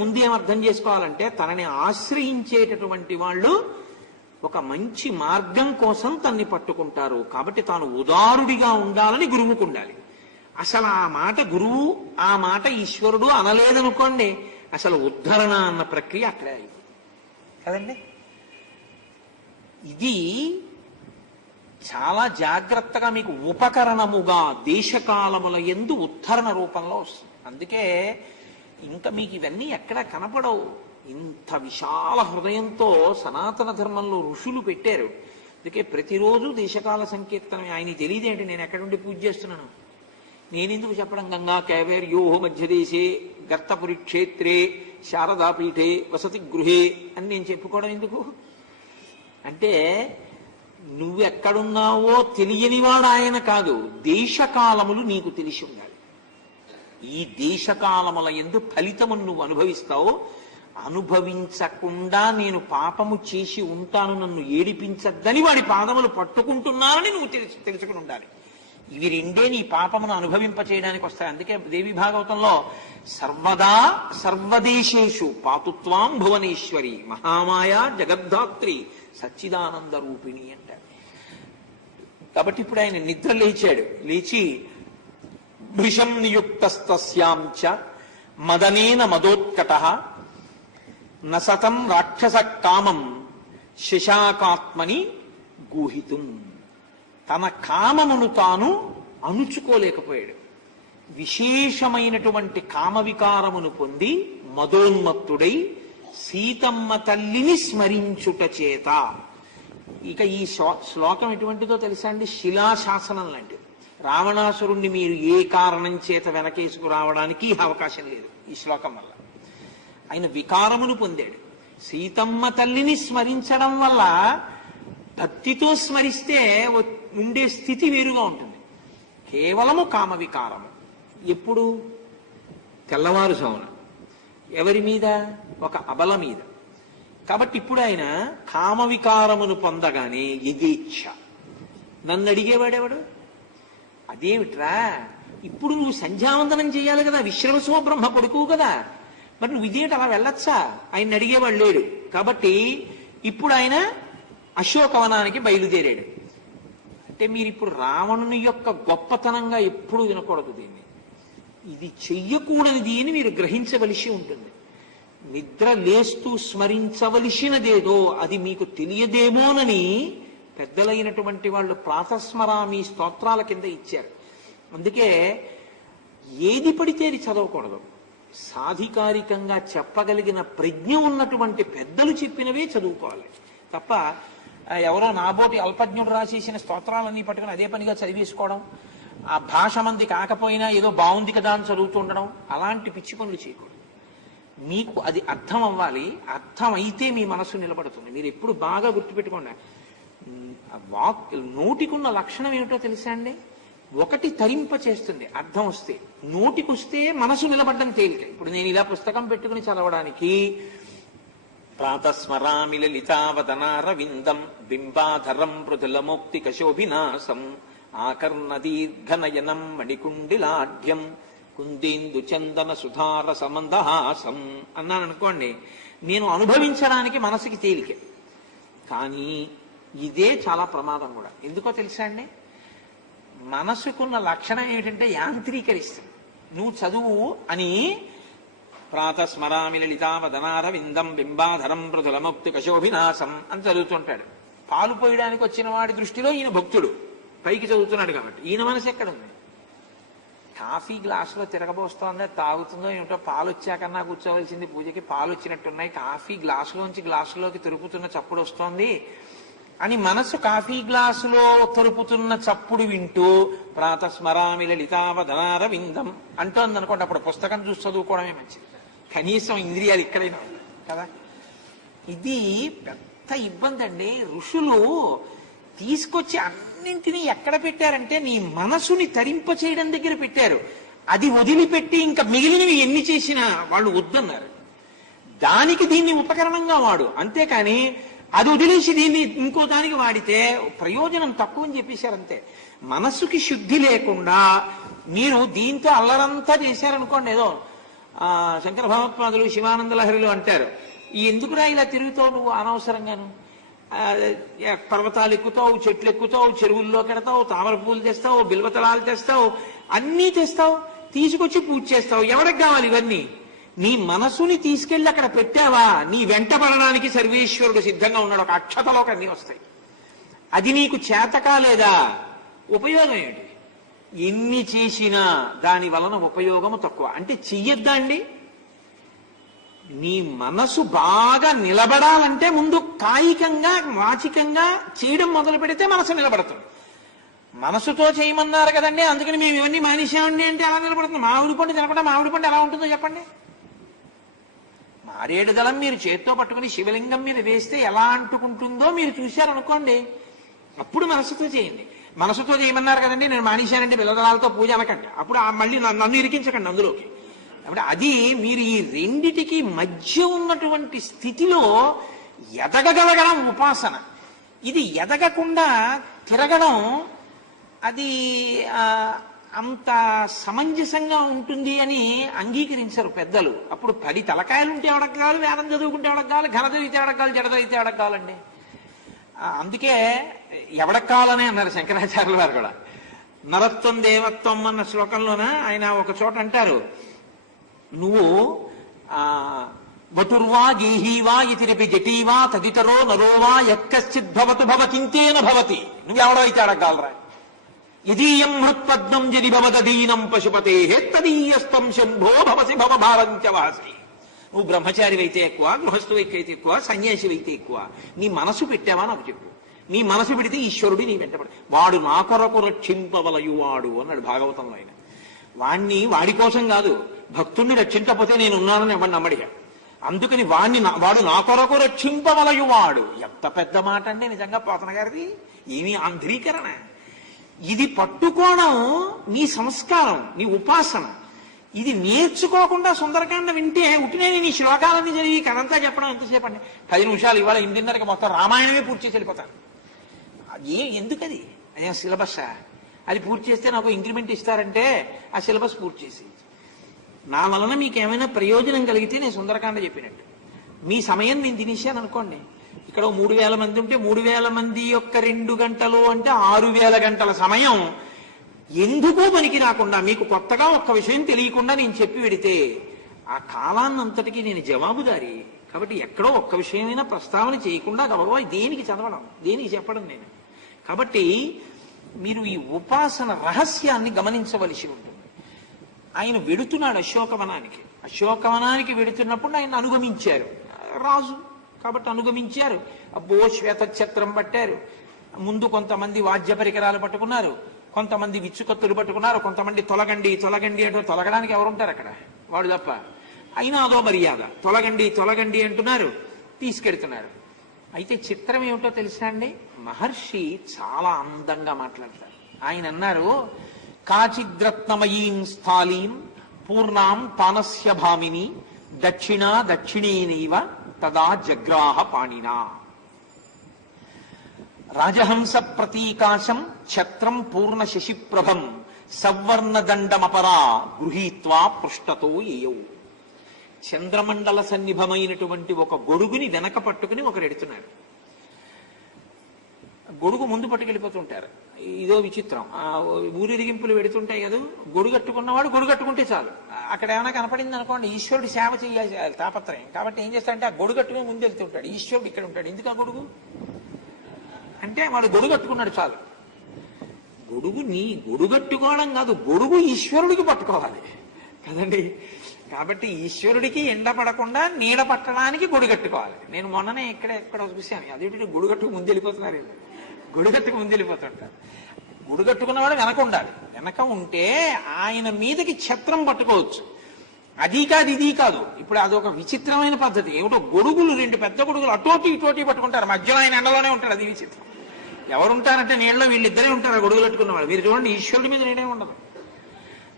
ముందేం అర్థం చేసుకోవాలంటే తనని ఆశ్రయించేటటువంటి వాళ్ళు ఒక మంచి మార్గం కోసం తన్ని పట్టుకుంటారు. కాబట్టి తాను ఉదారుడిగా ఉండాలని గురువుకు ఉండాలి. అసలు ఆ మాట గురువు, ఆ మాట ఈశ్వరుడు అనలేదనుకోండి, అసలు ఉద్ధరణ అన్న ప్రక్రియ అక్కడే అయిపోతుంది కదండి. ఇది చాలా జాగ్రత్తగా మీకు ఉపకరణముగా దేశకాలముల యందు ఉద్ధరణ రూపంలో వస్తుంది. అందుకే ఇంకా మీకు ఇవన్నీ ఎక్కడ కనపడవు. ఇంత విశాల హృదయంతో సనాతన ధర్మంలో ఋషులు పెట్టారు. అందుకే ప్రతిరోజు దేశకాల సంకీర్తనం. ఆయన తెలియదేంటి నేను ఎక్కడుండి పూజ చేస్తున్నాను, నేనెందుకు చెప్పడం? గంగా కైవేర్యోహ మధ్యదేశే గర్తపురి క్షేత్రే శారదాపీఠే వసతి గృహే అని నేను చెప్పుకోవడం ఎందుకు? అంటే నువ్వెక్కడున్నావో తెలియనివాడు ఆయన కాదు, దేశకాలములు నీకు తెలిసి ఉండాలి. ఈ దేశకాలముల యందు ఫలితమును నువ్వు అనుభవిస్తావు. అనుభవించకుండా నేను పాపము చేసి ఉంటాను, నన్ను ఏడిపించద్దని వాడి పాదములు పట్టుకుంటున్నానని నువ్వు తెలుసుకుని ఉండాలి. ఇవి రెండే నీ పాపమును అనుభవింప చేయడానికి వస్తాయి. అందుకే దేవి భాగవతంలో సర్వదా సర్వదేశేషు పాతుత్వాం భువనేశ్వరి మహామాయ జగద్ధాత్రి సచ్చిదానంద రూపిణి అంటారు. కాబట్టి ఇప్పుడు ఆయన నిద్ర లేచాడు. లేచి భృశం నియుక్తస్తస్యాంచ మదనేన మదోత్కటః నసతం రాక్షస కామం శశాకాత్మని గూహితుం. తన కామమును తాను అణుచుకోలేకపోయాడు. విశేషమైనటువంటి కామవికారమును పొంది మదోన్మత్తుడై సీతమ్మ తల్లిని స్మరించుట చేత. ఇక ఈ శ్లోకం ఎటువంటిదో తెలుసా అండి? శిలాశాసనం లాంటిది. రావణాసురుణ్ణి మీరు ఏ కారణం చేత వెనకేసుకురావడానికి అవకాశం లేదు ఈ శ్లోకం వల్ల. ఆయన వికారమును పొందాడు. సీతమ్మ తల్లిని స్మరించడం వల్ల భక్తితో స్మరిస్తే ఉండే స్థితి వేరుగా ఉంటుంది. కేవలము కామ వికారము. ఎప్పుడు? తెల్లవారుజామున. ఎవరి మీద? ఒక అబల మీద. కాబట్టి ఇప్పుడు ఆయన కామ వికారమును పొందగానే యథేచ్ఛ. నన్ను అడిగేవాడెవడు? అదేమిట్రా, ఇప్పుడు నువ్వు సంధ్యావందనం చేయాలి కదా, విశ్రవసో బ్రహ్మ కొడుకు కదా, మరి నువ్వు ఇదేమిటి అలా వెళ్ళొచ్చా? ఆయన అడిగేవాడు లేడు. కాబట్టి ఇప్పుడు ఆయన అశోకవనానికి బయలుదేరాడు. అంటే మీరు ఇప్పుడు రావణుని యొక్క గొప్పతనంగా ఎప్పుడు వినకూడదు దీన్ని. ఇది చెయ్యకూడనిది అని మీరు గ్రహించవలసి ఉంటుంది. నిద్ర లేస్తూ స్మరించవలసినదేదో అది మీకు తెలియదేమోనని పెద్దలైనటువంటి వాళ్ళు ప్రాతస్మరామి స్తోత్రాల కింద ఇచ్చారు. అందుకే ఏది పడితే అది చదవకూడదు. సాధికారికంగా చెప్పగలిగిన ప్రజ్ఞ ఉన్నటువంటి పెద్దలు చెప్పినవే చదువుకోవాలి తప్ప ఎవరో నాబోటి అల్పజ్ఞుడు రాసేసిన స్తోత్రాలన్నీ పట్టుకుని అదే పనిగా చదివేసుకోవడం, ఆ భాష మంది కాకపోయినా ఏదో బాగుంది కదా అని చదువుతుండడం, అలాంటి పిచ్చి పనులు చేయకూడదు. మీకు అది అర్థం అవ్వాలి. అర్థం అయితే మీ మనస్సు నిలబడుతుంది. మీరు ఎప్పుడు బాగా గుర్తుపెట్టుకోండి, నోటికున్న లక్షణం ఏమిటో తెలుసా అండి? ఒకటి తరింప చేస్తుంది అర్థం వస్తే, నోటికొస్తే మనసు నిలబడ్డం తేలిక. ఇప్పుడు నేను ఇలా పుస్తకం పెట్టుకుని చదవడానికి ప్రాతస్మరామి లలితావదనారవిందం బింబాధరం మృదులమోక్తి కశోభినాశం ఆకర్ణ దీర్ఘనయనం మణికుండిలాఢ్యం కుందేందు చందన సుధార సమందహాసం అన్నాను అనుకోండి, నేను అనుభవించడానికి మనసుకి తేలికే. కానీ ఇదే చాలా ప్రమాదం కూడా. ఎందుకో తెలుసా అండి? మనసుకున్న లక్షణం ఏమిటంటే యాంత్రీకరిస్తుంది. నువ్వు చదువు అని ప్రాతస్మరామి లలితావదనారవిందం బింబాధరం మృదులమోక్తి కశోభినాశం అని చదువుతుంటాడు. పాలు పోయడానికి వచ్చిన వాడి దృష్టిలో ఈయన భక్తుడు, పైకి చదువుతున్నాడు కాబట్టి. ఈయన మనసు ఎక్కడుంది? కాఫీ గ్లాసులో తిరగబోస్తోందా, తాగుతుందో ఏమిటో, పాలు వచ్చాకన్నా కూర్చోవలసింది పూజకి, పాలు వచ్చినట్టున్నాయి, కాఫీ గ్లాసులోంచి గ్లాసులోకి తిరుపుతున్న చప్పుడు వస్తోంది అని మనసు కాఫీ గ్లాసులో తరుపుతున్న చప్పుడు వింటూ ప్రాతస్మరామి లలితావదనారవిందం అంటోంది అనుకోండి, అప్పుడు పుస్తకం చూసి చదువుకోవడమే మంచిది. కనీసం ఇంద్రియాలు ఇక్కడైనా కదా. ఇది పెద్ద ఇబ్బంది అండి. ఋషులు తీసుకొచ్చి అన్నింటినీ ఎక్కడ పెట్టారంటే నీ మనసుని తరింప చేయడం దగ్గర పెట్టారు. అది వదిలిపెట్టి ఇంకా మిగిలినవి ఎన్ని చేసినా వాళ్ళు వద్దన్నారు. దానికి దీన్ని ఉపకరణంగా వాడు, అంతేకాని అది వదిలేసి దీన్ని ఇంకో దానికి వాడితే ప్రయోజనం తక్కువ అని చెప్పేశారు. అంతే. మనసుకి శుద్ధి లేకుండా మీరు దీంతో అల్లరంతా చేశారనుకోండి, ఏదో శంకర భగవత్పాదులు శివానంద లహరిలు అంటారు, ఈ ఎందుకురా ఇలా తిరుగుతావు నువ్వు అనవసరంగాను, పర్వతాలు ఎక్కుతావు, చెట్లు ఎక్కుతావు, చెరువుల్లో కెడతావు, తామర పూలు తెస్తావు, బిల్వతలాలు తెస్తావు, అన్నీ తెస్తావు, తీసుకొచ్చి పూజ చేస్తావు, ఎవరికి కావాలి ఇవన్నీ? నీ మనసుని తీసుకెళ్లి అక్కడ పెట్టావా, నీ వెంట పడడానికి సర్వేశ్వరుడు సిద్ధంగా ఉన్నాడు, ఒక అక్షతలోకి అన్నీ వస్తాయి. అది నీకు చేత కాలేదా, ఉపయోగం ఏంటి? ఎన్ని చేసినా దాని వలన ఉపయోగము తక్కువ. అంటే చెయ్యొద్దా అండి? నీ మనసు బాగా నిలబడాలంటే ముందు కాయికంగా వాచికంగా చేయడం మొదలు పెడితే మనసు నిలబడుతుంది. మనసుతో చేయమన్నారు కదండి, అందుకని మేము ఇవన్నీ మానేసామండి అంటే ఎలా నిలబడుతుంది? మామిడి పండు తినకుండా మామిడి పండు ఎలా ఉంటుందో చెప్పండి. మారేడు దళం మీరు చేత్తో పట్టుకుని శివలింగం మీద వేస్తే ఎలా అంటుకుంటుందో మీరు చూశారనుకోండి, అప్పుడు మనసుతో చేయండి. మనసుతో చేయమన్నారు కదండి, నేను మానేశానంటే బిల్లదళాలతో పూజ అనకండి, అప్పుడు మళ్ళీ నన్ను ఇరికించకండి అందులోకి. కాబట్టి అది మీరు ఈ రెండిటికి మధ్య ఉన్నటువంటి స్థితిలో ఎదగగలగడం ఉపాసన. ఇది ఎదగకుండా తిరగడం అది అంత సమంజసంగా ఉంటుంది అని అంగీకరించరు పెద్దలు. అప్పుడు 10 తలకాయలు ఉంటే ఎవడకు కావాలి, వేదం చదువుకుంటే ఎవడకు కావాలి, ఘన చదివితే ఎవడకు కావాలి, జడ చదివితే ఎవడకు కావాలండి. అందుకే ఎవడకు కావాలని అన్నారు శంకరాచార్యుల వారు కూడా. నరత్వం దేవత్వం అన్న శ్లోకంలోన ఆయన ఒక చోట అంటారు, నువ్వు వటుర్వా గేహీవా ఇతిరపి జటీవా తదితరో నరోవా యక్కశ్చిత్ భవతు భవతింతేన భవతి. నువ్వెవడో అయితే అడగలరా. యదీయం హృత్పద్మం జది భవదీనం పశుపతే తదీయస్తం శంభో భవసి భవభారంచ వాసి. నువ్వు బ్రహ్మచారి అయితే ఎక్కువ, గృహస్థు అయితే ఎక్కువ, సన్యాసి అయితే ఎక్కువ, నీ మనసు పెట్టావా నాకు చెప్పు. నీ మనసు పెడితే ఈశ్వరుడు నీ వెంటబడి, వాడు నా కొరకు రక్షింపవలయువాడు అన్నాడు భాగవతంలో. ఆయన వాణ్ణి వాడి కోసం కాదు, భక్తుణ్ణి రక్షించకపోతే నేను ఉన్నానని ఎవరిని నమ్మడిగా. అందుకని వాడు నా కొరకు రక్షింపవలయువాడు. ఎంత పెద్ద మాట అండి నిజంగా పోతన గారిది. ఏమీ ఆంధ్రీకరణ. ఇది పట్టుకోవడం నీ సంస్కారం, నీ ఉపాసన. ఇది నేర్చుకోకుండా సుందరకాండ వింటే ఉట్టినే నీ శ్లోకాలన్నీ జరిగి కథంతా చెప్పడం ఎంతసేపు అండి? 10 నిమిషాలు ఇవాళ 8:30కి మొత్తం రామాయణమే పూర్తి చేసి వెళ్ళిపోతాను. ఎందుకది? అదే సిలబస్. అది పూర్తి చేస్తే నాకు ఇంక్రిమెంట్ ఇస్తారంటే ఆ సిలబస్ పూర్తి చేసి, నా వలన మీకు ఏమైనా ప్రయోజనం కలిగితే నేను సుందరకాండ చెప్పినట్టు. మీ సమయం నేను తినేసాను అనుకోండి, ఇక్కడ 3000 మంది ఉంటే 3000 మంది యొక్క 2 గంటలు అంటే 6000 గంటల సమయం ఎందుకో పనికి రాకుండా మీకు కొత్తగా ఒక్క విషయం తెలియకుండా నేను చెప్పి పెడితే ఆ కాలాన్నంతటికీ నేను జవాబుదారి. కాబట్టి ఎక్కడో ఒక్క విషయమైనా ప్రస్తావన చేయకుండా గౌరవ దేనికి చదవడం, దేనికి చెప్పడం నేను. కాబట్టి మీరు ఈ ఉపాసన రహస్యాన్ని గమనించవలసి ఉంటుంది. ఆయన వెడుతున్నాడు అశోకవనానికి. అశోకవనానికి వెడుతున్నప్పుడు ఆయన అనుగమించారు రాజు కాబట్టి అనుగమించారు. అబ్బో శ్వేతఛత్రం పట్టారు. ముందు కొంతమంది వాద్య పరికరాలు పట్టుకున్నారు, కొంతమంది విచ్చుకత్తులు పట్టుకున్నారు, కొంతమంది తొలగండి తొలగండి అంటూ, తొలగడానికి ఎవరుంటారు అక్కడ? వాడు తప్ప. అయినా అదో మర్యాద, తొలగండి తొలగండి అంటున్నారు, తీసుకెడుతున్నారు. అయితే చిత్రం ఏమిటో తెలుసా అండి? మహర్షి చాలా అందంగా మాట్లాడతారు. ఆయన అన్నారు, కాచిద్రత్నమయీం స్థాళీం పూర్ణాం పానస్య భామిని దక్షిణా దక్షిణేనైవ తదా జగ్రాహ పాణినా. రాజహంస ప్రతీకాశం ఛత్రం పూర్ణ శశిప్రభం సవర్ణదండమపరా గృహీత్వా పృష్ఠతో ఏయౌ. చంద్రమండల సన్నిభమైనటువంటి ఒక గొడుగుని వెనక పట్టుకుని ఒకరు ఎడుతున్నారు. గొడుగు ముందు పట్టుకెళ్ళిపోతుంటారు. ఇదో విచిత్రం. ఊరిరిగింపులు పెడుతుంటాయి కదా, గొడుగట్టుకున్నవాడు గొడుగట్టుకుంటే చాలు. అక్కడ ఏమైనా కనపడింది అనుకోండి, ఈశ్వరుడు సేవ చేయాలి తాపత్రయం. కాబట్టి ఏం చేస్తాడంటే ఆ గొడుగట్టుకుని ముందు వెళ్తుంటాడు. ఈశ్వరుడు ఇక్కడ ఉంటాడు. ఎందుకు ఆ గొడుగు అంటే వాడు గొడుగట్టుకున్నాడు చాలు. గొడుగు నీ గొడుగట్టుకోవడం కాదు, గొడుగు ఈశ్వరుడికి పట్టుకోవాలి కదండి. కాబట్టి ఈశ్వరుడికి ఎండ పడకుండా నీడ పట్టడానికి గొడుగట్టుకోవాలి. నేను మొన్ననే ఎక్కడ చూశాను, అదేంటి గొడుగట్టుకు ముందు వెళ్ళిపోతున్నారు. గొడుగట్టుకు ముందు వెళ్ళిపోతుంటారు. గొడుగట్టుకున్నవాడు వెనక ఉండాలి. వెనక ఉంటే ఆయన మీదకి ఛత్రం పట్టుకోవచ్చు. అది కాదు ఇది కాదు. ఇప్పుడు అదొక విచిత్రమైన పద్ధతి. ఏమిటో గొడుగులు 2 పెద్ద గొడుగులు అటోటి ఇటోటి పట్టుకుంటారు. మధ్యలో ఆయన ఎండలోనే ఉంటాడు. అది విచిత్రం. ఎవరుంటారంటే నీళ్ళలో వీళ్ళిద్దరే ఉంటారు గొడుగులు కట్టుకున్నవాడు. మీరు చూడండి, ఈశ్వరుడి మీద నీడే ఉండదు.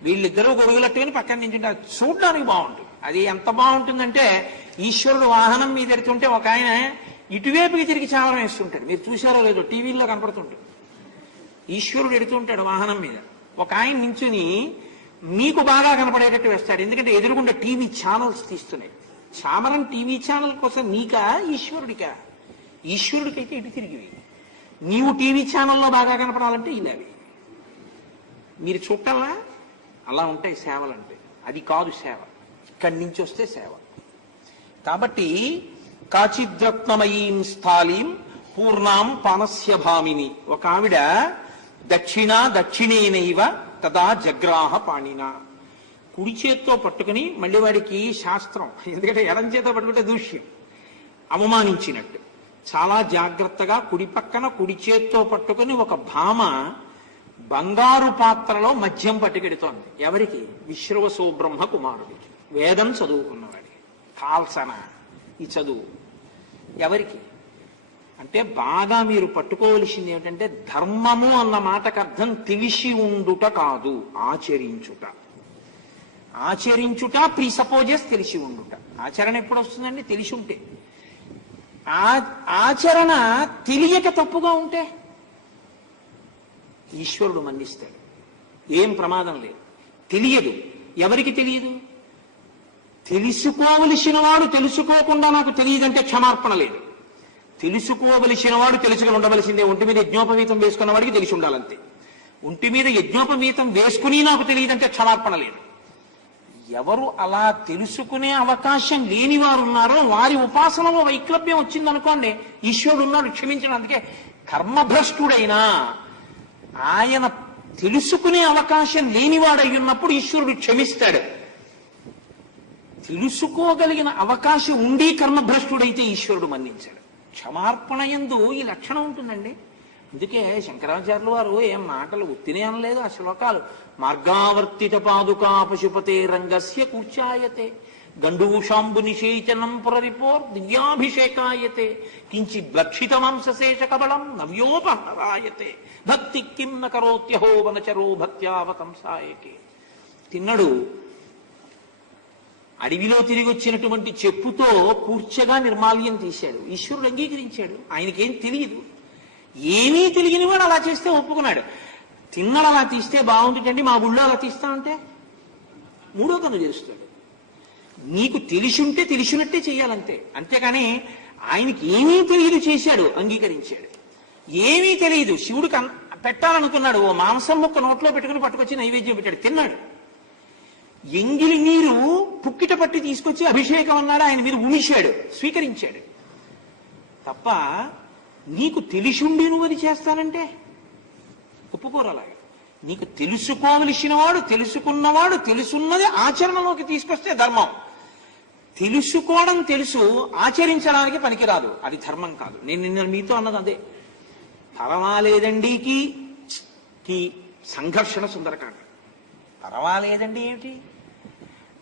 వీళ్ళిద్దరూ గొడుగులట్టుకుని పక్కన నుంచి చూడడానికి బాగుంటుంది. అది ఎంత బాగుంటుందంటే, ఈశ్వరుడు వాహనం మీద ఎడుతుంటే ఒక ఆయన ఇటువైపుకి తిరిగి చావరం వేస్తుంటాడు. మీరు చూసారో లేదో, టీవీల్లో కనపడుతుంటాడు. ఈశ్వరుడు ఎడుతుంటాడు వాహనం మీద, ఒక ఆయన నించుని మీకు బాగా కనపడేటట్టు వేస్తాడు. ఎందుకంటే ఎదురుగుండా టీవీ ఛానల్స్ తీస్తున్నాయి. చామరం టీవీ ఛానల్ కోసం నీకా ఈశ్వరుడికా? ఈశ్వరుడికైతే ఇటు తిరిగివి. నీవు టీవీ ఛానల్లో బాగా కనపడాలంటే ఇలావి. మీరు చూడాలా? అలా ఉంటాయి సేవలంటే. అది కాదు సేవ, ఇక్కడి నుంచి వస్తే సేవ. కాబట్టి కాచిద్రత్నమయీం స్థాళీం పూర్ణాం పానస్య భామిని. ఒక ఆవిడ దక్షిణేనైవ తదా జగ్రాహ పాణిన. కుడి చేత్తో పట్టుకుని, మళ్ళీ వాడికి శాస్త్రం, ఎందుకంటే ఎడం చేత్తో పట్టుకుంటే దూష్యం, అవమానించినట్టు. చాలా జాగ్రత్తగా కుడి పక్కన కుడి చేత్తో పట్టుకుని ఒక భామ బంగారు పాత్రలో మద్యం పట్టుకెడుతోంది. ఎవరికి? విశ్రవసో బ్రహ్మ కుమారుడికి, వేదం చదువుకున్నవాడికి. కాల్సన ఈ చదువు ఎవరికి అంటే, బాగా మీరు పట్టుకోవలసింది ఏమిటంటే, ధర్మము అన్న మాటకు అర్థం తెలిసి ఉండుట కాదు, ఆచరించుట. ఆచరించుట ప్రీసపోజెస్ తెలిసి ఉండుట. ఆచరణ ఎప్పుడు వస్తుందండి? తెలిసి ఉంటే. ఆచరణ తెలియక తప్పుగా ఉంటే ఈశ్వరుడు మన్నిస్తాడు, ఏం ప్రమాదం లేదు. తెలియదు, ఎవరికి తెలియదు? తెలుసుకోవలసిన వాడు తెలుసుకోకుండా నాకు తెలియదంటే క్షమార్పణ లేదు. తెలుసుకోవలసిన వాడు తెలుసుకుని ఉండవలసిందే. ఒంటి మీద యజ్ఞోపవీతం వేసుకున్న వాడికి తెలిసి ఉండాలంతే. ఒంటి మీద యజ్ఞోపవీతం వేసుకుని నాకు తెలియదంటే క్షమార్పణ లేదు. ఎవరు అలా తెలుసుకునే అవకాశం లేని వారు ఉన్నారో వారి ఉపాసనలో వైక్లభ్యం వచ్చిందనుకోండి, ఈశ్వరుడు ఉన్నాడు క్షమించడం. అందుకే కర్మభ్రష్టుడైనా ఆయన తెలుసుకునే అవకాశం లేనివాడై ఉన్నప్పుడు ఈశ్వరుడు క్షమిస్తాడు. తెలుసుకోగలిగిన అవకాశం ఉండి కర్మభ్రష్టుడైతే ఈశ్వరుడు మన్నించాడు. క్షమార్పణ యందు ఈ లక్షణం ఉంటుందండి. అందుకే శంకరాచార్యుల వారు ఏం మాటలు ఉత్తినే అనలేదు. ఆ శ్లోకాలు మార్గావర్తిత పాదుకా పశుపతే రంగస్య కూర్చాయతే గండూషాంబు నిషేచనం పురరిపోర్ దివ్యాభిషేకాయతే కించి బ్లక్షిత మాంసశేష కబళం నవ్యోపహరాయతే భక్తి కిం న కరోత్యహో వనచరో భక్త్యావతంసాయకే. తిన్నడు అడవిలో తిరిగి వచ్చినటువంటి చెప్పుతో కూర్చగా నిర్మాల్యం తీశాడు. ఈశ్వరుడు అంగీకరించాడు. ఆయనకేం తెలియదు, ఏమీ తెలియని వాడు అలా చేస్తే ఒప్పుకున్నాడు. తిన్నడు అలా తీస్తే బాగుంటుందండి, మా గుళ్ళో అలా తీస్తామంటే మూడో కన్ను తెలుస్తాడు. నీకు తెలిసుంటే తెలిసినట్టే చెయ్యాలంతే. అంతేకాని ఆయనకి ఏమీ తెలియదు చేశాడు, అంగీకరించాడు. ఏమీ తెలియదు, శివుడికి పెట్టాలనుకున్నాడు, ఓ మాంసం ముక్క నోట్లో పెట్టుకుని పట్టుకొచ్చి నైవేద్యం పెట్టాడు, తిన్నాడు. ఎంగిలి నీరు పుక్కిట పట్టి తీసుకొచ్చి అభిషేకం అన్నాడు, ఆయన మీరు ఉమిశాడు, స్వీకరించాడు. తప్ప నీకు తెలిసుండి నువ్వు అది చేస్తానంటే ఒప్పుకోరు. అలాగే నీకు తెలుసుకోవలసిన వాడు, తెలుసుకున్నవాడు, తెలుసున్నది ఆచరణలోకి తీసుకొస్తే ధర్మం. తెలుసుకోవడం తెలుసు, ఆచరించడానికి పనికిరాదు, అది ధర్మం కాదు. నేను నిన్న మీతో అన్నది అదే. పర్వాలేదండికి సంఘర్షణ సుందరకాండ. పర్వాలేదండి ఏమిటి?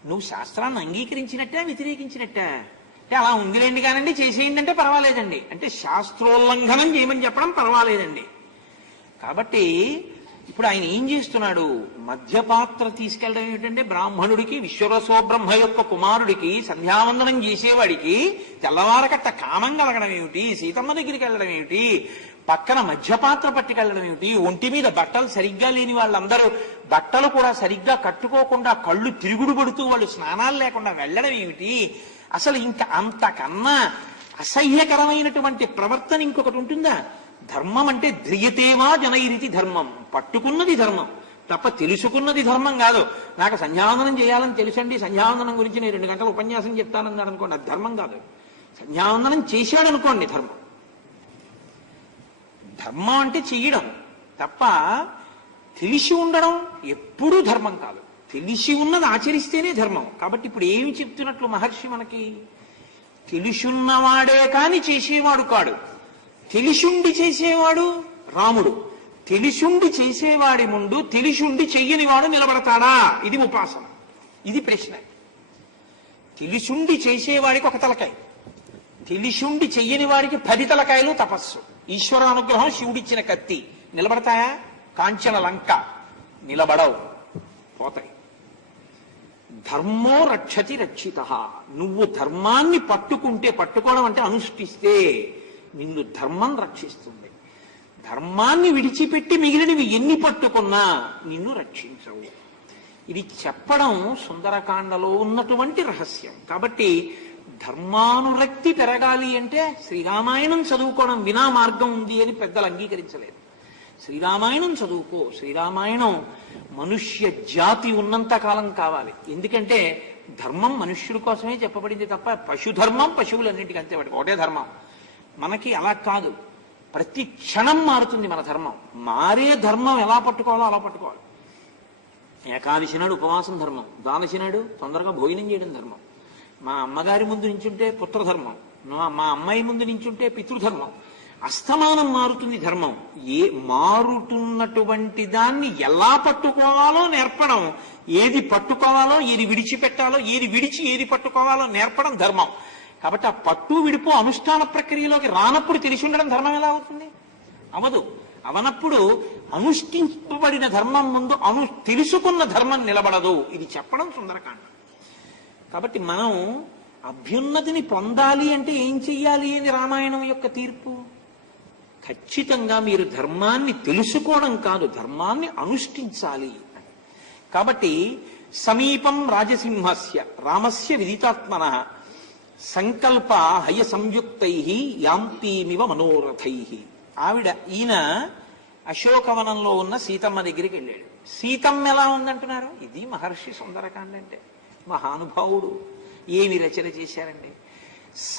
నువ్వు శాస్త్రాన్ని అంగీకరించినట్టే వ్యతిరేకించినట్టే? అంటే అలా ఉందిలేండి కానండి చేసేయండి అంటే పర్వాలేదండి, అంటే శాస్త్రోల్లంఘనం చేయమని చెప్పడం పర్వాలేదండి. కాబట్టి ఇప్పుడు ఆయన ఏం చేస్తున్నాడు? మధ్యపాత్ర తీసుకెళ్ళడం ఏమిటంటే, బ్రాహ్మణుడికి, విశ్వరసో బ్రహ్మ యొక్క కుమారుడికి సంధ్యావందనం చేసేవాడికి తెల్లవారకట్ట కామం కలగడం ఏమిటి? సీతమ్మ దగ్గరికి వెళ్ళడం ఏమిటి? పక్కన మధ్యపాత్ర పట్టుకెళ్ళడం ఏమిటి? ఒంటి మీద బట్టలు సరిగ్గా లేని వాళ్ళందరూ బట్టలు కూడా సరిగ్గా కట్టుకోకుండా కళ్ళు తిరుగుడు పడుతూ వాళ్ళు స్నానాలు లేకుండా వెళ్ళడం ఏమిటి? అసలు ఇంకా అంతకన్నా అసహ్యకరమైనటువంటి ప్రవర్తన ఇంకొకటి ఉంటుందా? ధర్మం అంటే ధ్రియతేవా జనైరితి ధర్మం. పట్టుకున్నది ధర్మం తప్ప తెలుసుకున్నది ధర్మం కాదు. నాకు సంధ్యావందనం చేయాలని తెలుసండి, సంధ్యావందనం గురించి నేను 2 గంటల ఉపన్యాసం చెప్తానన్నాడు అనుకోండి, అది ధర్మం కాదు. సంధ్యావందనం చేశాడు అనుకోండి ధర్మం. ధర్మం అంటే చెయ్యడం తప్ప తెలిసి ఉండడం ఎప్పుడూ ధర్మం కాదు. తెలిసి ఉన్నది ఆచరిస్తేనే ధర్మం. కాబట్టి ఇప్పుడు ఏమి చెప్తున్నట్లు మహర్షి మనకి? తెలుసున్నవాడే కాని చేసేవాడు కాడు. తెలిసుండి చేసేవాడు రాముడు. తెలిసుండి చేసేవాడి ముందు తెలిసుండి చెయ్యని వాడు నిలబడతాడా? ఇది ఉపాసన, ఇది ప్రశ్న. తెలిసుండి చేసేవాడికి ఒక తలకాయ, తెలిసుండి చెయ్యని వాడికి 10 తలకాయలు తపస్సు. ఈశ్వర అనుగ్రహం, శివుడిచ్చిన కత్తి నిలబడతాయా? కాంచన లంక నిలబడవు, పోతాయి. ధర్మో రక్షతి రక్షిత. నువ్వు ధర్మాన్ని పట్టుకుంటే, పట్టుకోవడం అంటే అనుష్ఠిస్తే నిన్ను ధర్మం రక్షిస్తుంది. ధర్మాన్ని విడిచిపెట్టి మిగిలినవి ఎన్ని పట్టుకున్నా నిన్ను రక్షించవు. ఇది చెప్పడం సుందరకాండలో ఉన్నటువంటి రహస్యం. కాబట్టి ధర్మానురక్తి పెరగాలి అంటే శ్రీరామాయణం చదువుకోవడం వినా మార్గం ఉంది అని పెద్దలు అంగీకరించలేదు. శ్రీరామాయణం చదువుకో. శ్రీరామాయణం మనుష్య జాతి ఉన్నంత కాలం కావాలి. ఎందుకంటే ధర్మం మనుష్యుల కోసమే చెప్పబడింది తప్ప పశుధర్మం పశువులన్నింటికి అంతే, వాటికి ఒకటే ధర్మం. మనకి అలా కాదు, ప్రతి క్షణం మారుతుంది మన ధర్మం. మారే ధర్మం ఎలా పట్టుకోవాలో అలా పట్టుకోవాలి. ఏకాదశి నాడు ఉపవాసం ధర్మం, ద్వాదశి నాడు తొందరగా భోజనం చేయడం ధర్మం, మా అమ్మగారి ముందు నించుంటే పుత్రధర్మం, మా అమ్మాయి ముందు నించుంటే పితృధర్మం. అస్తమానం మారుతుంది ధర్మం. మారుతున్నటువంటి దాన్ని ఎలా పట్టుకోవాలో నేర్పడం, ఏది పట్టుకోవాలో ఏది విడిచిపెట్టాలో, ఏది విడిచి ఏది పట్టుకోవాలో నేర్పడం ధర్మం. కాబట్టి ఆ పట్టు విడిపో అనుష్ఠాన ప్రక్రియలోకి రానప్పుడు తెలిసి ఉండడం ధర్మం ఎలా అవుతుంది? అవదు. అవనప్పుడు అనుష్ఠింపబడిన ధర్మం ముందు తెలుసుకున్న ధర్మం నిలబడదు. ఇది చెప్పడం సుందరకాండ. కాబట్టి మనం అభ్యున్నతిని పొందాలి అంటే ఏం చెయ్యాలి అని రామాయణం యొక్క తీర్పు. ఖచ్చితంగా మీరు ధర్మాన్ని తెలుసుకోవడం కాదు, ధర్మాన్ని అనుష్ఠించాలి. కాబట్టి సమీపం రాజసింహస్య రామస్య విదితాత్మన సంకల్ప హయ సంయుక్తై యాంతీమివ మనోరథై. ఈయన అశోకవనంలో ఉన్న సీతమ్మ దగ్గరికి వెళ్ళాడు. సీతమ్మ ఎలా ఉందంటున్నారు? ఇది మహర్షి సుందరకాండ అంటే. మహానుభావుడు ఏమి రచన చేశారండి.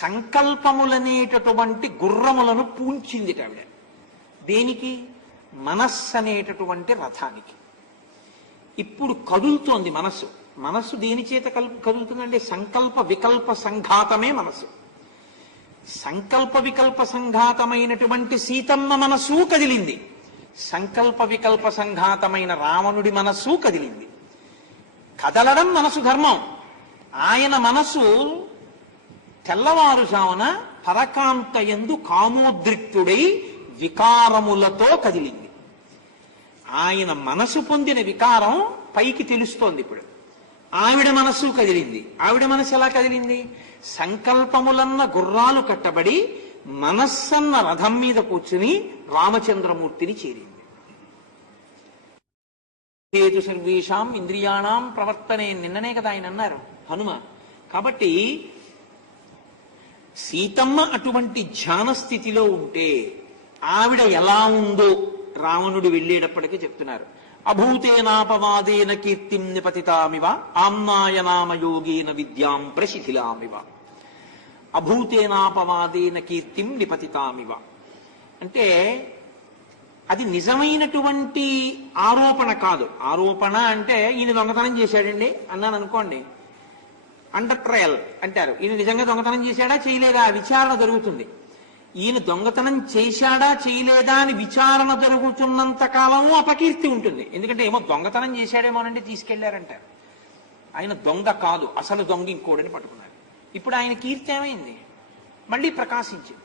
సంకల్పములనేటటువంటి గుర్రములను పూంచింది ఆవిడ. దేనికి? మనస్సు అనేటటువంటి రథానికి. ఇప్పుడు కదులుతోంది మనస్సు. మనస్సు దేని చేత కదులుతుందండి? సంకల్ప వికల్ప సంఘాతమే మనస్సు. సంకల్ప వికల్ప సంఘాతమైనటువంటి సీతమ్మ మనస్సు కదిలింది, సంకల్ప వికల్ప సంఘాతమైన రావణుడి మనస్సు కదిలింది. కదలడం మనసు ధర్మం. ఆయన మనసు తెల్లవారుజామున పరకాంతయందు కామోద్రిక్తుడై వికారములతో కదిలింది. ఆయన మనసు పొందిన వికారం పైకి తెలుస్తోంది. ఇప్పుడు ఆవిడ మనస్సు కదిలింది. ఆవిడ మనసు ఎలా కదిలింది? సంకల్పములన్న గుర్రాలు కట్టబడి మనస్సన్న రథం మీద కూర్చుని రామచంద్రమూర్తిని చేరింది. హేతు సర్వేషాం ఇంద్రియాణం ప్రవర్తనే, నిన్ననే కదా ఆయన అన్నారు హనుమ. కాబట్టి సీతమ్మ అటువంటి ధ్యాన స్థితిలో ఉంటే ఆవిడ ఎలా ఉందో రావణుడు వెళ్ళేటప్పటికీ చెప్తున్నారు. అభూతేనాపవాదేన కీర్తిం నిపతితామివ ఆమ్నాయనామయోగేన విద్యాం ప్రశిథిలామివ. అభూతేనాపవాదేన కీర్తిం నిపతితామివ అంటే అది నిజమైనటువంటి ఆరోపణ కాదు. ఆరోపణ అంటే ఈయన దొంగతనం చేశాడండి అన్నాను అనుకోండి, అండర్ ట్రయల్ అంటారు. ఈయన నిజంగా దొంగతనం చేశాడా చేయలేదా విచారణ జరుగుతుంది. ఈయన దొంగతనం చేశాడా చేయలేదా అని విచారణ జరుగుతున్నంత కాలము అపకీర్తి ఉంటుంది. ఎందుకంటే ఏమో దొంగతనం చేశాడేమోనండి తీసుకెళ్లారంటారు. ఆయన దొంగ కాదు, అసలు దొంగ ఇంకోడని పట్టుకున్నారు. ఇప్పుడు ఆయన కీర్తి ఏమైంది? మళ్ళీ ప్రకాశించింది.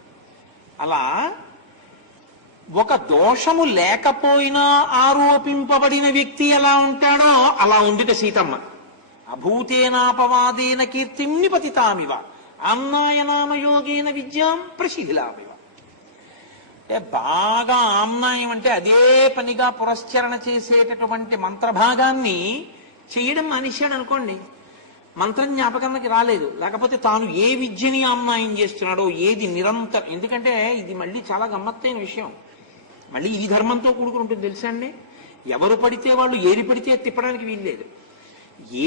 అలా ఒక దోషము లేకపోయినా ఆరోపింపబడిన వ్యక్తి ఎలా ఉంటాడో అలా ఉందిట సీతమ్మ. అభూతేనాపవాదేన కీర్తిం నిపతితామివ ఆమ్నాయనామయోగేన విద్యాం ప్రశిథిలామివ. అంటే బాగా ఆమ్నాయం అంటే అదే పనిగా పురస్చరణ చేసేటటువంటి మంత్రభాగాన్ని చేయడం మనిషాడు అనుకోండి, మంత్రం జ్ఞాపకానికి రాలేదు. లేకపోతే తాను ఏ విద్యని ఆమ్నాయం చేస్తున్నాడో ఏది నిరంతరం. ఎందుకంటే ఇది మళ్ళీ చాలా గమ్మత్తైన విషయం. మళ్ళీ ఈ ధర్మంతో కూడుకుని ఉంటుంది తెలుసా అండి. ఎవరు పడితే వాళ్ళు ఏది పడితే తిప్పడానికి వీల్లేదు.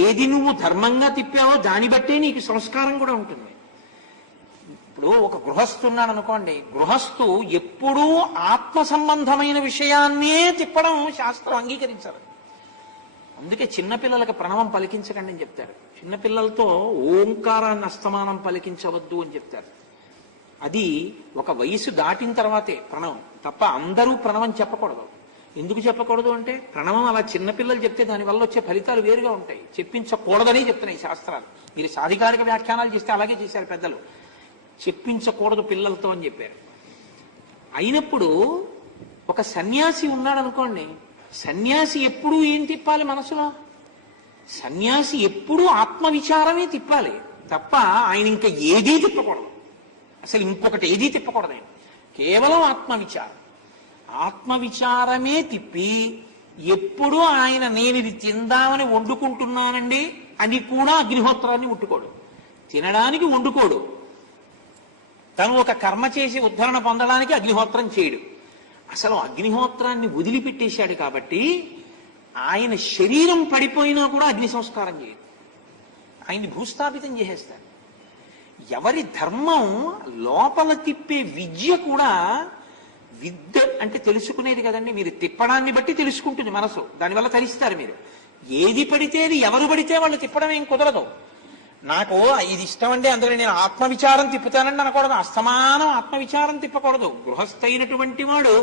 ఏది నువ్వు ధర్మంగా తిప్పావో దాన్ని బట్టే నీకు సంస్కారం కూడా ఉంటుంది. ఇప్పుడు ఒక గృహస్థు ఉన్నాడు అనుకోండి, గృహస్థు ఎప్పుడూ ఆత్మ సంబంధమైన విషయాన్నే తిప్పడం శాస్త్రం అంగీకరించారు. అందుకే చిన్నపిల్లలకు ప్రణవం పలికించకండి అని చెప్తారు. చిన్నపిల్లలతో ఓంకారాన్ని అస్తమానం పలికించవద్దు అని చెప్తారు. అది ఒక వయసు దాటిన తర్వాతే ప్రణవం తప్ప అందరూ ప్రణవం చెప్పకూడదు. ఎందుకు చెప్పకూడదు అంటే ప్రణవం అలా చిన్నపిల్లలు చెప్తే దానివల్ల వచ్చే ఫలితాలు వేరుగా ఉంటాయి. చెప్పించకూడదని చెప్తున్నాయి శాస్త్రాలు. మీరు సాధికారిక వ్యాఖ్యానాలు చేస్తే అలాగే చేశారు పెద్దలు. చెప్పించకూడదు పిల్లలతో అని చెప్పారు. అయినప్పుడు ఒక సన్యాసి ఉన్నాడు అనుకోండి, సన్యాసి ఎప్పుడూ ఏం తిప్పాలి మనసులో? సన్యాసి ఎప్పుడూ ఆత్మవిచారమే తిప్పాలి తప్ప ఆయన ఇంకా ఏదీ తిప్పకూడదు. అసలు ఇంకొకటి ఏదీ తిప్పకూడదు. ఆయన కేవలం ఆత్మవిచారం. ఆత్మవిచారమే తిప్పి ఎప్పుడూ ఆయన నేను ఇది తిందామని వండుకుంటున్నానండి అని కూడా అగ్నిహోత్రాన్ని ముట్టుకోడు, తినడానికి వండుకోడు. తను ఒక కర్మ చేసి ఉద్ధరణ పొందడానికి అగ్నిహోత్రం చేయడు. అసలు అగ్నిహోత్రాన్ని వదిలిపెట్టేశాడు కాబట్టి ఆయన శరీరం పడిపోయినా కూడా అగ్ని సంస్కారం చేయడు, ఆయన్ని భూస్థాపితం చేసేస్తాడు. ఎవరి ధర్మం లోపల తిప్పే విద్య కూడా, విద్య అంటే తెలుసుకునేది కదండి, మీరు తిప్పడాన్ని బట్టి తెలుసుకుంటుంది మనసు, దానివల్ల తరిస్తారు మీరు. ఏది పడితే ఎవరు పడితే వాళ్ళు తిప్పడం ఏం కుదరదు. నాకు ఇది ఇష్టం అండి అందులో నేను ఆత్మవిచారం తిప్పుతానండి అనకూడదు, అస్తమానం ఆత్మవిచారం తిప్పకూడదు. గృహస్థైనటువంటి వాడు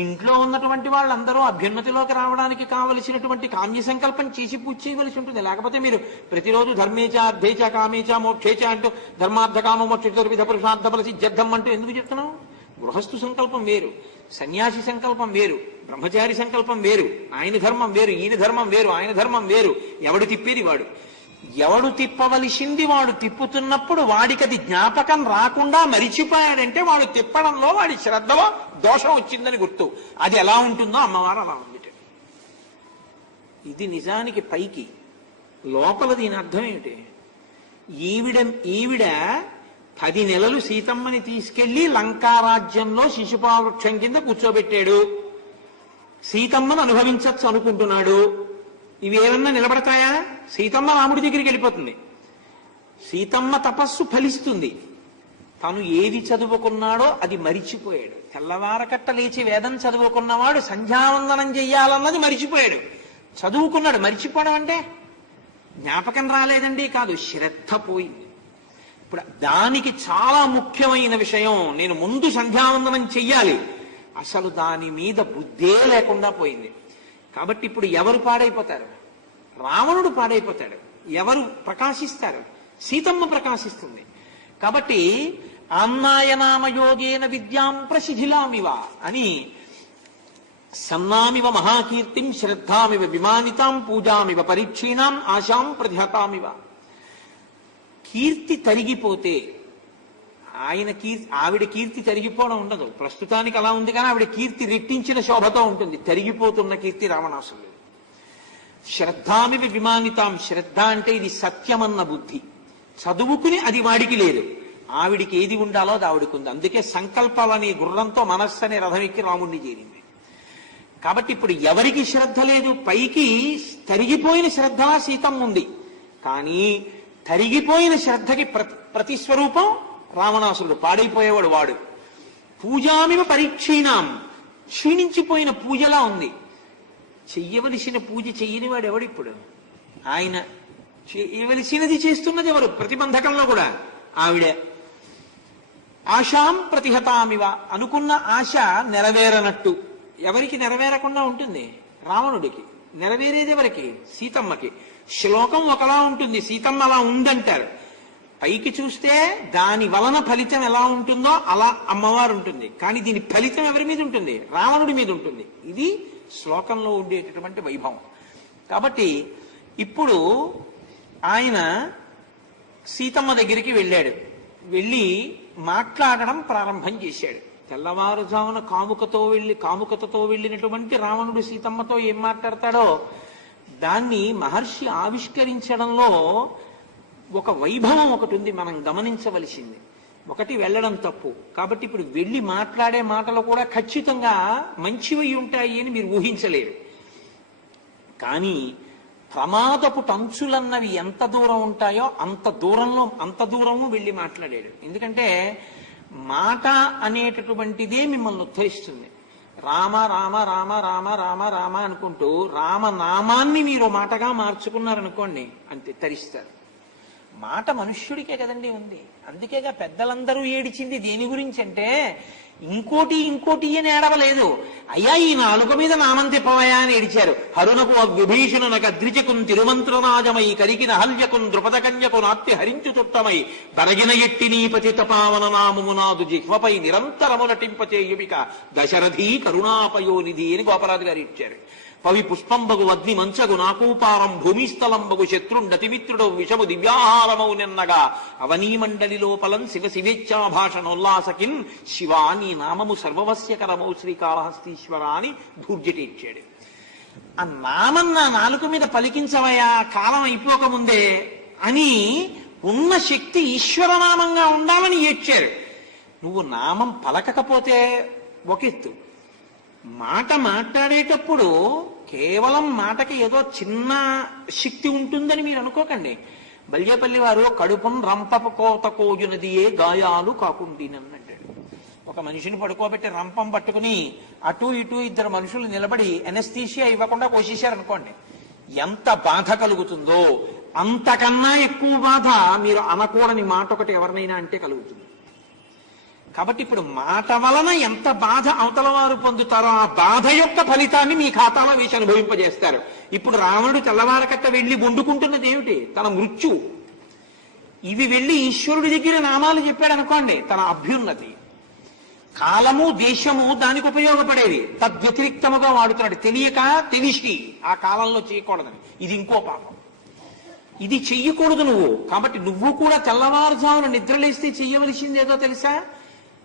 ఇంట్లో ఉన్నటువంటి వాళ్ళందరూ అభ్యున్నతిలోకి రావడానికి కావలసినటువంటి కామ్య సంకల్పం చేసి పూజ చేయవలసి ఉంటుంది. లేకపోతే మీరు ప్రతిరోజు ధర్మేచ అర్థేచ కామేచ మోక్షేచ అంటూ ధర్మార్థ కామ మోక్ష విధ పురుషార్థ బల సిద్ధ్యర్థం అంటూ ఎందుకు చెప్తున్నావు? గృహస్థు సంకల్పం వేరు, సన్యాసి సంకల్పం వేరు, బ్రహ్మచారి సంకల్పం వేరు, ఆయన ధర్మం వేరు, ఈయన ధర్మం వేరు, ఆయన ధర్మం వేరు. ఎవడు తిప్పేది వాడు, ఎవడు తిప్పవలసింది వాడు తిప్పుతున్నప్పుడు వాడికి అది జ్ఞాపకం రాకుండా మరిచిపోయాడంటే వాడు తిప్పడంలో వాడి శ్రద్ధలో దోషం వచ్చిందని గుర్తు. అది ఎలా ఉంటుందో అమ్మవారు అలా ఉంది. ఇది నిజానికి పైకి, లోపల దీని అర్థం ఏమిటి? ఈవిడ 10 నెలలు సీతమ్మని తీసుకెళ్లి లంకారాజ్యంలో శిశుపావృక్షం కింద కూర్చోబెట్టాడు, సీతమ్మను అనుభవించచ్చు అనుకుంటున్నాడు. ఇవి ఏమన్నా నిలబడతాయా? సీతమ్మ రాముడి దగ్గరికి వెళ్ళిపోతుంది, సీతమ్మ తపస్సు ఫలిస్తుంది. తను ఏది చదువుకున్నాడో అది మరిచిపోయాడు. తెల్లవారకట్ట లేచి వేదం చదువుకున్నవాడు సంధ్యావందనం చెయ్యాలన్నది మరిచిపోయాడు. చదువుకున్నాడు, మరిచిపోవడం అంటే జ్ఞాపకం రాలేదండి కాదు, శ్రద్ధ పోయింది. ఇప్పుడు దానికి చాలా ముఖ్యమైన విషయం, నేను ముందు సంధ్యావందనం చెయ్యాలి, అసలు దాని మీద బుద్ధే లేకుండా పోయింది. కాబట్టి ఇప్పుడు ఎవరు పాడైపోతారు? రావణుడు పాడైపోతాడు. ఎవరు ప్రకాశిస్తారు? సీతమ్మ ప్రకాశిస్తుంది. కాబట్టి ఆమ్నాయనామయోగేన విద్యాం ప్రశిథిలామివ అని సన్నామివ మహాకీర్తిం శ్రద్ధామివ విమానితాం పూజామివ పరీక్షీణాం ఆశాం ప్రతిహతామివ. కీర్తి తరిగిపోతే ఆవిడ కీర్తి తరిగిపోవడం ఉండదు, ప్రస్తుతానికి అలా ఉంది, కానీ ఆవిడ కీర్తి రెట్టించిన శోభతో ఉంటుంది. తరిగిపోతున్న కీర్తి రావణాసురుడు. శ్రద్ధామివి విమానితాం, శ్రద్ధ అంటే ఇది సత్యమన్న బుద్ధి. చదువుకుని అది వాడికి లేదు, ఆవిడికి ఏది ఉండాలో అది ఆవిడికి ఉంది. అందుకే సంకల్పాలని గుర్రంతో మనస్సు అనే రథం ఎక్కి రాముణ్ణి చేరింది. కాబట్టి ఇప్పుడు ఎవరికి శ్రద్ధ లేదు? పైకి తరిగిపోయిన శ్రద్ధ సీతమ్మ ఉంది, కానీ తరిగిపోయిన శ్రద్ధకి ప్రతిస్వరూపం రావణాసురుడు, పాడైపోయేవాడు వాడు. పూజామివ పరీక్షీణాం, క్షీణించిపోయిన పూజలా ఉంది. చెయ్యవలసిన పూజ చెయ్యని వాడు ఎవడిప్పుడు? ఆయన చేయవలసినది చేస్తున్నది ఎవరు? ప్రతిబంధకంలో కూడా ఆవిడే. ఆశాం ప్రతిహతామివ, అనుకున్న ఆశ నెరవేరనట్టు. ఎవరికి నెరవేరకుండా ఉంటుంది? రావణుడికి. నెరవేరేది ఎవరికి? సీతమ్మకి. శ్లోకం ఒకలా ఉంటుంది, సీతమ్మ అలా ఉందంటారు. పైకి చూస్తే దాని వలన ఫలితం ఎలా ఉంటుందో అలా అమ్మవారు ఉంటుంది, కానీ దీని ఫలితం ఎవరి మీద ఉంటుంది? రావణుడి మీద ఉంటుంది. ఇది శ్లోకంలో ఉండేటటువంటి వైభవం. కాబట్టి ఇప్పుడు ఆయన సీతమ్మ దగ్గరికి వెళ్ళాడు, వెళ్ళి మాట్లాడడం ప్రారంభం చేశాడు. తెల్లవారుజామున కాముకతతో వెళ్ళినటువంటి రావణుడు సీతమ్మతో ఏం మాట్లాడతాడో దాన్ని మహర్షి ఆవిష్కరించడంలో ఒక వైభవం ఒకటి ఉంది, మనం గమనించవలసింది. ఒకటి వెళ్ళడం తప్పు, కాబట్టి ఇప్పుడు వెళ్ళి మాట్లాడే మాటలు కూడా ఖచ్చితంగా మంచివి ఉంటాయి అని మీరు ఊహించలేరు. కానీ ప్రమాదపు టంచులన్నవి ఎంత దూరం ఉంటాయో అంత దూరము వెళ్ళి మాట్లాడాడు. ఎందుకంటే మాట అనేటటువంటిదే మిమ్మల్ని ఉద్ధరిస్తుంది. రామ రామ రామ రామ రామ రామ అనుకుంటూ రామనామాన్ని మీరు మాటగా మార్చుకున్నారనుకోండి, అంతే, తరిస్తారు. మాట మనుష్యుడికే కదండి ఉంది. అందుకేగా పెద్దలందరూ ఏడిచింది దేని గురించి అంటే ఇంకోటి అని ఏడవలేదు. అయ్యా ఈ నాలుక మీద నామం తిప్పవయా అని ఏడిచారు. హరునకు విభీషణునకు అద్రిజకున్ తిరుమంత్రరాజమై కరిగిన హల్యకున్ ద్రుపద కన్యకున్ ఆప్తి హరించు చుట్టమై బరగిన ఎట్టి నీ పతిత పావన నామమునాదు జిహ్వపై నిరంతరము నటింపచేయువిక దశరథీ కరుణాపయోనిధి అని గోపరాజు గారు ఇచ్చారు. పవి పుష్పంబగు అగ్ని మంచగు నాకూపారం భూమిస్థలంబగు శత్రుండతిమిత్రుడు విషము దివ్యాహారమౌ నిన్నగా అవనీమండలి లోపలం శివ శివేచ్ఛాభాషణోల్లాసకిన్ శివా నీ నామము సర్వవస్యకరమౌ శ్రీకాళహస్తీశ్వర అని భూర్జటి ఇచ్చాడు. ఆ నామం నా నాలుక మీద పలికించవయా కాలం అయిపోకముందే అని ఉన్న శక్తి ఈశ్వరనామంగా ఉండాలని ఏడ్చారు. నువ్వు నామం పలకకపోతే ఒక ఎత్తు, మాట మాట్లాడేటప్పుడు కేవలం మాటకి ఏదో చిన్న శక్తి ఉంటుందని మీరు అనుకోకండి. బల్యపల్లి వారు కడుపును రంపపు కోత కోయునదియే గాయాలు కాకుండినని అంటాడు. ఒక మనిషిని పడుకోబెట్టి రంపం పట్టుకుని అటు ఇటు ఇద్దరు మనుషులు నిలబడి ఎనస్థీషియా ఇవ్వకుండా కోసేశారనుకోండి, ఎంత బాధ కలుగుతుందో అంతకన్నా ఎక్కువ బాధ మీరు అనకూడని మాట ఒకటి ఎవరినైనా అంటే కలుగుతుంది. కాబట్టి ఇప్పుడు మాట వలన ఎంత బాధ అవతల వారు పొందుతారో ఆ బాధ యొక్క ఫలితాన్ని మీ ఖాతాలో వేసి అనుభవింపజేస్తారు. ఇప్పుడు రావణుడు తెల్లవారకట్ట వెళ్ళి వండుకుంటున్నది ఏమిటి? తన మృత్యు. ఇవి వెళ్ళి ఈశ్వరుడి దగ్గర నామాలు చెప్పాడు అనుకోండి, తన అభ్యున్నతి. కాలము దేశము దానికి ఉపయోగపడేది, తద్వ్యతిరిక్తముగా వాడుతున్నాడు. తెలియక తెలిసి ఆ కాలంలో చేయకూడదని, ఇది ఇంకో పాపం. ఇది చెయ్యకూడదు నువ్వు. కాబట్టి నువ్వు కూడా తెల్లవారుజామున నిద్రలేస్తే చెయ్యవలసింది ఏదో తెలుసా?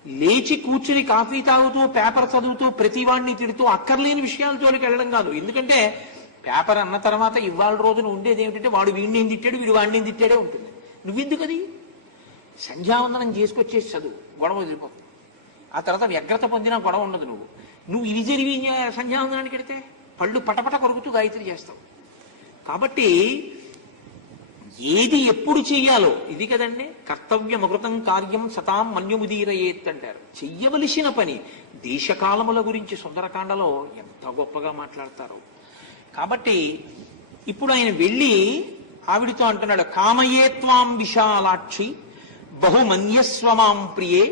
లేచి కూర్చుని కాఫీ తాగుతూ పేపర్ చదువుతూ ప్రతివాడిని తిడుతూ అక్కర్లేని విషయాల జోలికి వెళ్ళడం కాదు. ఎందుకంటే పేపర్ అన్న తర్వాత ఇవాళ రోజున ఉండేది ఏమిటంటే వాడు వీడిని ఏం తిట్టాడు, వీడు వాడిని ఏం తిట్టాడే ఉంటుంది. నువ్వెందుకు అది? సంధ్యావందనం చేసుకొచ్చేసి చదువు, గొడవ వదిలిపోతుంది. ఆ తర్వాత వ్యగ్రత పొందినా గొడవ ఉండదు. నువ్వు ఇది జరిగి సంధ్యావందనానికి వెడితే పళ్ళు పటపట కొరుకుతూ గాయత్రి చేస్తావు. కాబట్టి ఏది ఎప్పుడు చెయ్యాలో ఇది కదండి. కర్తవ్యమృతం కార్యం సతాం మన్యుముదీరయేత్ అంటారు. చెయ్యవలసిన పని దేశకాలముల గురించి సుందరకాండలో ఎంత గొప్పగా మాట్లాడతారు. కాబట్టి ఇప్పుడు ఆయన వెళ్ళి ఆవిడితో అంటున్నాడు, కామయేత్వాం విశాలాక్షి బహుమన్యస్వమాం ప్రియే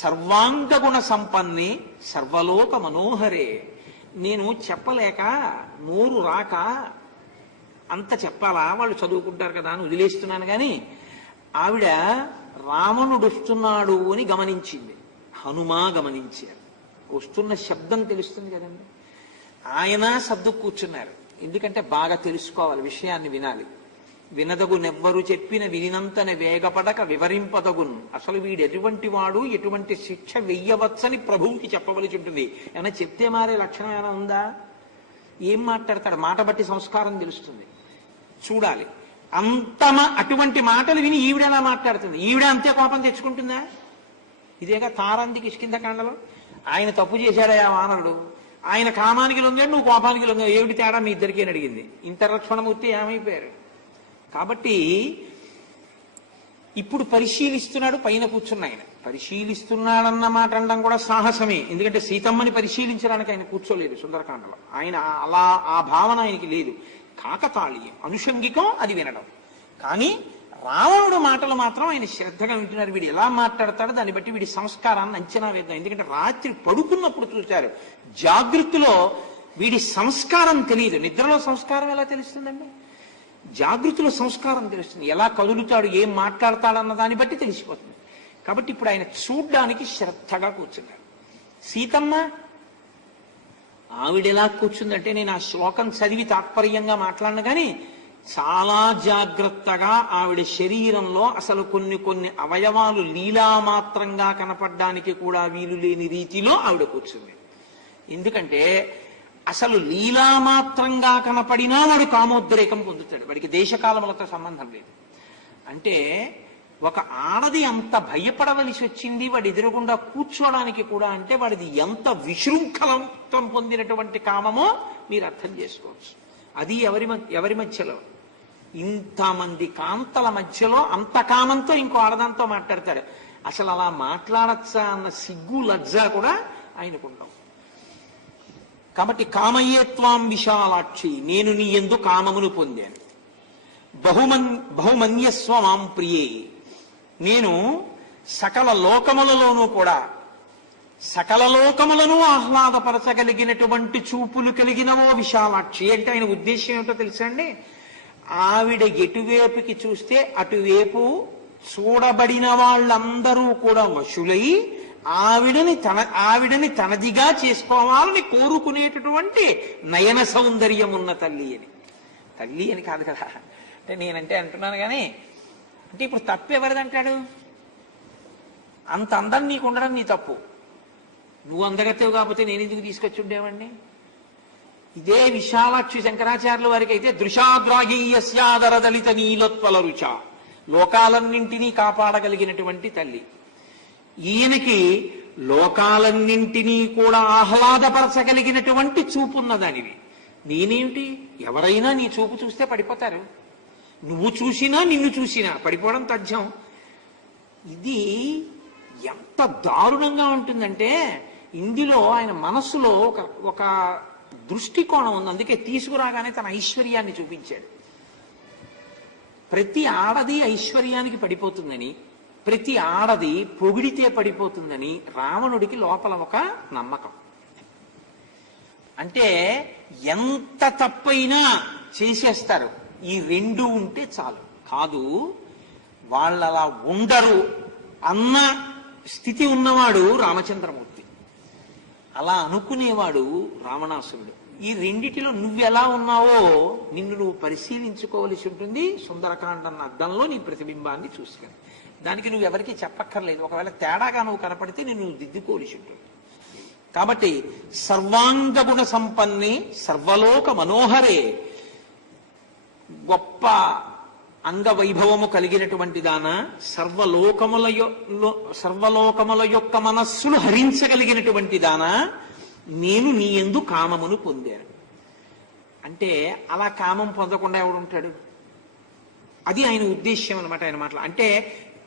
సర్వాంగగుణ సంపన్నే సర్వలోక మనోహరే. నేను చెప్పలేక నోరు రాక అంత చెప్పాలా, వాళ్ళు చదువుకుంటారు కదా అని వదిలేస్తున్నాను. కానీ ఆవిడ రావణుడు వస్తున్నాడు అని గమనించింది, హనుమా గమనించారు. వస్తున్న శబ్దం తెలుస్తుంది కదండి. ఆయన సర్దు కూర్చున్నారు. ఎందుకంటే బాగా తెలుసుకోవాలి, విషయాన్ని వినాలి. వినదగునెవ్వరు చెప్పిన వినినంతనే వేగపడక వివరింపదగున్. అసలు వీడు ఎటువంటి వాడు, ఎటువంటి శిక్ష వెయ్యవచ్చని ప్రభువుకి చెప్పవలసి ఉంటుంది. ఏమైనా చెప్తే మారే లక్షణం ఏమైనా ఉందా? ఏం మాట్లాడతాడు? మాట బట్టి సంస్కారం తెలుస్తుంది. చూడాలి. అటువంటి మాటలు విని ఈవిడ ఎలా మాట్లాడుతుంది? ఈవిడ అంతే కోపం తెచ్చుకుంటుందా? ఇదేగా తారంది కిష్కింధకాండలో. ఆయన తప్పు చేశాడా వానరుడు, ఆయన కామానికి లొంగాడు, నువ్వు కోపానికి లొంగావు, ఏమిటి తేడా మీ ఇద్దరికీ అని అడిగింది. ఇంత లక్ష్మణమూర్తి ఏమైపోయారు. కాబట్టి ఇప్పుడు పరిశీలిస్తున్నాడు, పైన కూర్చున్న ఆయన పరిశీలిస్తున్నాడన్న మాట అనడం కూడా సాహసమే. ఎందుకంటే సీతమ్మని పరిశీలించడానికి ఆయన కూర్చోలేదు సుందరకాండలో. ఆయన అలా ఆ భావన ఆయనకి లేదు. కాకతాళీయం, అనుషంగికం అది వినడం. కానీ రావణుడు మాటలు మాత్రం ఆయన శ్రద్ధగా వింటున్నారు. వీడు ఎలా మాట్లాడతాడో దాన్ని బట్టి వీడి సంస్కారాన్ని అంచనా వేద్దాం. ఎందుకంటే రాత్రి పడుకున్నప్పుడు చూశారు, జాగృతిలో వీడి సంస్కారం తెలియదు. నిద్రలో సంస్కారం ఎలా తెలుస్తుందండి? జాగృతిలో సంస్కారం తెలుస్తుంది. ఎలా కదులుతాడు, ఏం మాట్లాడతాడన్న దాన్ని బట్టి తెలిసిపోతుంది. కాబట్టి ఇప్పుడు ఆయన చూడ్డానికి శ్రద్ధగా కూర్చున్నారు. సీతమ్మ ఆవిడెలా కూర్చుందంటే, నేను ఆ శ్లోకం చదివి తాత్పర్యంగా మాట్లాడిన కానీ చాలా జాగ్రత్తగా ఆవిడ శరీరంలో అసలు కొన్ని అవయవాలు లీలామాత్రంగా కనపడడానికి కూడా వీలు లేని రీతిలో ఆవిడ కూర్చుంది. ఎందుకంటే అసలు లీలామాత్రంగా కనపడినా వాడు కామోద్రేకం పొందుతాడు. వాడికి దేశకాలములతో సంబంధం లేదు. అంటే ఒక ఆడది అంత భయపడవలసి వచ్చింది వాడి ఎదురుగుండా కూర్చోడానికి కూడా అంటే వాడిది ఎంత విశృంఖలత్వం పొందినటువంటి కామమో మీరు అర్థం చేసుకోవచ్చు. అది ఎవరి మధ్యలో, ఇంతమంది కాంతల మధ్యలో అంత కామంతో ఇంకో ఆడదాంతో మాట్లాడతాడు. అసలు అలా మాట్లాడచ్చా అన్న సిగ్గు లజ్జ కూడా ఆయనకుంటాం. కాబట్టి కామయేత్వాం విశాలాక్షి, నేను నీ యందు కామమును పొందాను. బహుమన్యస్వమాం ప్రియే, నేను సకల లోకములలోనూ కూడా సకల లోకములను ఆహ్లాదపరచగలిగినటువంటి చూపులు కలిగినవో విశాలాక్షి. అంటే ఆయన ఉద్దేశం ఏమిటో తెలుసా అండి? ఆవిడ ఎటువైపుకి చూస్తే అటువైపు చూడబడిన వాళ్ళందరూ కూడా వశులై ఆవిడని తనదిగా చేసుకోవాలని కోరుకునేటటువంటి నయన సౌందర్యం ఉన్న తల్లి అని. తల్లి అని కాదు కదా, అంటే నేనంటే అంటున్నాను కానీ, అంటే ఇప్పుడు తప్పు ఎవరిదంటాడు? అంత అందం నీకు ఉండడం నీ తప్పు. నువ్వు అందగత్తెవు కాకపోతే నేను ఎందుకు తీసుకొచ్చి ఉండేవాడిని? ఇదే విశాలాక్షి శంకరాచార్యుల వారికి అయితే దృశాద్రాగీయస్యాదర దళిత నీలోత్పల రుచ, లోకాలన్నింటినీ కాపాడగలిగినటువంటి తల్లి. ఈయనకి లోకాలన్నింటినీ కూడా ఆహ్లాదపరచగలిగినటువంటి చూపున్నదానివి. నేనేమిటి, ఎవరైనా నీ చూపు చూస్తే పడిపోతారు, నువ్వు చూసినా నిన్ను చూసినా పడిపోవడం తథ్యం. ఇది ఎంత దారుణంగా ఉంటుందంటే ఇందులో ఆయన మనస్సులో ఒక దృష్టికోణం ఉంది. అందుకే తీసుకురాగానే తన ఐశ్వర్యాన్ని చూపించాడు. ప్రతి ఆడది ఐశ్వర్యానికి పడిపోతుందని, ప్రతి ఆడది పొగిడితే పడిపోతుందని రావణుడికి లోపల ఒక నమ్మకం. అంటే ఎంత తప్పైనా చేసేస్తారు, ఈ రెండు ఉంటే చాలు. కాదు, వాళ్ళలా ఉండరు అన్న స్థితి ఉన్నవాడు రామచంద్రమూర్తి. అలా అనుకునేవాడు రావణాసురుడు. ఈ రెండిటిలో నువ్వెలా ఉన్నావో నిన్ను నువ్వు పరిశీలించుకోవలసి ఉంటుంది. సుందరకాండ అన్న అద్దంలో నీ ప్రతిబింబాన్ని చూసుకొని దానికి నువ్వు ఎవరికి చెప్పక్కర్లేదు. ఒకవేళ తేడాగా నువ్వు కనపడితే నిన్ను నువ్వు దిద్దుకోవలసి ఉంటుంది. కాబట్టి సర్వాంగ గుణ సంపన్నే సర్వలోక మనోహరే, గొప్ప అంగవైభవము కలిగినటువంటి దాన, సర్వలోకముల యొక్క మనస్సును హరించగలిగినటువంటి దాన, నేను నీ యందు కామమును పొందాను. అంటే అలా కామం పొందకుండా ఎవడుంటాడు? అది ఆయన ఉద్దేశ్యం అనమాట. ఆయన మాటలు అంటే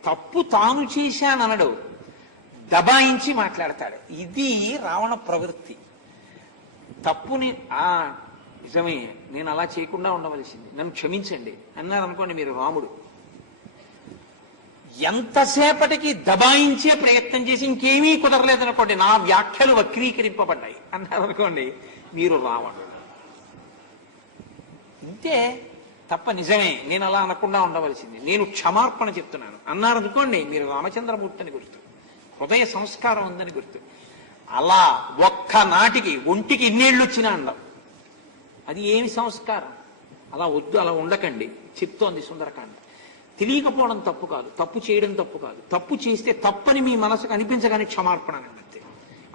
తప్పు తాను చేశాననడు, దబాయించి మాట్లాడతాడు. ఇది రావణ ప్రవృత్తి. తప్పుని నిజమే, నేను అలా చేయకుండా ఉండవలసింది, నన్ను క్షమించండి అన్నారు అనుకోండి మీరు, రాముడు ఎంతసేపటికి దబాయించే ప్రయత్నం చేసి ఇంకేమీ కుదరలేదనుకోండి, నా వ్యాఖ్యలు వక్రీకరింపబడ్డాయి అన్నారు అనుకోండి మీరు రావణుడు. ఇంతే తప్ప నిజమే, నేను అలా అనకుండా ఉండవలసింది, నేను క్షమార్పణ చెప్తున్నాను అన్నారు అనుకోండి మీరు రామచంద్రమూర్తిని గుర్తు, హృదయ సంస్కారం ఉందని గుర్తు. అలా ఒక్కనాటికి ఒంటికి ఇన్నేళ్ళు వచ్చినా అండం. అది ఏమి సంస్కారం? అలా వద్దు, అలా ఉండకండి చెప్తోంది సుందరకాండ. తెలియకపోవడం తప్పు కాదు, తప్పు చేయడం తప్పు కాదు, తప్పు చేస్తే తప్పని మీ మనసుకు అనిపించగానే క్షమార్పణ అంతే.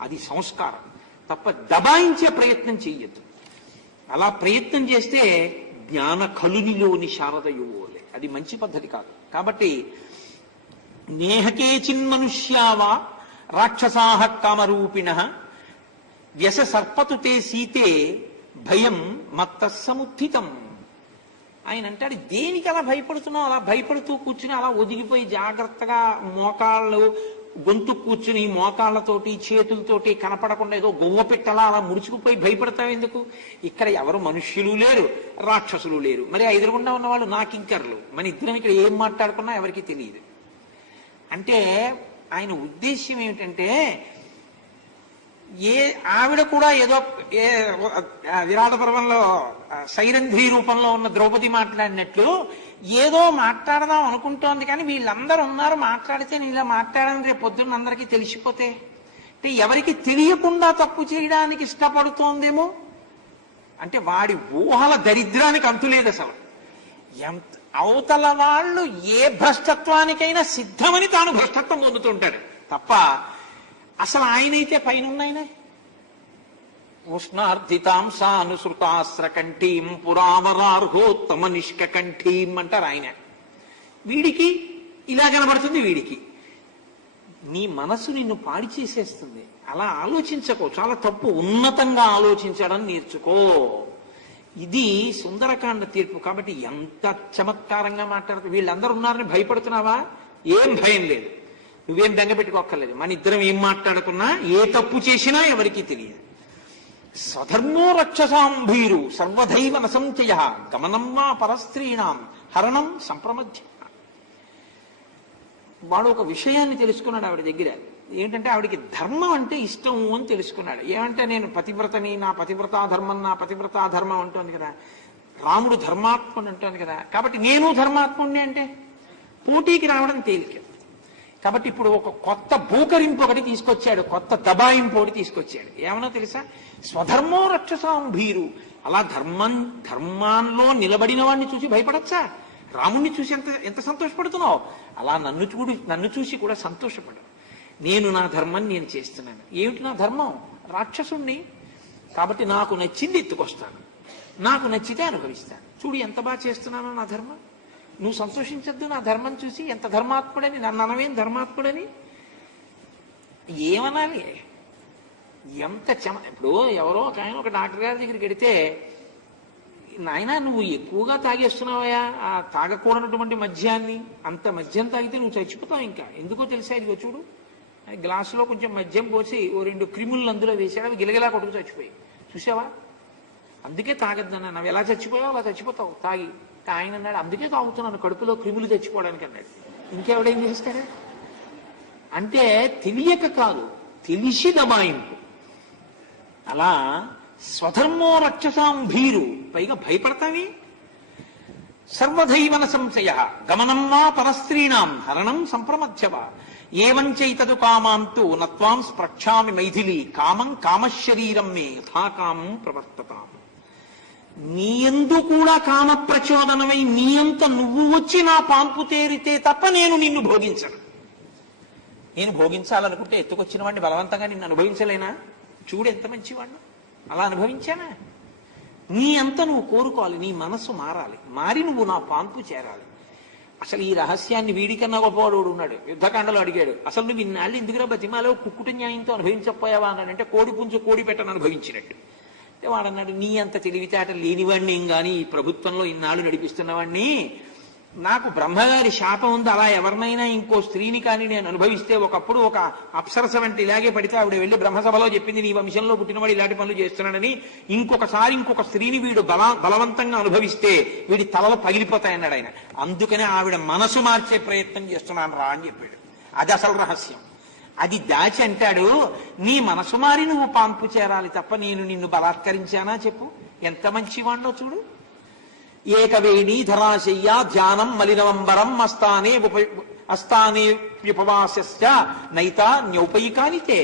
అది సంస్కారం తప్ప దబాయించే ప్రయత్నం చెయ్యొద్దు. అలా ప్రయత్నం చేస్తే జ్ఞాన కలునిలోని శారదయువోలే, అది మంచి పద్ధతి కాదు. కాబట్టి నేహకే చిన్మనుష్యావా రాక్షసాహ కామరూపిణ వ్యస సర్పతు తే సీతే భయం మత్త సముత్థితం. ఆయన అంటాడు, దేనికి అలా భయపడుతున్నావు? అలా భయపడుతూ కూర్చుని అలా ఒదిగిపోయి జాగ్రత్తగా మోకాళ్ళు గొంతు కూర్చుని మోకాళ్లతోటి చేతులతోటి కనపడకుండా ఏదో గొవ్వ పెట్టలా అలా ముడుచుకుపోయి భయపడతావు ఎందుకు? ఇక్కడ ఎవరు మనుష్యులు లేరు, రాక్షసులు లేరు, మరి ఎదురుగుండా ఉన్నవాళ్ళు నా కింకర్లు, మన ఇద్దరం ఇక్కడ ఏం మాట్లాడుకున్నా ఎవరికి తెలియదు. అంటే ఆయన ఉద్దేశ్యం ఏమిటంటే ఆవిడ కూడా ఏదో విరాట పర్వంలో సైరంధ్రి రూపంలో ఉన్న ద్రౌపది మాట్లాడినట్లు ఏదో మాట్లాడదాం అనుకుంటోంది, కానీ వీళ్ళందరూ ఉన్నారు, మాట్లాడితే నేను ఇలా మాట్లాడని రేపు పొద్దున్న అందరికీ తెలిసిపోతే, అంటే ఎవరికి తెలియకుండా తప్పు చేయడానికి ఇష్టపడుతోందేమో. అంటే వాడి ఊహల దరిద్రానికి అంతులేదు అసలు. ఎంత అవతల వాళ్ళు ఏ భ్రష్టత్వానికైనా సిద్ధమని తాను భ్రష్టత్వం పొందుతుంటాడు తప్ప అసలు ఆయనైతే పైన ఆయన ఉష్ణార్ధితాంసానుసృతాస్ర కంఠీం పురామరార్హోత్తమ నిష్క కంఠీం అంటారు ఆయన. వీడికి ఇలా కనబడుతుంది, వీడికి నీ మనసు నిన్ను పాడి చేసేస్తుంది. అలా ఆలోచించకో, చాలా తప్పు. ఉన్నతంగా ఆలోచించడం నేర్చుకో. ఇది సుందరకాండ తీర్పు. కాబట్టి ఎంత చమత్కారంగా మాట్లాడుతూ వీళ్ళందరూ ఉన్నారని భయపడుతున్నావా? ఏం భయం లేదు, నువ్వేం బెంగ పెట్టుకోక్కర్లేదు. మన ఇద్దరం ఏం మాట్లాడుకున్నా ఏ తప్పు చేసినా ఎవరికీ తెలియదు. స్వధర్మో రక్షసాంభీరు సర్వదైవ నసంచయ గమనం వా పరస్త్రీణాం హరణం సంప్రమధ్య. వాడు ఒక విషయాన్ని తెలుసుకున్నాడు ఆవిడ దగ్గర. ఏంటంటే ఆవిడికి ధర్మం అంటే ఇష్టం అని తెలుసుకున్నాడు. ఏమంటే నేను పతివ్రతని, నా పతివ్రతా ధర్మం, నా పతివ్రతా ధర్మం అంటోంది కదా, రాముడు ధర్మాత్ముడు అంటోంది కదా, కాబట్టి నేను ధర్మాత్ముడిని అంటే పోటీకి రావడం తేలిక. కాబట్టి ఇప్పుడు ఒక కొత్త భూకరింపు ఒకటి తీసుకొచ్చాడు, కొత్త దబాయింపు ఒకటి తీసుకొచ్చాడు. ఏమన్నా తెలుసా? స్వధర్మో రక్షసాంభీరు. అలా ధర్మాల్లో నిలబడిన వాడిని చూసి భయపడచ్చా? రాముణ్ణి చూసి ఎంత సంతోషపడుతున్నావు? అలా నన్ను చూసి కూడా సంతోషపడు. నేను నా ధర్మాన్ని నేను చేస్తున్నాను. ఏమిటి నా ధర్మం? రాక్షసుణ్ణి కాబట్టి నాకు నచ్చింది ఎత్తుకొస్తాను, నాకు నచ్చితే అనుభవిస్తాను. చూడు ఎంత బాగా చేస్తున్నానో నా ధర్మం. నువ్వు సంతోషించద్దు నా ధర్మం చూసి, ఎంత ధర్మాత్ముడని, నన్ను అనవేం ధర్మాత్ముడని ఏమనాలి? ఎంత ఇప్పుడు ఎవరో ఒక ఆయన ఒక డాక్టర్ గారి దగ్గరికి వెడితే, నాయన నువ్వు ఎక్కువగా తాగేస్తున్నావయ్యా ఆ తాగకూడనటువంటి మద్యాన్ని, అంత మద్యం తాగితే నువ్వు చచ్చిపోతావు. ఇంకా ఎందుకో తెలుసా, ఇదిగో చూడు గ్లాసులో కొంచెం మద్యం పోసి ఓ 2 క్రిములను అందులో వేసాడు, అవి గిలగిలా కొట్టుకు చచ్చిపోయి. చూసావా, అందుకే తాగద్దన్నా. నువ్వు ఎలా చచ్చిపోయావు అలా చచ్చిపోతావు తాగి. ఆయన అన్నాడు అందుకే తాగుతున్నాను, కడుపులో క్రిములు తెచ్చుకోవడానికి అన్నాడు. ఇంకెవడేం చేస్తాడా? అంటే తెలియక కాదు, తెలిసి దబాయింపు. అలా స్వధర్మో రక్షసాం భీరు, పైగా భయపడతావి. సర్వధైవన సంశయ గమనం వా పరస్త్రీణాం హరణం సంప్రమధ్యవ ఏవంచైతదు కామాంతు నత్వాం స్పృక్షామి మైథిలి కామం కామశరీరం మే యథాకామం ప్రవర్తతాం. నీయందు కూడా కామ ప్రచోదనమై నీయంత నువ్వు వచ్చి నా పాంపు తేరితే తప్ప నేను నిన్ను భోగించను. నేను భోగించాలనుకుంటే ఎత్తుకొచ్చిన వాడిని బలవంతంగా నిన్ను అనుభవించలేనా? చూడు ఎంత మంచివాడిని, అలా అనుభవించానా? నీ అంతా నువ్వు కోరుకోవాలి, నీ మనస్సు మారాలి, మారి నువ్వు నా పాంపు చేరాలి. అసలు ఈ రహస్యాన్ని వీడికన్నా గొప్పవాడు ఉన్నాడు. యుద్ధకాండలో అడిగాడు, అసలు నువ్వు ఇన్నాళ్ళు ఎందుకురా బతిమాలో కుక్కుట న్యాయంతో అనుభవించకపోయావా అన్నాడంటే, కోడి పుంజు కోడి పెట్టను అనుభవించినట్టు. అంటే వాడన్నాడు, నీ అంత తెలివితేట లేనివాడిని ఏం గాని ఈ ప్రభుత్వంలో ఇన్నాళ్ళు నడిపిస్తున్నవాడిని, నాకు బ్రహ్మగారి శాపం ఉంది, అలా ఎవరినైనా ఇంకో స్త్రీని కానీ నేను అనుభవిస్తే, ఒకప్పుడు ఒక అప్సరస వంటి ఇలాగే పడితే ఆవిడ వెళ్ళి బ్రహ్మసభలో చెప్పింది నీ వంశంలో పుట్టినవాడు ఇలాంటి పనులు చేస్తున్నాడని, ఇంకొకసారి ఇంకొక స్త్రీని వీడు బలవంతంగా అనుభవిస్తే వీడి తలలు పగిలిపోతాయన్నాడు ఆయన. అందుకనే ఆవిడ మనసు మార్చే ప్రయత్నం చేస్తున్నాను రా అని చెప్పాడు. అది అసలు రహస్యం. అది దాచి అంటాడు, నీ మనసు మారి నువ్వు పాంపు చేరాలి తప్ప నేను నిన్ను బలాత్కరించానా చెప్పు. ఎంత మంచివాణ్ణో చూడు. ఏకవేణీ ధరాశయ్య ధ్యానం మలినవంబరం అస్థానే వ్యుపవాస్య నైత న్యౌపయికానితే.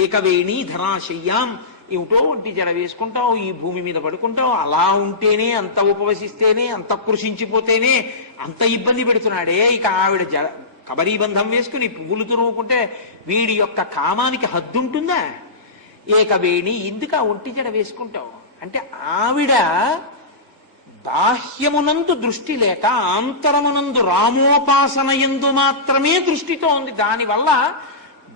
ఏకవేణీ ధరాశయ్యాం, ఏమిటో ఒంటి జడ వేసుకుంటావు, ఈ భూమి మీద పడుకుంటావు, అలా ఉంటేనే అంత ఉపవసిస్తేనే అంత కృషించిపోతేనే అంత ఇబ్బంది పెడుతున్నాడే. ఇక ఆవిడ జడ కబరీబంధం వేసుకుని పువ్వులు తురుముకుంటే వీడి యొక్క కామానికి హద్దుంటుందా? ఏకవేణి, ఎందుకు ఆ ఒంటి జడ వేసుకుంటావు అంటే, ఆవిడ బాహ్యమునందు దృష్టి లేక ఆంతరమునందు రామోపాసన యందు మాత్రమే దృష్టితో ఉంది. దానివల్ల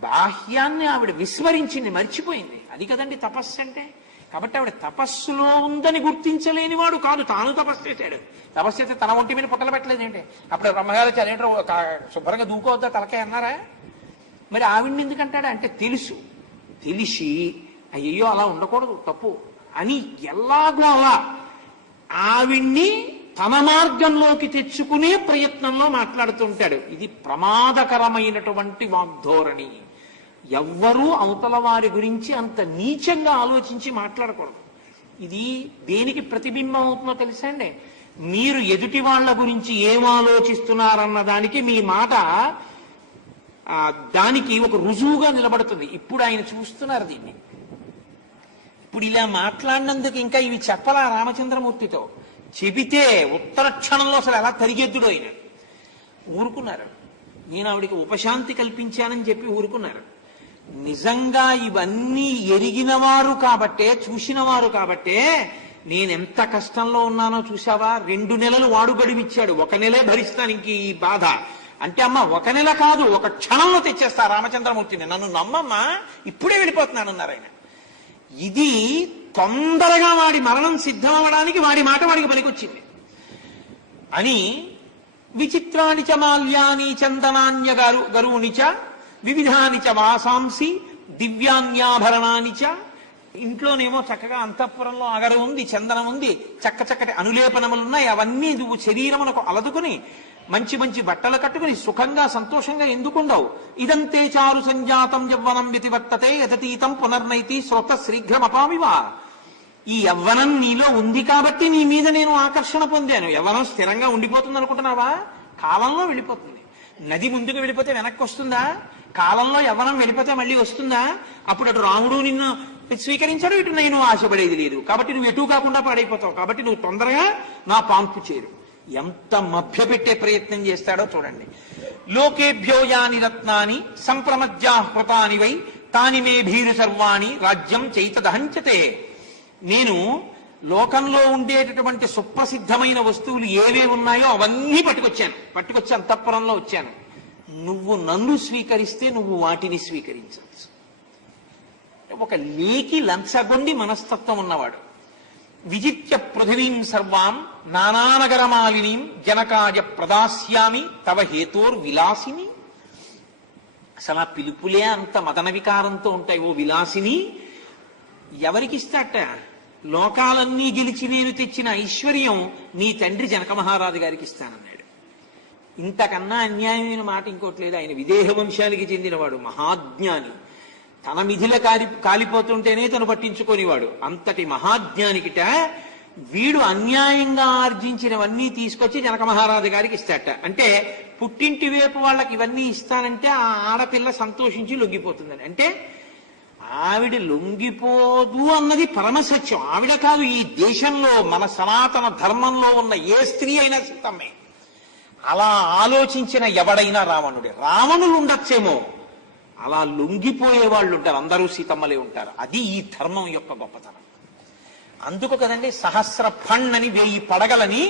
బాహ్యాన్ని ఆవిడ విస్మరించింది, మర్చిపోయింది. అది కదండి తపస్సు అంటే. కాబట్టి ఆవిడ తపస్సులో ఉందని గుర్తించలేని వాడు కాదు, తాను తపస్సు చేశాడు. తపస్సు చేస్తే తన ఒంటి మీద పుట్టలు పెట్టలేదేంటి? అప్పుడు బ్రహ్మగారు చదివేంటో శుభ్రంగా దూకోవద్దా తలకే అన్నారా? మరి ఆవిడ్ని ఎందుకంటాడా అంటే, తెలిసి అయ్యో అలా ఉండకూడదు తప్పు అని ఎలాగో అలా ఆవిడ్ని తన మార్గంలోకి తెచ్చుకునే ప్రయత్నంలో మాట్లాడుతుంటాడు. ఇది ప్రమాదకరమైనటువంటి వాగ్ధోరణి. ఎవ్వరూ అవతల వారి గురించి అంత నీచంగా ఆలోచించి మాట్లాడకూడదు. ఇది దేనికి ప్రతిబింబం అవుతుందో తెలుసా అండి? మీరు ఎదుటి వాళ్ళ గురించి ఏం ఆలోచిస్తున్నారన్న దానికి మీ మాట దానికి ఒక రుజువుగా నిలబడుతుంది. ఇప్పుడు ఆయన చూస్తున్నారు దీన్ని. ఇప్పుడు ఇలా మాట్లాడినందుకు ఇంకా ఇవి చెప్పలా రామచంద్రమూర్తితో. చెబితే ఉత్తర క్షణంలో అసలు ఎలా తరిగెద్దుడు ఆయన. ఊరుకున్నారు. నేను ఆవిడికి ఉపశాంతి కల్పించానని చెప్పి ఊరుకున్నారు. నిజంగా ఇవన్నీ ఎరిగినవారు కాబట్టే, చూసినవారు కాబట్టే, నేనెంత కష్టంలో ఉన్నానో చూసావా? 2 నెలలు వాడు గడివిచ్చాడు, 1 నెలే భరిస్తాను ఇంక ఈ బాధ అంటే, అమ్మ 1 నెల కాదు 1 క్షణంలో తెచ్చేస్తా రామచంద్రమూర్తిని, నన్ను నమ్మమ్మా, ఇప్పుడే వెళ్ళిపోతున్నానన్నారు ఆయన. ఇది తొందరగా వాడి మరణం సిద్ధమవడానికి వాడి మాట వాడికి పనికొచ్చింది అని. విచిత్రాని చ మాల్యాని చందనాన్య గరువుని చ వివిధాని చ వాసాంసి దివ్యాన్యాభరణాని చ. ఇంట్లోనేమో చక్కగా అంతఃపురంలో అగరు ఉంది, చందనం ఉంది, చక్కటి అనులేపనములున్నాయి. అవన్నీ నువ్వు శరీరమునకు అలదుకుని మంచి మంచి బట్టలు కట్టుకుని సుఖంగా సంతోషంగా ఎందుకుండవు? ఇదంతే చారు సంజాతం యవ్వనం వ్యతివర్తతే యతతీతం పునర్నైతి శ్రోత శీఘ్రమపామివా. ఈ యవ్వనం నీలో ఉంది కాబట్టి నీ మీద నేను ఆకర్షణ పొందాను. యవ్వనం స్థిరంగా ఉండిపోతుంది అనుకుంటున్నావా? కాలంలో వెళ్ళిపోతుంది. నది ముందుకు వెళ్ళిపోతే వెనక్కి వస్తుందా? కాలంలో యవ్వనం వెళ్ళిపోతే మళ్ళీ వస్తుందా? అప్పుడు అటు రాముడు నిన్ను స్వీకరించాడు, ఇటు నేను ఆశపడేది లేదు. కాబట్టి నువ్వు ఎటు కాకుండా పాడైపోతావు. కాబట్టి నువ్వు తొందరగా నా పాంపు చేరు. ఎంత మభ్యపెట్టే ప్రయత్నం చేస్తాడో చూడండి. లోకేభ్యో యాని రత్నాని సంప్రమజ్యాహృతాని వై తాని మే భీరు సర్వాణి రాజ్యం చైతదహంచతే. నేను లోకంలో ఉండేటటువంటి సుప్రసిద్ధమైన వస్తువులు ఏవే ఉన్నాయో అవన్నీ పట్టుకొచ్చి అంతఃపురంలో వచ్చాను. నువ్వు నన్ను స్వీకరిస్తే నువ్వు వాటిని స్వీకరించవచ్చు. ఒక లేకి లంచగొండి మనస్తత్వం ఉన్నవాడు. విజిత్య పృథివీం సర్వాం నానానగరమాలినీం జనకాయ ప్రదాస్యామి తవ హేతోర్ విలాసిని. అసలు ఆ పిలుపులే అంత మదన వికారంతో ఉంటాయి. ఓ విలాసిని ఎవరికి ఇస్తాట? లోకాలన్నీ గెలిచి నేను తెచ్చిన ఐశ్వర్యం నీ తండ్రి జనక మహారాజు గారికి ఇస్తానన్నాడు. ఇంతకన్నా అన్యాయమైన మాట ఇంకోటి లేదు. ఆయన విదేహ వంశానికి చెందినవాడు, మహాజ్ఞాని. తన మిథిల కాలిపోతుంటేనే తను పట్టించుకోనివాడు. అంతటి మహాజ్ఞానికిట వీడు అన్యాయంగా ఆర్జించినవన్నీ తీసుకొచ్చి జనక మహారాజు గారికి ఇస్తాట. అంటే పుట్టింటి వైపు వాళ్ళకి ఇవన్నీ ఇస్తానంటే ఆ ఆడపిల్ల సంతోషించి లొంగిపోతుందని. అంటే ఆవిడ లొంగిపోదు అన్నది పరమసత్యం. ఆవిడ కాదు, ఈ దేశంలో మన సనాతన ధర్మంలో ఉన్న ఏ స్త్రీ అయినా సీతమ్మే. అలా ఆలోచించిన ఎవడైనా రావణుడే. రావణులు ఉండొచ్చేమో, అలా లొంగిపోయే వాళ్ళు ఉంటారు. అందరూ సీతమ్మలే ఉంటారు. అది ఈ ధర్మం యొక్క గొప్పతనం. అందుకు కదండి సహస్ర ఫణ్ అని 1000 పడగలని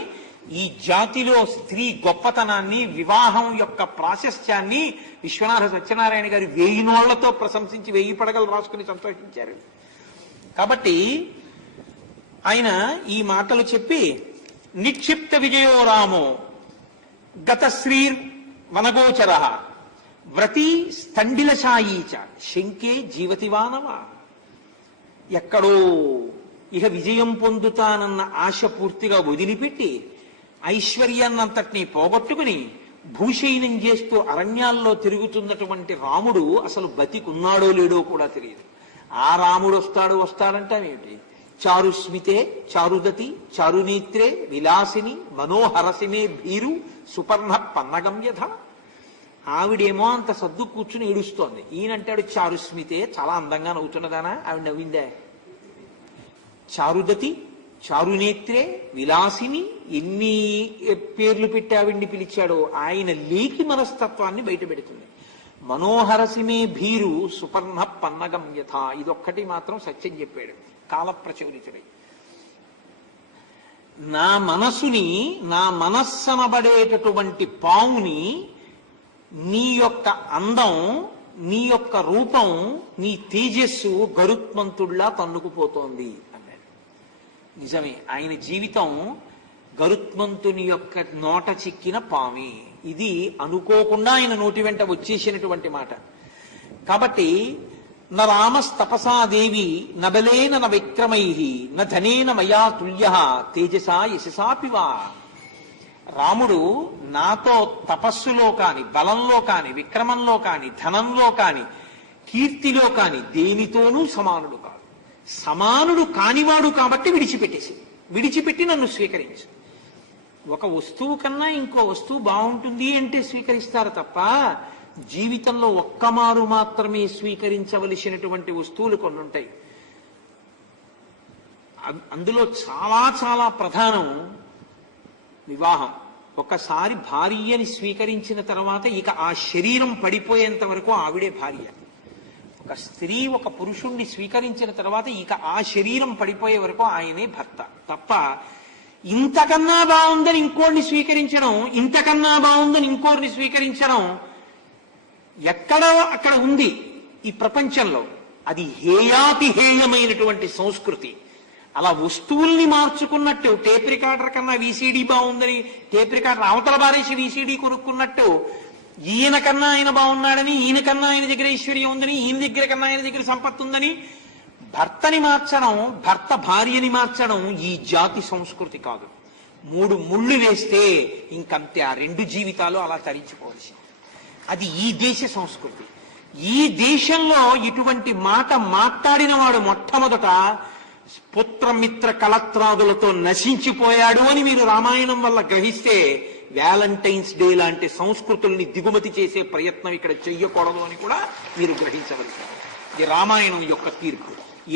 ఈ జాతిలో స్త్రీ గొప్పతనాన్ని, వివాహం యొక్క ప్రాశస్త్యాన్ని విశ్వనాథ సత్యనారాయణ గారు 1000 నోళ్లతో ప్రశంసించి 1000 పడగలు రాసుకుని సంతోషించారు. కాబట్టి ఆయన ఈ మాటలు చెప్పి నిక్షిప్త విజయో రామో గత శ్రీర్ వనగోచర వ్రతి స్థండిలశాయీచ శంకే జీవతివానవ. ఎక్కడో ఇక విజయం పొందుతానన్న ఆశ పూర్తిగా వదిలిపెట్టి ఐశ్వర్యాన్నంతటినీ పోగొట్టుకుని భూషయనం చేస్తూ అరణ్యాల్లో తిరుగుతున్నటువంటి రాముడు అసలు బతికున్నాడో లేడో కూడా తెలియదు. ఆ రాముడు వస్తాడంటామేమిటి? చారుస్మితే చారుదతి చారునేత్రే విలాసిని మనోహరసినే భీరు సుపర్ణ పన్నగమ్యధ. ఆవిడేమో అంత సర్దు కూర్చుని ఏడుస్తోంది. ఈయనంటాడు చారుస్మితే, చాలా అందంగా నవ్వుతున్నదానా? ఆవిడ నవ్విందే. చారుదతి చారునేత్రే విలాసిని, ఎన్ని పేర్లు పెట్టి ఆవిడ్ని పిలిచాడో ఆయన లేకి మనస్తత్వాన్ని బయట పెడుతుంది. మనోహరసిమే భీరు సుపర్ణ పన్నగం యథ. ఇదొక్కటి మాత్రం సత్యం చెప్పాడు కాలప్రచోదితుడై. నా మనస్సనబడేటటువంటి పావుని నీ యొక్క అందం, నీ యొక్క రూపం, నీ తేజస్సు గరుత్మంతుడిలా తన్నుకుపోతోంది అన్నాడు. నిజమే, ఆయన జీవితం గరుత్మంతుని యొక్క నోట చిక్కిన పామి. ఇది అనుకోకుండా ఆయన నోటి వెంట వచ్చేసినటువంటి మాట. కాబట్టి న రామస్తపసాదేవి నబలేన న విక్రమై న ధనేన మయా తుల్య తేజసా యశసాపివా. రాముడు నాతో తపస్సులో కాని, బలంలో కాని, విక్రమంలో కాని, ధనంలో కాని, కీర్తిలో కాని దేనితోనూ సమానుడు కాదు. సమానుడు కానివాడు కాబట్టి విడిచిపెట్టి నన్ను స్వీకరించు. ఒక వస్తువు కన్నా ఇంకో వస్తువు బాగుంటుంది అంటే స్వీకరిస్తారు తప్ప జీవితంలో ఒక్కమారు మాత్రమే స్వీకరించవలసినటువంటి వస్తువులు కొన్ని ఉంటాయి. అందులో చాలా చాలా ప్రధానం వివాహం. ఒకసారి భార్యని స్వీకరించిన తర్వాత ఇక ఆ శరీరం పడిపోయేంత వరకు ఆవిడే భార్య. ఒక స్త్రీ ఒక పురుషుణ్ణి స్వీకరించిన తర్వాత ఇక ఆ శరీరం పడిపోయే వరకు ఆయనే భర్త తప్ప ఇంతకన్నా బాగుందని ఇంకోరిని స్వీకరించడం, ఇంతకన్నా బాగుందని ఇంకోరిని స్వీకరించడం ఎక్కడ అక్కడ ఉంది ఈ ప్రపంచంలో. అది హేయాతి హేయమైనటువంటి సంస్కృతి. అలా వస్తువుల్ని మార్చుకున్నట్టు టేప్ రికార్డర్ కన్నా వీసీడీ బాగుందని టేప్ రికార్డర్ అవతల బారేసి వీసీడీ కొనుక్కున్నట్టు ఈయన కన్నా ఆయన బాగున్నాడని, ఈయన కన్నా ఆయన దగ్గర ఐశ్వర్యం ఉందని, ఈయన దగ్గర కన్నా ఆయన దగ్గర సంపత్తి ఉందని భర్తని మార్చడం, భర్త భార్యని మార్చడం ఈ జాతి సంస్కృతి కాదు. 3 ముళ్ళు వేస్తే ఇంకంతే, ఆ 2 జీవితాలు అలా తరించిపోవలసింది. అది ఈ దేశ సంస్కృతి. ఈ దేశంలో ఇటువంటి మాట మాట్లాడిన వాడు మొట్టమొదట పుత్రమిత్ర కళత్రాదులతో నశించిపోయాడు అని మీరు రామాయణం వల్ల గ్రహిస్తే వ్యాలంటైన్స్ డే లాంటి సంస్కృతుల్ని దిగుమతి చేసే ప్రయత్నం ఇక్కడ చెయ్యకూడదు అని కూడా మీరు గ్రహించవలసింది. ఇది రామాయణం యొక్క తీర్పు.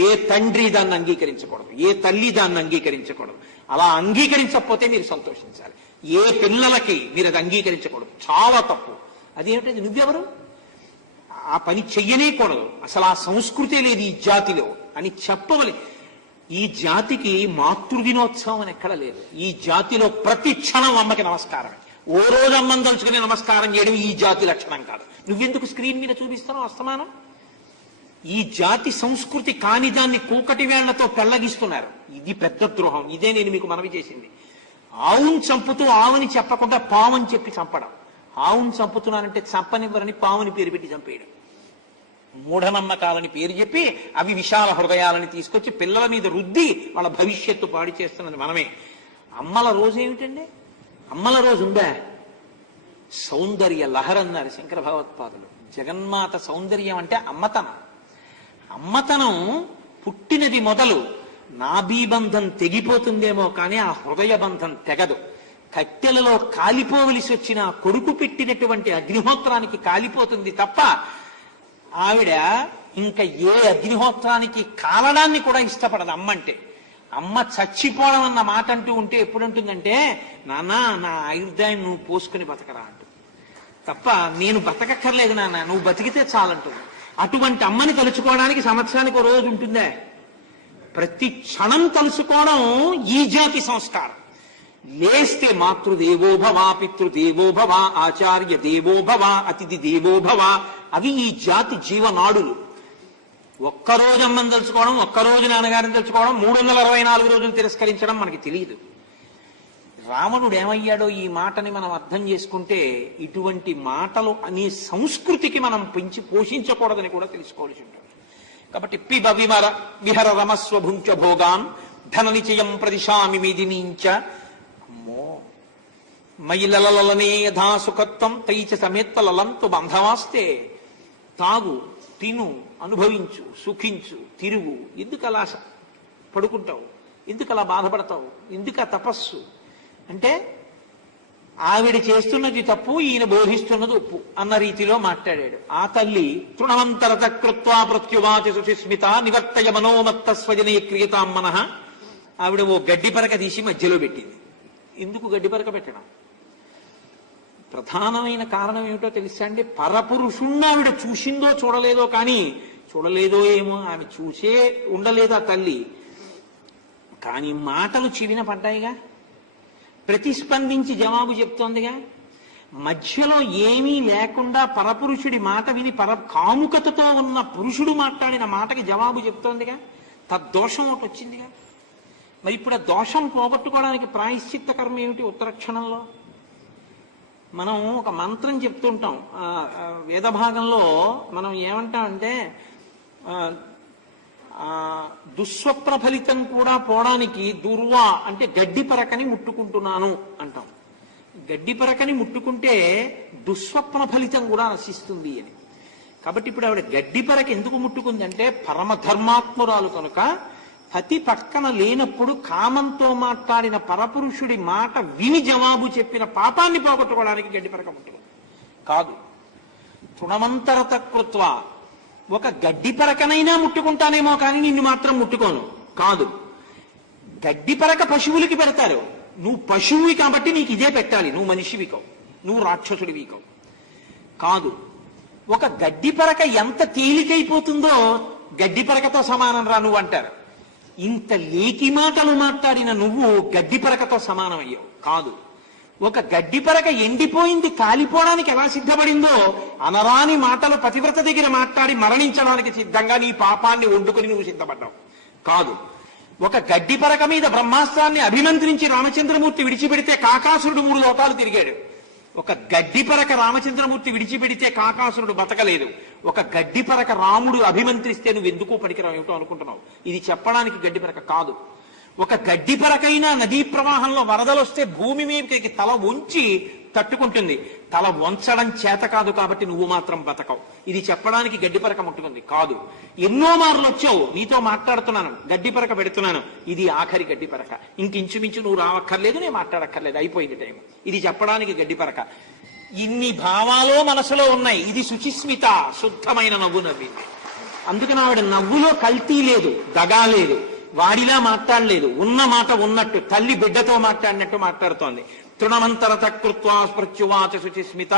ఏ తండ్రి దాన్ని అంగీకరించకూడదు, ఏ తల్లి దాన్ని అంగీకరించకూడదు. అలా అంగీకరించకపోతే మీరు సంతోషించాలి. ఏ పిల్లలకి మీరు అది అంగీకరించకూడదు, చాలా తప్పు. అదేమిటది? నువ్వెవరు? ఆ పని చెయ్యనేకూడదు, అసలు ఆ సంస్కృతే లేదు ఈ జాతిలో అని చెప్పవలే. ఈ జాతికి మాతృదినోత్సవం అని ఎక్కడ లేదు. ఈ జాతిలో ప్రతి క్షణం అమ్మకి నమస్కారమే. ఓ రోజు అమ్మని తలుచుకుని నమస్కారం చేయడం ఈ జాతి లక్షణం కాదు. నువ్వెందుకు స్క్రీన్ మీద చూపిస్తున్నావు అస్తమానం? ఈ జాతి సంస్కృతి కాని దాన్ని కూకటి వేళ్లతో పెళ్లగిస్తున్నారు. ఇది పెద్ద ద్రోహం. ఇదే నేను మీకు మనవి చేసింది. ఆవుని చంపుతూ ఆవుని చెప్పకుండా పావుని చెప్పి చంపడం. ఆవుని చంపుతున్నానంటే చంపనివ్వరని పావుని పేరు పెట్టి చంపేయడం. మూఢనమ్మకాలని పేరు చెప్పి అవి విశాల హృదయాలని తీసుకొచ్చి పిల్లల మీద రుద్ది వాళ్ళ భవిష్యత్తు పాడు చేస్తున్నది మనమే. అమ్మల రోజు ఏమిటండి? అమ్మల రోజు ఉందా? సౌందర్య లహర్ అన్నారు శంకర భగవత్పాదులు. జగన్మాత సౌందర్యం అంటే అమ్మతనం. అమ్మతనం పుట్టినది మొదలు నాభీబంధం తెగిపోతుందేమో కానీ ఆ హృదయ బంధం తెగదు. కట్టెలలో కాలిపోవలసి వచ్చిన కొడుకు పెట్టినటువంటి అగ్నిహోత్రానికి కాలిపోతుంది తప్ప ఆవిడ ఇంకా ఏ అగ్నిహోత్రానికి కాలడాన్ని కూడా ఇష్టపడదు అమ్మ అంటే. అమ్మ చచ్చిపోవడం అన్న మాట అంటూ ఉంటే ఎప్పుడంటుందంటే, నాన్న నా ఆయుర్దాయం నువ్వు పోసుకుని బతకరా అంటుంది తప్ప నేను బతకక్కర్లేదు నాన్న, నువ్వు బతికితే చాలంటుంది. అటువంటి అమ్మని తలుచుకోవడానికి సంవత్సరానికి ఒక రోజు ఉంటుందే? ప్రతి క్షణం తలుచుకోవడం ఈ జాతి సంస్కారం. లేస్తే మాతృదేవోభవ, పితృదేవోభవ, ఆచార్య దేవోభవ, అతిథి దేవోభవ, అవి ఈ జాతి జీవనాడులు. ఒక్కరోజు అమ్మని తలుచుకోవడం, ఒక్కరోజు నాన్నగారిని తలుచుకోవడం, 364 రోజులు తిరస్కరించడం మనకి తెలియదు. రావణుడు ఏమయ్యాడో ఈ మాటని మనం అర్థం చేసుకుంటే ఇటువంటి మాటలు అనే సంస్కృతికి మనం పెంచి పోషించకూడదని కూడా తెలుసుకోవాల్సి ఉంటుంది. కాబట్టి పిబ విహర రమస్వ భుంచ భోగాన్ ధన నిచయం ప్రదిశామి మీదినీంచ. అమ్మో మయిలలలనే యథా సుఖత్వం తైచ సమేత్వలంతు బంధవాస్తే. తాగు, తిను, అనుభవించు, సుఖించు, తిరుగు. ఎందుకు అలా పడుకుంటావు? ఎందుకు అలా బాధపడతావు? ఎందుకు ఆ తపస్సు అంటే ఆవిడ చేస్తున్నది తప్పు, ఈయన బోధిస్తున్నది ఒప్పు అన్న రీతిలో మాట్లాడాడు. ఆ తల్లి తృణవంతరత కృత్వా ప్రత్యువాచ సుచిస్మిత నివర్తయ మనోమత్త స్వజనే క్రియతాం మనః. ఆవిడ ఓ గడ్డి పరక తీసి మధ్యలో పెట్టింది. ఎందుకు గడ్డి పరక పెట్టడం? ప్రధానమైన కారణం ఏమిటో తెలుసా అండి? పరపురుషుణ్ణి ఆవిడ చూసిందో చూడలేదో, కానీ చూడలేదో ఏమో, ఆమె చూసే ఉండలేదు ఆ తల్లి. కానీ మాటలు చెవిన పడ్డాయిగా, ప్రతిస్పందించి జవాబు చెప్తోందిగా. మధ్యలో ఏమీ లేకుండా పరపురుషుడి మాట విని కాముకతతో ఉన్న పురుషుడు మాట్లాడిన మాటకి జవాబు చెప్తోందిగా. తద్దోషం ఒకటి వచ్చిందిగా. మరి ఇప్పుడు ఆ దోషం పోగొట్టుకోవడానికి ప్రాయశ్చిత్త కర్మ ఏమిటి? ఉత్తరక్షణంలో మనం ఒక మంత్రం చెప్తుంటాం. వేద భాగంలో మనం ఏమంటామంటే దుస్వప్న ఫలితం కూడా పోవడానికి దుర్వా అంటే గడ్డి పరకని ముట్టుకుంటున్నాను అంటాం. గడ్డి పరకని ముట్టుకుంటే దుస్వప్న ఫలితం కూడా నశిస్తుంది అని. కాబట్టి ఇప్పుడు ఆవిడ గడ్డి పరక ఎందుకు ముట్టుకుందంటే పరమధర్మాత్మురాలు కనుక పతి పక్కన లేనప్పుడు కామంతో మాట్లాడిన పరపురుషుడి మాట విని జవాబు చెప్పిన పాపాన్ని పోగొట్టుకోవడానికి గడ్డి పరక ముట్టుకుంది కాదు. తృణమంతరత కృత్వ, ఒక గడ్డి పరకనైనా ముట్టుకుంటానేమో కానీ నిన్ను మాత్రం ముట్టుకోను కాదు. గడ్డి పరక పశువులకి పెడతారు, నువ్వు పశువువి కాబట్టి నీకు ఇదే పెట్టాలి, నువ్వు మనిషివికవు, నువ్వు రాక్షసుడివికవు కాదు. ఒక గడ్డి పరక ఎంత తేలికైపోతుందో గడ్డి పరకతో సమానం రా నువ్వు అంటారు. ఇంత లేకి మాటలు మాట్లాడిన నువ్వు గడ్డి పరకతో సమానం అయ్యావు కాదు. ఒక గడ్డి పరక ఎండిపోయింది, కాలిపోవడానికి ఎలా సిద్ధపడిందో అనరాని మాటలు పతివ్రత దగ్గర మాట్లాడి మరణించడానికి సిద్ధంగా నీ పాపాన్ని వండుకొని నువ్వు సిద్ధపడ్డావు కాదు. ఒక గడ్డి పరక మీద బ్రహ్మాస్త్రాన్ని అభిమంత్రించి రామచంద్రమూర్తి విడిచిపెడితే కాకాసురుడు 3 లోకాలు తిరిగాడు. ఒక గడ్డి పరక రామచంద్రమూర్తి విడిచిపెడితే కాకాసురుడు బతకలేదు. ఒక గడ్డి పరక రాముడు అభిమంత్రిస్తే నువ్వు ఎందుకు పనికిరావు ఏమిటో అనుకుంటున్నావు. ఇది చెప్పడానికి గడ్డి పరక కాదు. ఒక గడ్డి పరకైనా నదీ ప్రవాహంలో వరదలు వస్తే భూమి మీదకి తల వంచి తట్టుకుంటుంది. తల వంచడం చేత కాదు కాబట్టి నువ్వు మాత్రం బతకవు. ఇది చెప్పడానికి గడ్డి పరక ముట్టుకుంది కాదు. ఎన్నో మార్లు వచ్చావు, నీతో మాట్లాడుతున్నాను, గడ్డి పరక పెడుతున్నాను, ఇది ఆఖరి గడ్డి పరక, ఇంకించుమించు నువ్వు రావక్కర్లేదు, నేను మాట్లాడక్కర్లేదు, అయిపోయింది టైం. ఇది చెప్పడానికి గడ్డి పరక. ఇన్ని భావాలు మనసులో ఉన్నాయి. ఇది శుచిస్మిత, శుద్ధమైన నవ్వు నవ్వింది. అందుకని ఆవిడ నవ్వులో కల్తీ లేదు, దగా లేదు, వాడిలా మాట్లాడలేదు, ఉన్న మాట ఉన్నట్టు తల్లి బిడ్డతో మాట్లాడినట్టు మాట్లాడుతోంది. తృణమంతరత కృత్వా స్మృత్యువాచ శుచిస్మిత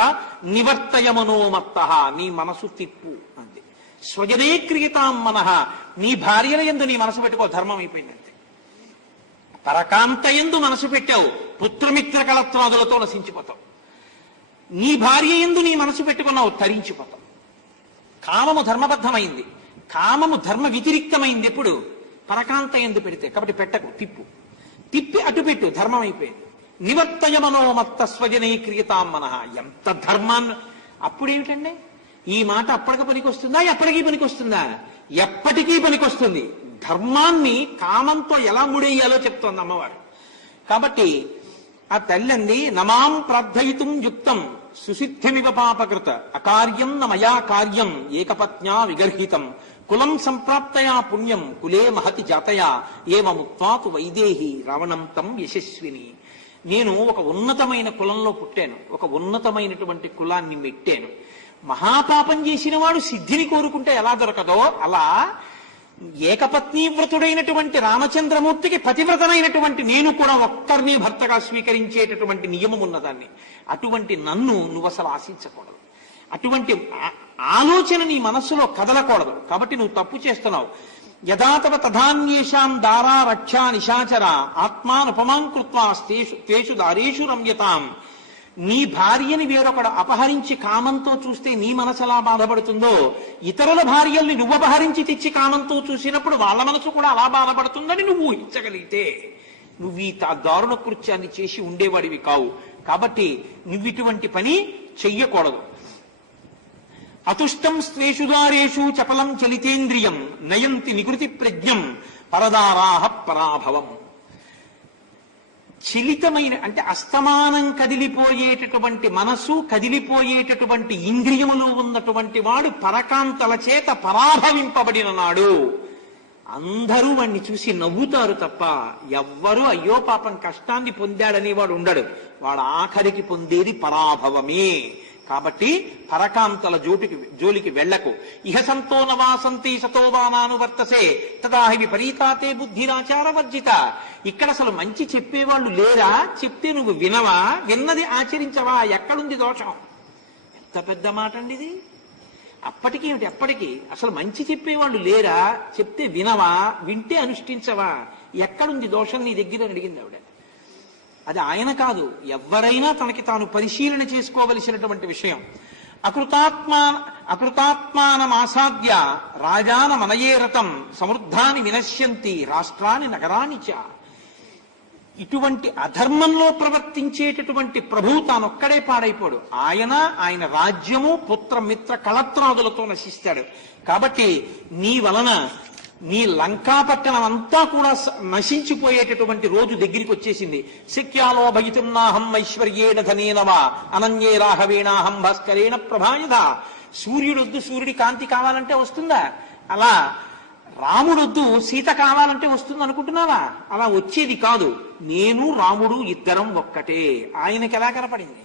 నివర్తయ మనోమత్త, నీ మనసు తిప్పు స్వజనే క్రియతాం మనః. నీ భార్యల యందు నీ మనసు పెట్టుకో, ధర్మం అయిపోయింది అంతే. పరకాంత యందు మనసు పెట్టావు, పుత్రమిత్ర కళత్రాదులతో నశించిపోతావు. నీ భార్య యందు నీ మనసు పెట్టుకున్నావు, తరించిపోతావు. కామము ధర్మబద్ధమైంది, కామము ధర్మ వ్యతిరిక్తమైంది ఎప్పుడు? పరకాంత యందు పెడితే. కాబట్టి పెట్టకు, తిప్పి అటు పెట్టు, ధర్మం అయిపోయింది. నివర్తయ మనోమత్త స్వజనే క్రియతాం మనః. ఎంత ధర్మాన్ని! అప్పుడేమిటండి ఈ మాట అప్పటికి పనికొస్తుందా, ఎప్పటికీ పనికొస్తుందా? ఎప్పటికీ పనికొస్తుంది. ధర్మాన్ని కామంతో ఎలా ముడేయాలో చెప్తోంది అమ్మవారు. కాబట్టి ఆ తల్లంది, నమాం ప్రార్థయితుం యుక్తం సుసిద్ధిమివ పాపకృత అకార్యం న మయా కార్యం ఏకపత్న్యా విగర్హితం కులం సంప్రాప్తయా పుణ్యం కులే మహతి జాతయా ఏమముత్వాతు వైదేహి రావణం తం యశస్విని. నేను ఒక ఉన్నతమైన కులంలో పుట్టాను, ఒక ఉన్నతమైనటువంటి కులాన్ని మెట్టాను. మహాపాపం చేసిన వాడు సిద్ధిని కోరుకుంటే ఎలా దొరకదో అలా ఏకపత్నీవ్రతుడైనటువంటి రామచంద్రమూర్తికి పతివ్రతనైనటువంటి నేను కూడా ఒక్కరిని భర్తగా స్వీకరించేటటువంటి నియమం ఉన్నదాన్ని. అటువంటి నన్ను నువ్వు అసలు ఆశించకూడదు, అటువంటి ఆలోచన నీ మనస్సులో కదలకూడదు. కాబట్టి నువ్వు తప్పు చేస్తున్నావు. యథాతవ తథాన్యేషాం దారా రక్షా నిశాచర ఆత్మానుపమాం కృత్వా తేషు దారేషు రమ్యతాం. నీ భార్యని వేరొకడు అపహరించి కామంతో చూస్తే నీ మనసు ఎలా బాధపడుతుందో, ఇతరుల భార్యల్ని నువ్వు అపహరించి తెచ్చి కామంతో చూసినప్పుడు వాళ్ళ మనసు కూడా అలా బాధపడుతుందని నువ్వు ఊహించగలిగితే నువ్వు ఈ దారుణ కృత్యాన్ని చేసి ఉండేవాడివి కావు. కాబట్టి నువ్వు ఇటువంటి పని చెయ్యకూడదు. అతుష్టం స్వేషు దారేషు చపలం చలితేంద్రియం నయంతి నికృతి ప్రజ్ఞం పరదారాహ పరాభవం. చలితమైన అంటే అస్తమానం కదిలిపోయేటటువంటి మనసు, కదిలిపోయేటటువంటి ఇంద్రియములు ఉన్నటువంటి వాడు పరకాంతల చేత పరాభవింపబడిన నాడు అందరూ వాణ్ణి చూసి నవ్వుతారు తప్ప ఎవ్వరూ అయ్యో పాపం కష్టాన్ని పొందాడని వాడు ఉండడు. వాడు ఆఖరికి పొందేది పరాభవమే. కాబట్టి పరకాంతల జోలికి వెళ్లకు. ఇహ సంతో నవాసంతి సతోవానాను వర్తసే తదాహి విపరీతాతే బుద్ధిరాచార వర్జిత. ఇక్కడ అసలు మంచి చెప్పేవాళ్ళు లేరా? చెప్తే నువ్వు వినవా? విన్నది ఆచరించవా? ఎక్కడుంది దోషం? ఎంత పెద్ద మాట అండి ఇది. అప్పటికేమిటి ఎప్పటికీ అసలు మంచి చెప్పేవాళ్ళు లేరా? చెప్తే వినవా? వింటే అనుష్ఠించవా? ఎక్కడుంది దోషం నీ దగ్గర అని అడిగింది ఆవిడ. అది ఆయన కాదు, ఎవరైనా తనకి తాను పరిశీలన చేసుకోవలసినటువంటి విషయం. అకృతాత్మానమాసాద్య రాజాన మనయే రతం సమృద్ధాని వినశ్యంతి రాష్ట్రాన్ని నగరాని చ. ఇటువంటి అధర్మంలో ప్రవర్తించేటటువంటి ప్రభువు తానొక్కడే పాడైపోడు. ఆయన రాజ్యము పుత్రమిత్ర కళత్రాదులతో నశిస్తాడు. కాబట్టి నీ వలన నీ లంకాపట్టణం అంతా కూడా నశించిపోయేటటువంటి రోజు దగ్గరికి వచ్చేసింది. శక్యాలో భగితున్నాహం ఐశ్వర్యేణ ధనేనవా అనన్యే రాఘవేణాహం భాస్కరేణ ప్రభాయధ. సూర్యుడొద్దు సూర్యుడి కాంతి కావాలంటే వస్తుందా? అలా రాముడొద్దు సీత కావాలంటే వస్తుంది అనుకుంటున్నావా? అలా వచ్చేది కాదు. నేను రాముడు ఇద్దరం ఒక్కటే. ఆయనకి ఎలా కనపడింది?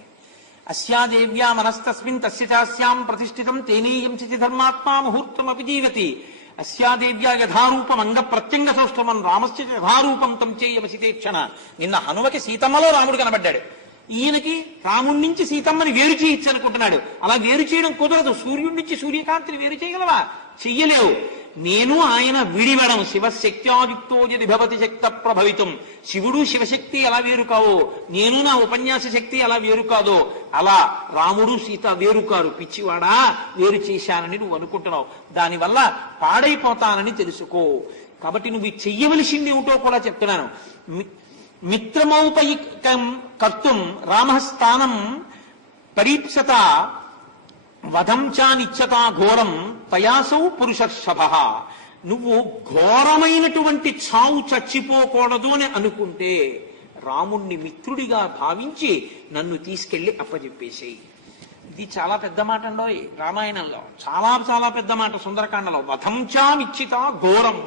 అస్యాదేవ్యా మనస్తస్మిన్ తస్య చాస్యాం ప్రతిష్ఠితం తేనేయం చితి ధర్మాత్మా ముహూర్తమపి జీవతి. అస్యాదేవ్యా యథారూపం అంగ ప్రత్యంగ సౌష్ఠమం రామస్య యథారూపం తం చేయమసితే క్షణ. నిన్న హనుమకి సీతమ్మలో రాముడు కనబడ్డాడు. ఈయనకి రాముడి నుంచి సీతమ్మని వేరు చేయొచ్చు అనుకుంటున్నాడు. అలా వేరు చేయడం కుదరదు. సూర్యుడి నుంచి సూర్యకాంతిని వేరు చేయగలవా? చెయ్యలేవు. నేను ఆయన విడివడం. శివశక్త్యాయుక్తో యది భవతి శక్త ప్రభవితం. శివుడు శివశక్తి ఎలా వేరు కావో, నేను నా ఉపన్యాస శక్తి ఎలా వేరు కాదో, అలా రాముడు సీత వేరు కారు. పిచ్చివాడా, వేరు చేశానని నువ్వు అనుకుంటున్నావు. దానివల్ల పాడైపోతానని తెలుసుకో. కాబట్టి నువ్వు చెయ్యవలసింది ఏమిటో కూడా చెప్తున్నాను. మిత్రమౌపైకం కర్తుం రామస్థానం పరీప్సత వధం చానిచ్చతా ఘోరం తయాసౌ పురుషర్షభ. నువ్వు ఘోరమైనటువంటి చావు చచ్చిపోకూడదు అని అనుకుంటే రాముణ్ణి మిత్రుడిగా భావించి నన్ను తీసుకెళ్లి అప్పచెప్పేసేయి. ఇది చాలా పెద్ద మాట అండోయ్ రామాయణంలో. చాలా చాలా పెద్ద మాట సుందరకాండలో. వధం చానిచ్చితా ఘోరం.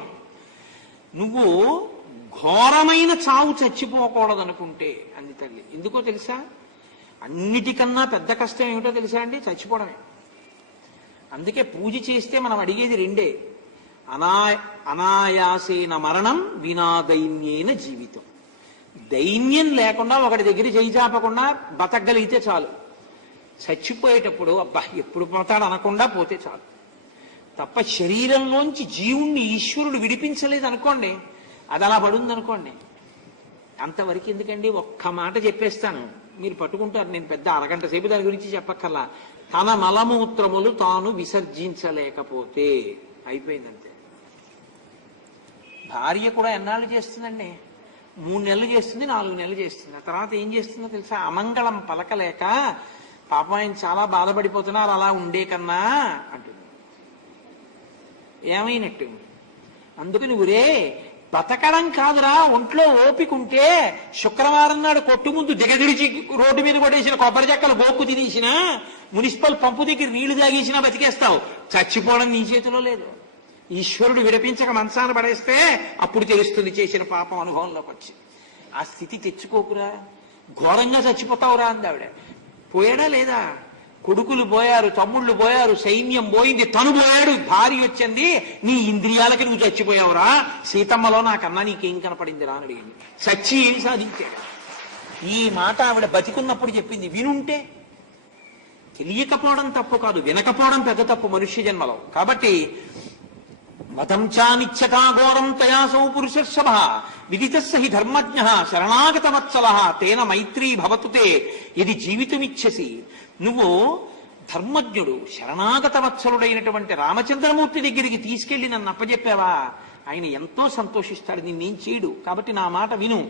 నువ్వు ఘోరమైన చావు చచ్చిపోకూడదు అనుకుంటే అంది తల్లి. ఎందుకో తెలుసా? అన్నిటికన్నా పెద్ద కష్టం ఏమిటో తెలుసా అండి? చచ్చిపోవడమే. అందుకే పూజ చేస్తే మనం అడిగేది రెండే: అనాయాసేన మరణం వినా దైన్యేన జీవితం. దైన్యం లేకుండా ఒకటి దగ్గర చేయి చాపకుండా బతకగలిగితే చాలు. చచ్చిపోయేటప్పుడు అబ్బా ఎప్పుడు పోతాడు అనకుండా పోతే చాలు. తప్ప శరీరంలోంచి జీవుణ్ణి ఈశ్వరుడు విడిపించలేదు అనుకోండి, అది అలా పడుంది అనుకోండి, అంతవరకు ఎందుకండి. ఒక్క మాట చెప్పేస్తాను, మీరు పట్టుకుంటారు. నేను పెద్ద అరగంట సేపు దాని గురించి చెప్పక్కర్లా. తన మలమూత్రములు తాను విసర్జించలేకపోతే అయిపోయిందంతే. భార్య కూడా ఎన్నాళ్ళు చేస్తుందండి? 3 నెలలు చేస్తుంది, 4 నెలలు చేస్తుంది. ఆ తర్వాత ఏం చేస్తుందో తెలుసా? అమంగళం పలకలేక పాపం ఆయన చాలా బాధపడిపోతున్నారు, అలా ఉండే కన్నా అంటుంది. ఏమైనట్టు? అందుకని ఊరే బతకడం కాదురా, ఒంట్లో ఓపిక ఉంటే శుక్రవారం నాడు కొట్టు ముందు దిగదిడిచి రోడ్డు మీద కొట్టేసిన కొబ్బరి చెక్కలు బోక్కు తినేసిన, మున్సిపల్ పంపు దగ్గర నీళ్లు తాగేసినా బతికేస్తావు. చచ్చిపోవడం నీ చేతిలో లేదు. ఈశ్వరుడు విడిపించక మనసాన పడేస్తే అప్పుడు తెలుస్తుంది చేసిన పాపం అనుభవంలోకి వచ్చి. ఆ స్థితి తెచ్చుకోకురా, ఘోరంగా చచ్చిపోతావురా అంది ఆవిడ. పోయాడా లేదా? కొడుకులు పోయారు, తమ్ముళ్ళు పోయారు, సైన్యం పోయింది, తను పోయాడు, భార్య వచ్చింది. నీ ఇంద్రియాలకి నువ్వు చచ్చిపోయావురా, సీతమ్మలో నాకన్నా నీకేం కనపడింది రా అని అడిగింది. చచ్చి ఏం సాధించాడు? ఈ మాట ఆవిడ బతికున్నప్పుడు చెప్పింది. వినుంటే, తెలియకపోవడం తప్పు కాదు, వినకపోవడం పెద్ద తప్పు మనుష్య జన్మలో. కాబట్టి వదంచానిచ్చతాఘోరం తయాసౌ పురుషర్షభ విదితస్య హి ధర్మజ్ఞ శరణాగత వత్సల తేన మైత్రీ భవతు తే ఇది జీవితమిచ్చసి. నువ్వు ధర్మజ్ఞుడు, శరణాగత వత్సలుడైనటువంటి రామచంద్రమూర్తి దగ్గరికి తీసుకెళ్లి నన్ను అప్పచెప్పావా, ఆయన ఎంతో సంతోషిస్తాడు, నిన్నేం చేయడు, కాబట్టి నా మాట విను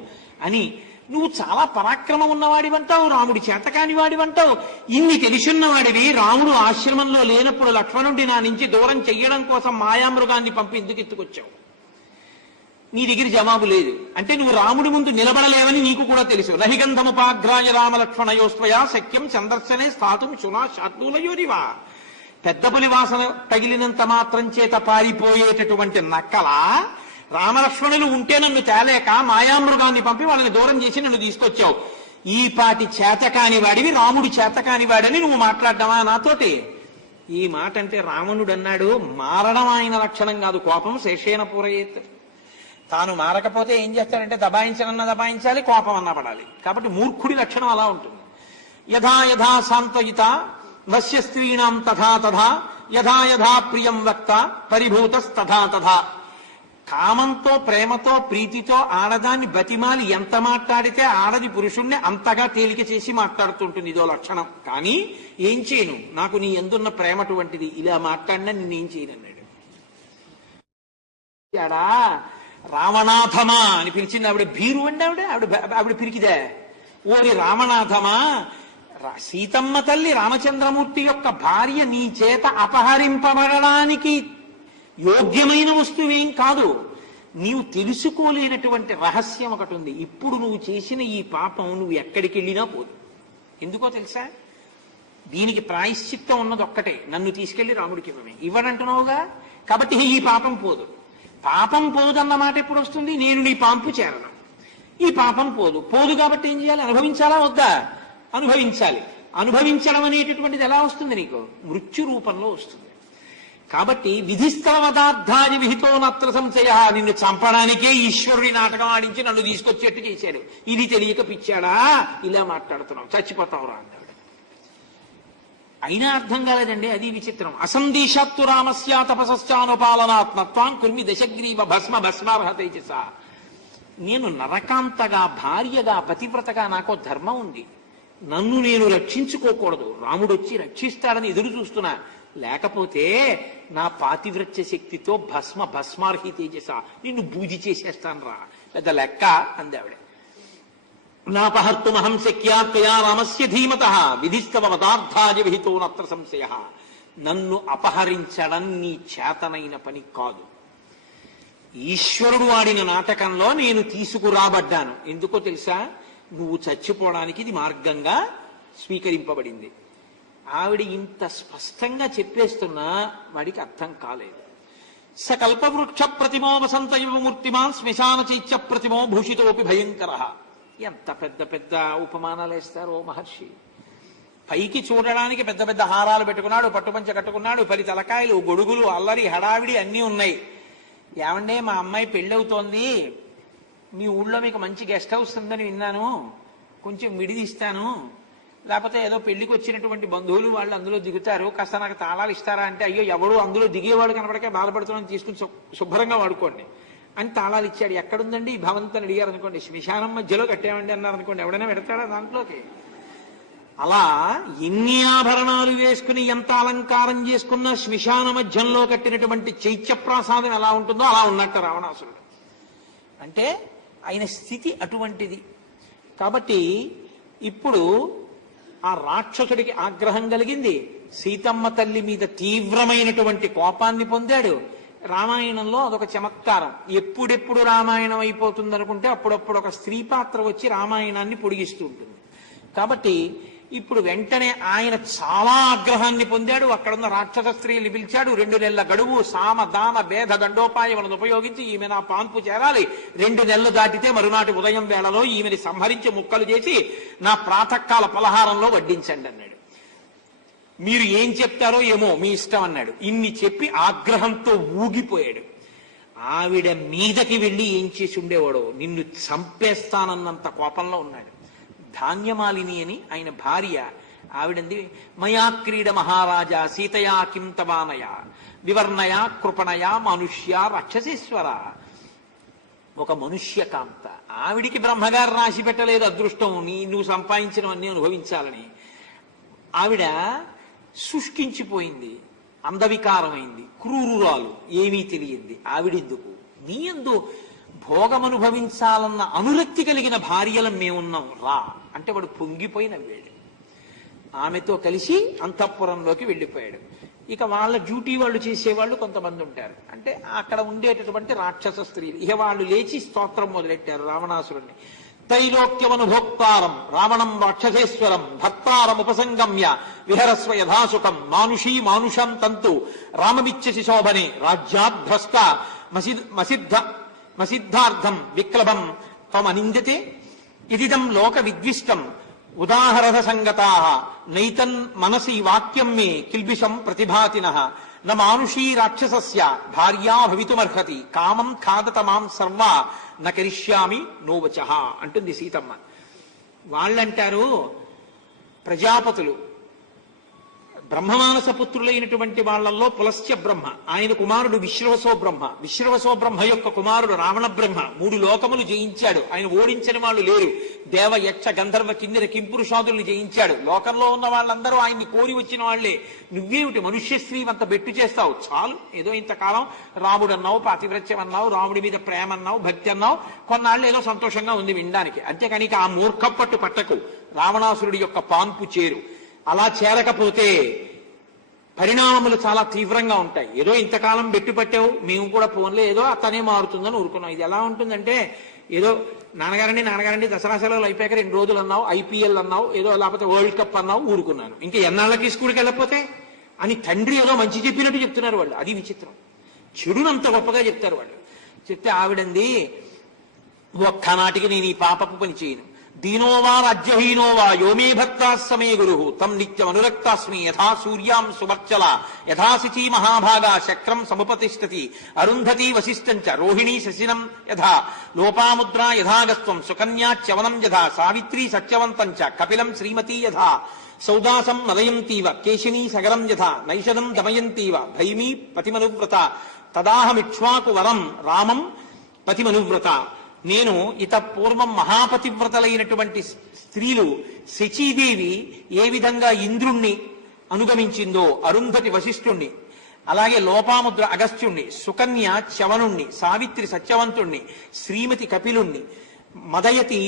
అని. నువ్వు చాలా పరాక్రమం ఉన్నవాడివంటావు, రాముడి చేతకాని వాడివంటావు. ఇన్ని తెలిసున్నవాడివి రాముడు ఆశ్రమంలో లేనప్పుడు లక్ష్మణుడి నా నుంచి దూరం చెయ్యడం కోసం మాయామృగాన్ని పంపి ఎందుకు ఎత్తుకొచ్చావు? నీ దగ్గర జవాబు లేదు అంటే నువ్వు రాముడి ముందు నిలబడలేవని నీకు కూడా తెలుసు. నహిగంధముపాగ్రాయ రామలక్ష్మణయోస్త్వయా శక్యం చందర్శనే స్థాతుం శునా శార్దూలయోరివా. పెద్ద పులి వాసన తగిలినంత మాత్రం చేత పారిపోయేటటువంటి నక్కల రామలక్ష్మణులు ఉంటే నన్ను తేలేక మాయామృగాన్ని పంపి వాళ్ళని దూరం చేసి నన్ను తీసుకొచ్చావు. ఈ పాటి చేతకాని వాడివి, రాముడి చేతకాని వాడని నువ్వు మాట్లాడ్డావా నాతోటి? ఈ మాట అంటే రావణుడు అన్నాడు, మారడం ఆయన లక్షణం కాదు, కోపం శేషేన పూరయేత్. తాను మారకపోతే ఏం చేస్తాడంటే దబాయించనన్నా దబాయించాలి, కోపం అన్నా పడాలి. కాబట్టి మూర్ఖుడి లక్షణం అలా ఉంటుంది. యథా యథా శాంతయిత నశ్య స్త్రీణాం తథా తథా యథా యథా ప్రియం వక్త పరిభూతస్తథా తథా. కామంతో, ప్రేమతో, ప్రీతితో ఆడదాన్ని బతిమాలి ఎంత మాట్లాడితే ఆడది పురుషుణ్ణి అంతగా తేలిక చేసి మాట్లాడుతుంటుంది. ఇదో లక్షణం. కానీ ఏం చేయను, నాకు నీ ఎందున్న ప్రేమ అటువంటిది, ఇలా మాట్లాడినా నిన్నేం చేయను అన్నాడు. రావణాథమా అని పిలిచింది ఆవిడ. భీరు అండి ఆవిడ పిరికిదే. ఓరి రామనాథమా, సీతమ్మ తల్లి రామచంద్రమూర్తి యొక్క భార్య నీ చేత అపహరింపబడడానికి యోగ్యమైన వస్తువేం కాదు. నీవు తెలుసుకోలేనటువంటి రహస్యం ఒకటి ఉంది. ఇప్పుడు నువ్వు చేసిన ఈ పాపం నువ్వు ఎక్కడికి వెళ్ళినా పోదు. ఎందుకో తెలుసా? దీనికి ప్రాయశ్చిత్తం ఉన్నది ఒక్కటే, నన్ను తీసుకెళ్లి రాముడికి ఇవ్వడంటున్నావుగా, కాబట్టి ఈ పాపం పోదు. పాపం పోదన్న మాట ఎప్పుడు వస్తుంది? నేను నీ పాంపు చేరను, ఈ పాపం పోదు. పోదు కాబట్టి ఏం చేయాలి? అనుభవించాలా వద్దా? అనుభవించాలి. అనుభవించడం అనేటటువంటిది ఎలా వస్తుంది? నీకు మృత్యు రూపంలో వస్తుంది. కాబట్టి విధిస్థల పదార్థాన్ని విహితో నత్ర సంశయ. నిన్ను చంపడానికే ఈశ్వరుడి నాటకం ఆడించి నన్ను తీసుకొచ్చేట్టు చేశాడు. ఇది తెలియక పిచ్చాడా ఇలా మాట్లాడుతున్నావు, చచ్చిపోతావురా అన్నాడు. అయినా అర్థం కాలేదండి, అది విచిత్రం. అసందేశాత్తు రామస్య తపసశ్చానుపాలనాత్మత్వాం కుర్మి దశగ్రీవ భస్మ భస్మార్హతైజస. నేను నరకాంతగా, భార్యగా, పతివ్రతగా నాకు ధర్మం ఉంది. నన్ను నేను రక్షించుకోకూడదు, రాముడు వచ్చి రక్షిస్తాడని ఎదురు చూస్తున్నా. లేకపోతే నా పాతివ్రత్య శక్తితో భస్మార్హి తేజస, నిన్ను బూజి చేసేస్తాను రా, పెద్ద లెక్క అంది ఆవిడ. నాపహర్తుమహం శక్యా త్వయా రామస్య ధీమత విధిస్తవ పదార్థాయ విహితో నత్ర సంశయ. నన్ను అపహరించడం నీ చేతనైన పని కాదు. ఈశ్వరుడు ఆడిన నాటకంలో నేను తీసుకురాబడ్డాను. ఎందుకో తెలుసా? నువ్వు చచ్చిపోవడానికి ఇది మార్గంగా స్వీకరింపబడింది. ఆవిడ ఇంత స్పష్టంగా చెప్పేస్తున్నా వాడికి అర్థం కాలేదు. సకల్పవృక్ష ప్రతిమో వసంత యువమూర్తిమాన్ శ్మశాన చైత్య ప్రతిమో భూషితోపి భయంకర. ఎంత పెద్ద పెద్ద ఉపమానాలు వేస్తారు ఓ మహర్షి. పైకి చూడడానికి పెద్ద పెద్ద హారాలు పెట్టుకున్నాడు, పట్టుపంచ కట్టుకున్నాడు, 10 తలకాయలు, గొడుగులు, అల్లరి హడావిడి అన్నీ ఉన్నాయి. ఏమండే మా అమ్మాయి పెళ్ళవుతోంది, మీ ఊళ్ళో మీకు మంచి గెస్ట్ హౌస్ ఉందని విన్నాను, కొంచెం విడిదిస్తాను లేకపోతే ఏదో పెళ్లికి వచ్చినటువంటి బంధువులు వాళ్ళు అందులో దిగుతారు, కాస్త నాకు తాళాలు ఇస్తారా అంటే, అయ్యో ఎవరు అందులో దిగేవాడు కనబడకే బాధపడుతున్నాను, తీసుకుని శుభ్రంగా వాడుకోండి అని తాళాలు ఇచ్చాడు. ఎక్కడుందండి ఈ భవంతని అడిగారు అనుకోండి, శ్మశానం మధ్యలో కట్టామండి అన్నారు అనుకోండి, ఎవడైనా పెడతాడా దాంట్లోకి? అలా ఎన్ని ఆభరణాలు వేసుకుని ఎంత అలంకారం చేసుకున్నా శ్మశాన మధ్యంలో కట్టినటువంటి చైత్యప్రాసాదం ఎలా ఉంటుందో అలా ఉన్నట్టు రావణాసురుడు. అంటే ఆయన స్థితి అటువంటిది. కాబట్టి ఇప్పుడు ఆ రాక్షసుడికి ఆగ్రహం కలిగింది, సీతమ్మ తల్లి మీద తీవ్రమైనటువంటి కోపాన్ని పొందాడు. రామాయణంలో అదొక చమత్కారం. ఎప్పుడెప్పుడు రామాయణం అయిపోతుంది అనుకుంటే అప్పుడప్పుడు ఒక స్త్రీ పాత్ర వచ్చి రామాయణాన్ని పొడిగిస్తూ ఉంటుంది. కాబట్టి ఇప్పుడు వెంటనే ఆయన చాలా ఆగ్రహాన్ని పొందాడు. అక్కడున్న రాక్షస స్త్రీలు పిలిచాడు. 2 నెలల గడువు, సామ దాన భేద దండోపాయములను ఉపయోగించి ఈమె నా పాన్పు చేరాలి, 2 నెలలు దాటితే మరునాటి ఉదయం వేళలో ఈమెని సంహరించి ముక్కలు చేసి నా ప్రాతకాల పలహారంలో వడ్డించండి అన్నాడు. మీరు ఏం చెప్తారో ఏమో మీ ఇష్టం అన్నాడు. ఇన్ని చెప్పి ఆగ్రహంతో ఊగిపోయాడు. ఆవిడ మీదకి వెళ్ళి ఏం చేసి ఉండేవాడో, నిన్ను చంపేస్తానన్నంత కోపంలో ఉన్నాడు. ధాన్యమాలిని అని ఆయన భార్య, ఆవిడంది, మయా క్రీడ మహారాజా సీతయా కిం తవానయ వివర్ణయ కృపణయ మనుష్య రాక్షసేశ్వర. ఒక మనుష్య కాంత, ఆవిడికి బ్రహ్మగారు రాసి పెట్టలేదు అదృష్టం నువ్వు సంపాదించినవన్నీ అనుభవించాలని. ఆవిడ శుష్కించిపోయింది, అందవికారమైంది, క్రూరురాలు, ఏమీ తెలియంది. ఆవిడెందుకు? నీ యందు భోగమనుభవించాలన్న అనురక్తి కలిగిన భార్యలం మేమున్నాం రా అంటే వాడు పొంగిపోయి నవ్వాడు. ఆమెతో కలిసి అంతఃపురంలోకి వెళ్ళిపోయాడు. ఇక వాళ్ళ డ్యూటీ వాళ్ళు చేసేవాళ్ళు కొంతమంది ఉంటారు. అంటే అక్కడ ఉండేటటువంటి రాక్షస స్త్రీలు, ఇక వాళ్ళు లేచి స్తోత్రం మొదలెట్టారు రావణాసురుణ్ణి. త్రైలోక్యమనుభోక్తారం రావణం రాక్షసేశ్వరం భర్తారం ఉపసంగమ్య విహరస్వ యథాసుఖం మానుషీ మానుషం తంతు రామమిచ్చసి శోభనే రాజ్యాద్భ్రష్ట మసిద్ధార్థం విక్లభం త్వమనింద్యతే ఇదిదం లోక విద్విష్టం ఉదాహరణ సంగతా నైతన్ మనసి వాక్యం మే కిల్బిషం ప్రతిభాతినః న మానుషీ రాక్షసస్య భార్యా భవితుమర్హతి కామం ఖాదత మాం సర్వా న కరిష్యామి నోవచః అంటుంది సీతమ్మ. వాళ్ళంటారు, ప్రజాపతులు బ్రహ్మమానస పుత్రులైనటువంటి వాళ్లలో పులస్త్య బ్రహ్మ, ఆయన కుమారుడు విశ్రవసో బ్రహ్మ, విశ్రవసో బ్రహ్మ యొక్క కుమారుడు రావణ బ్రహ్మ 3 లోకములు జయించాడు. ఆయన ఓడించని వాళ్ళు లేరు. దేవ యక్ష గంధర్వ కిన్నెర కింపురుషాదుల్ని జయించాడు. లోకంలో ఉన్న వాళ్ళందరూ ఆయన్ని కోరి వచ్చిన వాళ్లే. నువ్వేమిటి మనుష్య స్త్రీ అంత బెట్టు చేస్తావు? చాలు, ఏదో ఇంతకాలం రాముడు అన్నావు, పాతివ్రత్యం అన్నావు, రాముడి మీద ప్రేమ అన్నావు, భక్తి అన్నావు, కొన్నాళ్ళు ఏదో సంతోషంగా ఉంది వినడానికి. అంతేకాని ఆ మూర్ఖపట్టు పట్టకు, రావణాసురుడి యొక్క పాన్పు చేరు. అలా చేరకపోతే పరిణామములు చాలా తీవ్రంగా ఉంటాయి. ఏదో ఇంతకాలం బెట్టు పట్టావు, మేము కూడా ఫోన్లో ఏదో అతనే మారుతుందని ఊరుకున్నాం. ఇది ఎలా ఉంటుందంటే, ఏదో నాన్నగారండి దసరా సెలవులు అయిపోయాక 2 రోజులు అన్నావు, ఐపీఎల్ అన్నావు, ఏదో లేకపోతే వరల్డ్ కప్ అన్నావు, ఊరుకున్నాను. ఇంకా ఎన్నాళ్ళకి స్కూల్కి వెళ్ళకపోతే అని తండ్రి ఏదో మంచి చెప్పినట్టు చెప్తున్నారు వాళ్ళు. అది విచిత్రం. చెడునంత గొప్పగా చెప్తారు వాళ్ళు. చెప్తే ఆవిడంది, ఒక్కనాటికి నేను ఈ పాపపు పని చేయను. దీనోవా రాజ్యహీనోవా యోమే భక్తాస్సమే గురు తం నిత్యం అనురక్తాస్మి యథా సూర్యాం సువర్చల యథా శిచీ మహాభాగా శక్రం సముపతిష్టతి అరుంధతి వశిష్టం చ రోహిణీ శశినం యథా లోపాముద్రా యథాగస్త్వం సుకన్యా చ్యవనం యథా సావిత్రీ సత్యవంతం చ కపిలం శ్రీమతీ యథా సౌదాసం మదయంతీవ కేశినీ సగరం యథా నైషదం దమయంతీవ భైమీ పతిమనువ్రత తదాహమిక్ష్వాకు వరం రామం పతిమనువ్రత. నేను ఇత పూర్వం మహాపతివ్రతలైనటువంటి స్త్రీలు శచీదేవి ఏ విధంగా ఇంద్రుణ్ణి అనుగమించిందో, అరుంధతి వశిష్ఠుణ్ణి, అలాగే లోపాముద్ర అగస్త్యుణ్ణి, సుకన్య చ్యవనుణ్ణి, సావిత్రి సత్యవంతుణ్ణి, శ్రీమతి కపిలుణ్ణి, మదయతి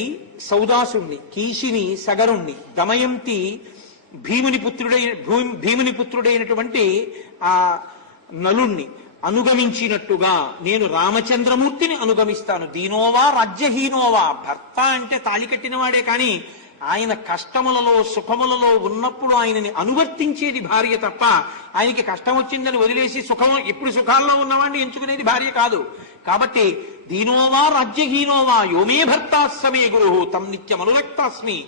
సౌదాసుణ్ణి, కీశిని సగరుణ్ణి, దమయంతి భీముని పుత్రుడైనటువంటి ఆ నలుణ్ణి అనుగమించినట్టుగా నేను రామచంద్రమూర్తిని అనుగమిస్తాను. దీనోవా రాజ్యహీనోవా, భర్త అంటే తాళి కట్టినవాడే కానీ ఆయన కష్టములలో సుఖములలో ఉన్నప్పుడు ఆయనని అనువర్తించేది భార్య తప్ప, ఆయనకి కష్టం వచ్చిందని వదిలేసి ఇప్పుడు సుఖాల్లో ఉన్నవాడిని ఎంచుకునేది భార్య కాదు. కాబట్టి దీనోవా రాజ్యహీనోవా యోమే భర్తాస్సమే గురు తం నిత్యం అనురక్తాస్మి,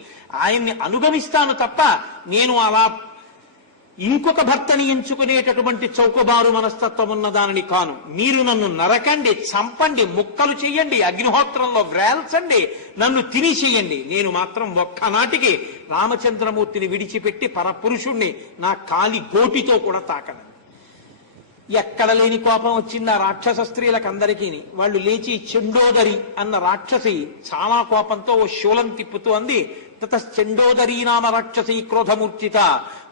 ఆయన్ని అనుగమిస్తాను తప్ప నేను అలా ఇంకొక భర్తని ఎంచుకునేటటువంటి చౌకబారు మనస్తత్వం ఉన్న దానిని కాను. మీరు నన్ను నరకండి, చంపండి, ముక్కలు చెయ్యండి, అగ్నిహోత్రంలో వ్రేల్చండి, నన్ను తినిచేయండి, నేను మాత్రం ఒక్కనాటికి రామచంద్రమూర్తిని విడిచిపెట్టి పరపురుషుణ్ణి నా కాలి గోటితో కూడా తాకను. ఎక్కడ లేని కోపం వచ్చింది ఆ రాక్షస స్త్రీలకందరికీ. వాళ్ళు లేచి చెండోదరి అన్న రాక్షసి చాలా కోపంతో ఓ శూలం తిప్పుతూ అంది, తతశ్చండోదరీ నామ రాక్షసీ క్రోధమూర్చిత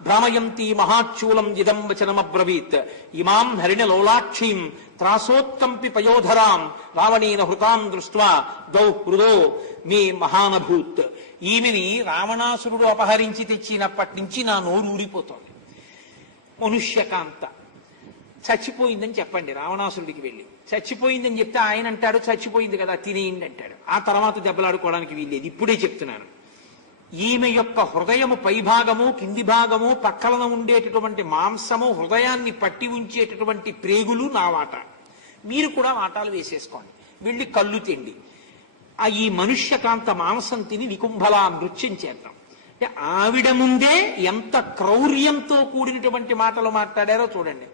భ్రామయంతి మహాచూలం ఇదం వచనమబ్రవీత్ ఇమాం హరిణ లోలాక్షీం త్రాసోత్కంపి పయోధరాం రావణేన హృతాం దృష్ట్వా దౌ హృదో మే మహానభూత్. ఈమెని రావణాసురుడు అపహరించి తెచ్చినప్పటి నుంచి నా నోరు ఊరిపోతోంది. మనుష్యకాంత చచ్చిపోయిందని చెప్పండి రావణాసురుడికి వెళ్ళి. చచ్చిపోయిందని చెప్తే ఆయన అంటాడు చచ్చిపోయింది కదా తినేయండి అంటాడు. ఆ తర్వాత దెబ్బలాడుకోవడానికి వీల్లేదు. ఇప్పుడే చెప్తున్నాను, ఈమె యొక్క హృదయము పైభాగము కింది భాగము పక్కన ఉండేటటువంటి మాంసము హృదయాన్ని పట్టి ఉంచేటటువంటి ప్రేగులు నా వాట. మీరు కూడా వాటాలు వేసేసుకోండి, వెళ్ళి కళ్ళు తిండి. ఈ మనుష్యకాంత మాంసం తిని నికుంభలా నృత్యం చేద్దాం. అంటే ఆవిడ ముందే ఎంత క్రౌర్యంతో కూడినటువంటి మాటలు మాట్లాడారో చూడండి.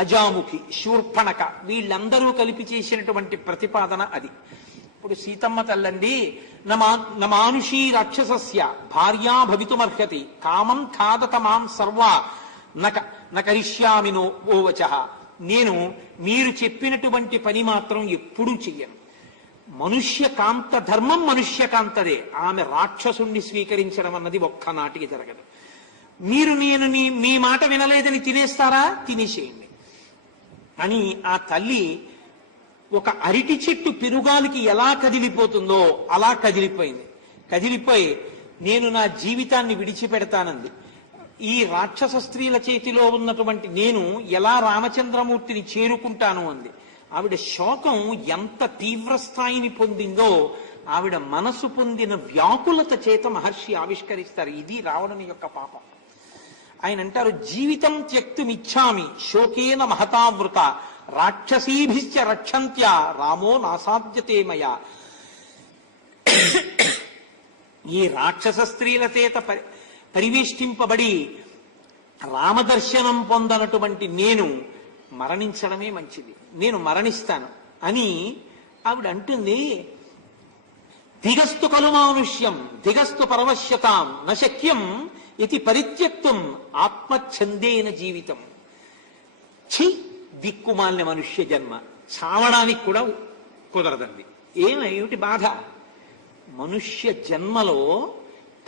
అజాముఖి, శూర్పణక వీళ్ళందరూ కలిపి చేసినటువంటి ప్రతిపాదన అది. ఇప్పుడు సీతమ్మ తల్లండి, నమానుషీ రాక్షసస్య భార్యా భవితుమర్హతి కామం ఖాదత మాం సర్వా నకరిష్యామినో ఓవచ. నేను మీరు చెప్పినటువంటి పని మాత్రం ఎప్పుడూ చెయ్యను. మనుష్యకాంత ధర్మం మనుష్యకాంతదే. ఆమె రాక్షసుణ్ణి స్వీకరించడం అన్నది ఒక్కనాటికి జరగదు. మీరు నేను మీ మాట వినలేదని తినేస్తారా, తినేసేయండి అని ఆ తల్లి ఒక అరటి చెట్టు పెరుగాలికి ఎలా కదిలిపోతుందో అలా కదిలిపోయింది. కదిలిపోయి నేను నా జీవితాన్ని విడిచిపెడతానంది. ఈ రాక్షస స్త్రీల చేతిలో ఉన్నటువంటి నేను ఎలా రామచంద్రమూర్తిని చేరుకుంటాను అంది. ఆవిడ శోకం ఎంత తీవ్రస్థాయిని పొందిందో ఆవిడ మనసు పొందిన వ్యాకులత చేత మహర్షి ఆవిష్కరిస్తారు. ఇది రావణుని యొక్క పాపం. ఆయన అంటారు, జీవితం త్యక్తుమిచ్చామి శోకేన మహతావృత రాక్షసీభిశ్చ రక్షంత్య రామో నాసాధ్యతే మయా. ఈ రాక్షస స్త్రీల చేత పరివేష్టింపబడి రామదర్శనం పొందనటువంటి నేను మరణించడమే మంచిది, నేను మరణిస్తాను అని ఆవిడ అంటుంది. దిగస్తు కలు మానుష్యం దిగస్తు పరవశ్యతాం నశక్యం ఇది పరిత్యక్తం ఆత్మఛందేన జీవితం. ఛీ, దిక్కుమాలిన మనుష్య జన్మ, చావడానికి కూడా కుదరదండి. ఏమిటి బాధ? మనుష్య జన్మలో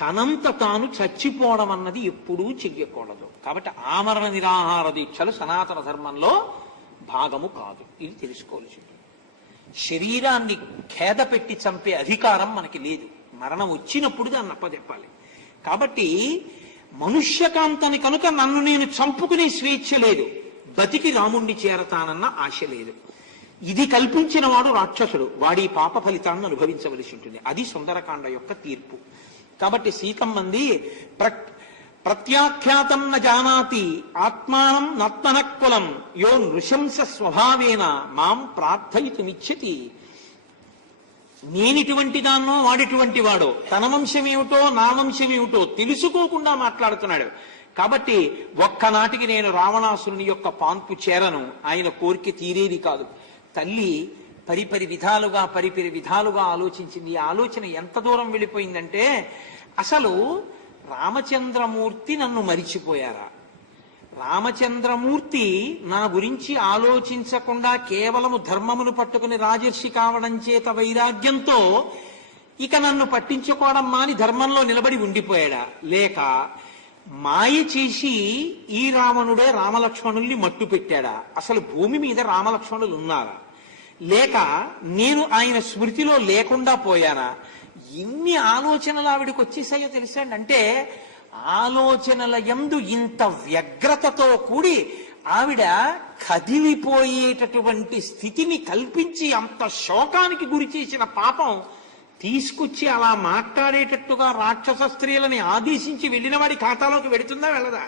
తనంత తాను చచ్చిపోవడం అన్నది ఎప్పుడూ చెయ్యకూడదు. కాబట్టి ఆమరణ నిరాహార దీక్షలు సనాతన ధర్మంలో భాగము కాదు. ఇది తెలుసుకోవాల్సి. శరీరాన్ని ఖేద పెట్టి చంపే అధికారం మనకి లేదు. మరణం వచ్చినప్పుడు దాన్ని అప్పదెప్పాలి. కాబట్టి మనుష్యకాంతని కనుక నన్ను నేను చంపుకునే స్వేచ్ఛ లేదు, బతికి రాముణ్ణి చేరతానన్న ఆశ లేదు. ఇది కల్పించిన వాడు రాక్షసుడు, వాడి పాప ఫలితాన్ని అనుభవించవలసి ఉంటుంది. అది సుందరకాండ యొక్క తీర్పు. కాబట్టి సీతమ్మంది ప్రత్యాఖ్యాతం న జానాతి ఆత్మానం నత్మనక్కులం యో నృశంస స్వభావేన మాం ప్రార్థయితుమిచ్చతి. నేనిటువంటి దాన్నో వాడిటువంటి వాడో, తన వంశమేమిటో నా వంశమేమిటో తెలుసుకోకుండా మాట్లాడుతున్నాడు. కాబట్టి ఒక్కనాటికి నేను రావణాసురుని యొక్క పాన్పు చేరను, ఆయన కోరిక తీరేది కాదు. తల్లి పరిపరి విధాలుగా ఆలోచించింది. ఈ ఆలోచన ఎంత దూరం వెళ్ళిపోయిందంటే, అసలు రామచంద్రమూర్తి నన్ను మరిచిపోయారా? రామచంద్రమూర్తి నా గురించి ఆలోచించకుండా కేవలము ధర్మమును పట్టుకుని రాజర్షి కావడం చేత వైరాగ్యంతో ఇక నన్ను పట్టించుకోవడం మాని ధర్మంలో నిలబడి ఉండిపోయాడా? లేక మాయ చేసి ఈ రావణుడే రామలక్ష్మణుల్ని మట్టు పెట్టాడా? అసలు భూమి మీద రామలక్ష్మణులు ఉన్నారా? లేక నేను ఆయన స్మృతిలో లేకుండా పోయానా? ఎన్ని ఆలోచనలు ఆవిడికి వచ్చేసాయో తెలుసండి. అంటే ఆలోచనల యందు ఇంత వ్యగ్రతతో కూడి ఆవిడ కదిలిపోయేటటువంటి స్థితిని కల్పించి అంత శోకానికి గురి చేసిన పాపం తీసుకొచ్చి అలా మాట్లాడేటట్టుగా రాక్షస స్త్రీలని ఆదేశించి వెళ్ళిన వాడి ఖాతాలోకి వెడుతుందా వెళ్ళదా?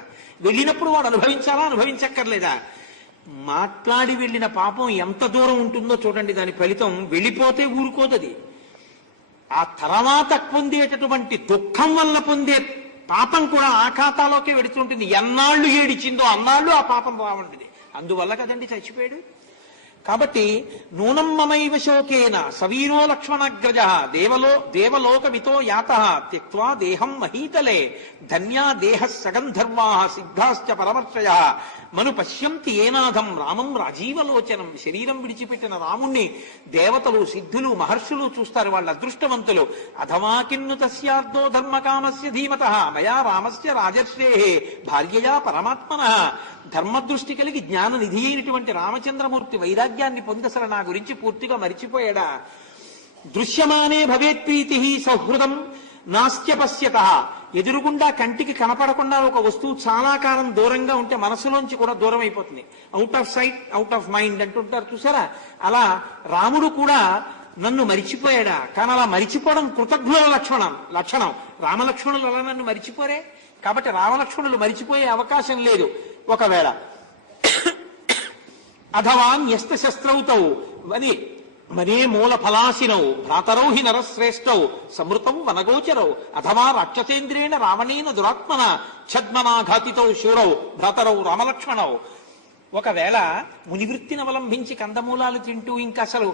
వెళ్ళినప్పుడు వాడు అనుభవించాలా, అనుభవించక్కర్లేదా? మాట్లాడి వెళ్ళిన పాపం ఎంత దూరం ఉంటుందో చూడండి. దాని ఫలితం వెళ్ళిపోతే ఊరుకోదది. ఆ తర్వాత పొందేటటువంటి దుఃఖం వల్ల పొందే పాపం కూడా ఆ ఖాతాలోకే వెడుతుంటుంది. ఎన్నాళ్ళు ఏడిచిందో అన్నాళ్ళు ఆ పాపం బాగుంటుంది. అందువల్ల కదండి చచ్చిపోయాడు. కాబట్టి నూనం మమైవ శోకేన సవీరో లక్ష్మణగ్రజ దేవలోకమితో యాత త్యక్వా దేహం మహీతలే ధన్యా దేహ సగంధర్వా సిద్ధాశ్చ పరమర్షయ మను పశ్యంతి ఏనాథం రామం రాజీవలోచనం. శరీరం విడిచిపెట్టిన రాముణ్ణి దేవతలు, సిద్ధులు, మహర్షులు చూస్తారు, వాళ్ళ అదృష్టవంతులు. అథవా కిన్ను తస్యార్థో ధర్మకామస్య ధీమత మయా రామస్య రాజర్షే భార్యయా పరమాత్మన. ధర్మదృష్టి కలిగి జ్ఞాన నిధి అయినటువంటి రామచంద్రమూర్తి వైరాగ్యాన్ని పొందసలు నా గురించి పూర్తిగా మరిచిపోయాడా? దృశ్యమానే భవేత్ ప్రీతి సౌహృదం నాస్త్య పశ్యత. ఎదురుగుండా కంటికి కనపడకుండా ఒక వస్తువు చాలా కాలం దూరంగా ఉంటే మనసులోంచి కూడా దూరం అయిపోతుంది. Out of sight out of mind అంటుంటారు చూసారా? అలా రాముడు కూడా నన్ను మరిచిపోయాడా? కానీ అలా మరిచిపోవడం కృతజ్ఞుల లక్షణం. రామలక్ష్మణులు అలా నన్ను మరిచిపోరే. కాబట్టి రామలక్ష్మణులు మరిచిపోయే అవకాశం లేదు. ఒకవేళ అథవా న్యస్త శస్త్రౌతౌ అని మనే మూల ఫలాసినౌ భ్రాతరౌ హి నరశ్రేష్టౌ సమృతౌ వనగోచరౌ అథవా రాక్షసేంద్రేణ రావణేన దురాత్మన ఛద్మనాఘాతితౌ శూరౌ భ్రాతరౌ రామలక్ష్మణౌ. ఒకవేళ మునివృత్తిని అవలంబించి కందమూలాలు తింటూ ఇంకా అసలు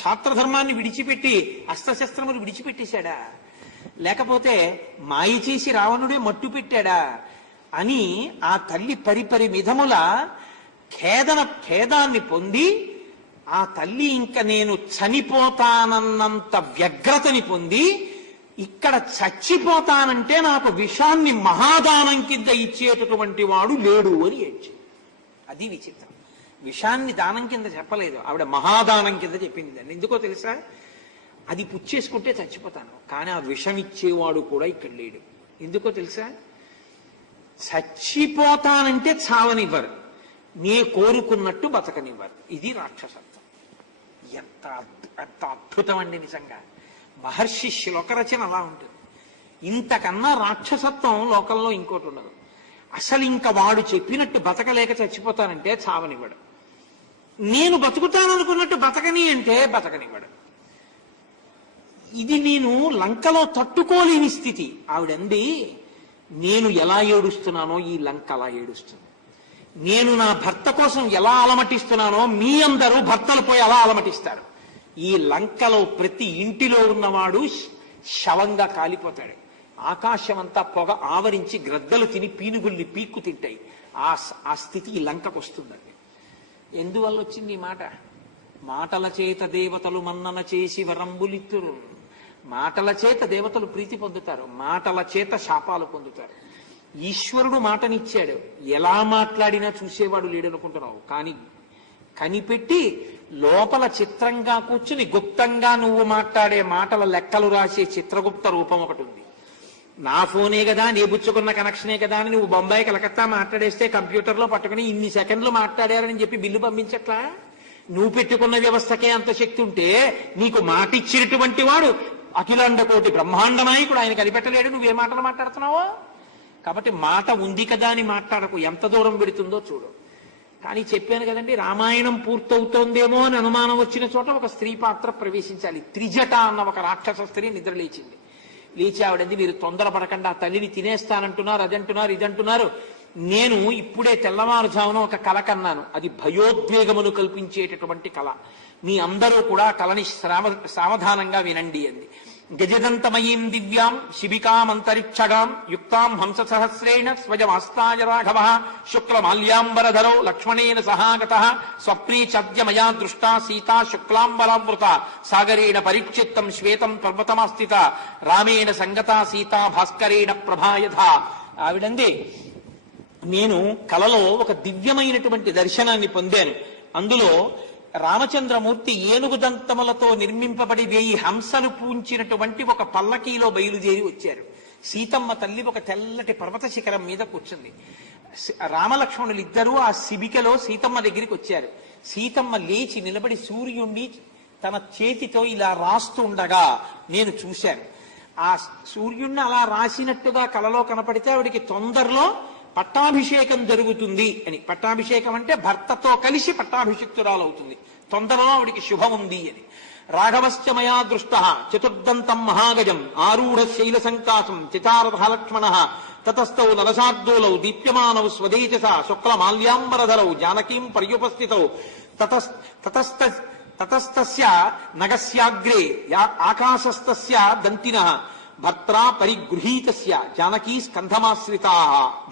క్షాత్రధర్మాన్ని విడిచిపెట్టి అస్త్రశస్త్రములు విడిచిపెట్టేశాడా? లేకపోతే మాయ చేసి రావణుడే మట్టు పెట్టాడా అని ఆ తల్లి పరిపరి విధముల ఖేదాన్ని పొంది ఆ తల్లి ఇంక నేను చనిపోతానన్నంత వ్యగ్రతని పొంది ఇక్కడ చచ్చిపోతానంటే నాకు విషాన్ని మహాదానం కింద ఇచ్చేటటువంటి వాడు లేడు అని ఏడ్చింది. అది విచిత్రం. విషాన్ని దానం కింద చెప్పలేదు ఆవిడ, మహాదానం కింద చెప్పింది. ఎందుకో తెలుసా? అది పుచ్చేసుకుంటే చచ్చిపోతాను, కానీ ఆ విషం ఇచ్చేవాడు కూడా ఇక్కడ లేడు. ఎందుకో తెలుసా? చచ్చిపోతానంటే చావనివ్వరు, నే కోరుకున్నట్టు బతకనివ్వరు. ఇది రాక్షసత్వం. ఎంత అద్భుతం అండి నిజంగా. మహర్షి శ్లోక రచన అలా ఉంటుంది. ఇంతకన్నా రాక్షసత్వం లోకంలో ఇంకోటి ఉండదు. అసలు ఇంకా వాడు చెప్పినట్టు బతకలేక చచ్చిపోతానంటే చావనివ్వడు, నేను బతుకుతాననుకున్నట్టు బతకని అంటే బతకనివ్వడు. ఇది నేను లంకలో తట్టుకోలేని స్థితి. ఆవిడంది, నేను ఎలా ఏడుస్తున్నానో ఈ లంక అలా ఏడుస్తుంది. నేను నా భర్త కోసం ఎలా అలమటిస్తున్నానో మీ అందరూ భర్తలు పోయి అలా అలమటిస్తారు. ఈ లంకలో ప్రతి ఇంటిలో ఉన్నవాడు శవంగా కాలిపోతాడు. ఆకాశం అంతా పొగ ఆవరించి గ్రద్దలు తిని పీనుగుల్ని పీక్కు తింటాయి. ఆ స్థితి ఈ లంకకు వస్తుందండి. ఎందువల్ల వచ్చింది ఈ మాట? మాటల చేత దేవతలు మన్నన చేసి వరంబులిత్తురు. మాటల చేత దేవతలు ప్రీతి పొందుతారు, మాటల చేత శాపాలు పొందుతారు. ఈశ్వరుడు మాటనిచ్చాడు, ఎలా మాట్లాడినా చూసేవాడు లేడనుకుంటున్నావు, కానీ కనిపెట్టి లోపల చిత్రంగా కూర్చుని గుప్తంగా నువ్వు మాట్లాడే మాటల లెక్కలు రాసే చిత్రగుప్త రూపం ఒకటి ఉంది. నా ఫోనే కదా, నీ బుచ్చుకున్న కనెక్షనే కదా అని నువ్వు బొంబాయి కలకత్తా మాట్లాడేస్తే కంప్యూటర్లో పట్టుకుని ఇన్ని సెకండ్లు మాట్లాడారని చెప్పి బిల్లు పంపించట్లా? నువ్వు పెట్టుకున్న వ్యవస్థకే అంత శక్తి ఉంటే నీకు మాట ఇచ్చినటువంటి వాడు అఖిలాండ కోటి బ్రహ్మాండ నాయకుడు, ఆయన కనిపెట్టలేడు నువ్వే మాటలు మాట్లాడుతున్నావో. కాబట్టి మాట ఉంది కదా అని మాట్లాడకు, ఎంత దూరం పెడుతుందో చూడు. కానీ చెప్పాను కదండి, రామాయణం పూర్తవుతోందేమో అని అనుమానం వచ్చిన చోట ఒక స్త్రీ పాత్ర ప్రవేశించాలి. త్రిజట అన్న ఒక రాక్షస స్త్రీ నిద్ర లేచింది. లేచి ఆవిడంది, మీరు తొందరపడకుండా ఆ తల్లిని తినేస్తానంటున్నారు, అదంటున్నారు, ఇదంటున్నారు. నేను ఇప్పుడే తెల్లవారుజామున ఒక కల కన్నాను, అది భయోద్వేగమును కల్పించేటటువంటి కళ. మీ అందరూ కూడా కళని సావధానంగా వినండి అంది. గజదంతమయీం దివ్యాం శిబికామంతరిక్షగాం యుక్తాం హంస సహస్రేణ స్వజమాస్తాయ రాఘవ శుక్లమాల్యాంబరధరో లక్ష్మణేన సహాగత స్వప్నే చద్య మయా దృష్టా సీతా శుక్లాంబరావృత సాగరేణ పరిక్షిప్తం శ్వేతం పర్వతమాస్థిత రామేణ సంగతా సీతా భాస్కరేణ ప్రభాయథ. ఆవిడంది, నేను కలలో ఒక దివ్యమైనటువంటి దర్శనాన్ని పొందాను. అందులో రామచంద్రమూర్తి ఏనుగు దంతములతో నిర్మింపబడి 1000 హంసలు పూంచినటువంటి ఒక పల్లకీలో బయలుదేరి వచ్చారు. సీతమ్మ తల్లి ఒక తెల్లటి పర్వత శిఖరం మీద కూర్చుంది. రామలక్ష్మణులు ఇద్దరూ ఆ శిబికలో సీతమ్మ దగ్గరికి వచ్చారు. సీతమ్మ లేచి నిలబడి సూర్యుణ్ణి తన చేతితో ఇలా రాస్తుండగా నేను చూశాను. ఆ సూర్యుణ్ణి అలా రాసినట్టుగా కలలో కనపడితే ఆవిడికి తొందరలో పట్టాభిషేకం జరుగుతుంది అని. పట్టాభిషేకం అంటే భర్తతో కలిసి పట్టాభిషిక్తురాలు అవుతుంది, తొందరలో ఆవిడికి శుభం ఉంది అని. రాఘవశ్చ మయా దృష్ట చతుర్దంతం మహాగజం ఆరూఢ శైల సంకాశం చితారథ లక్ష్మణ తతస్థౌ నలశార్దూలౌ దీప్యమానౌ స్వదేజస శుక్ల మాల్యాంబరధరౌ జానకీం పర్యుపస్థితౌ తతస్తస్య నగస్యాగ్రే ఆకాశస్తస్య దంతినః భర్త్రా పరిగృహీతస్య జానకీ స్కంధమాశ్రితా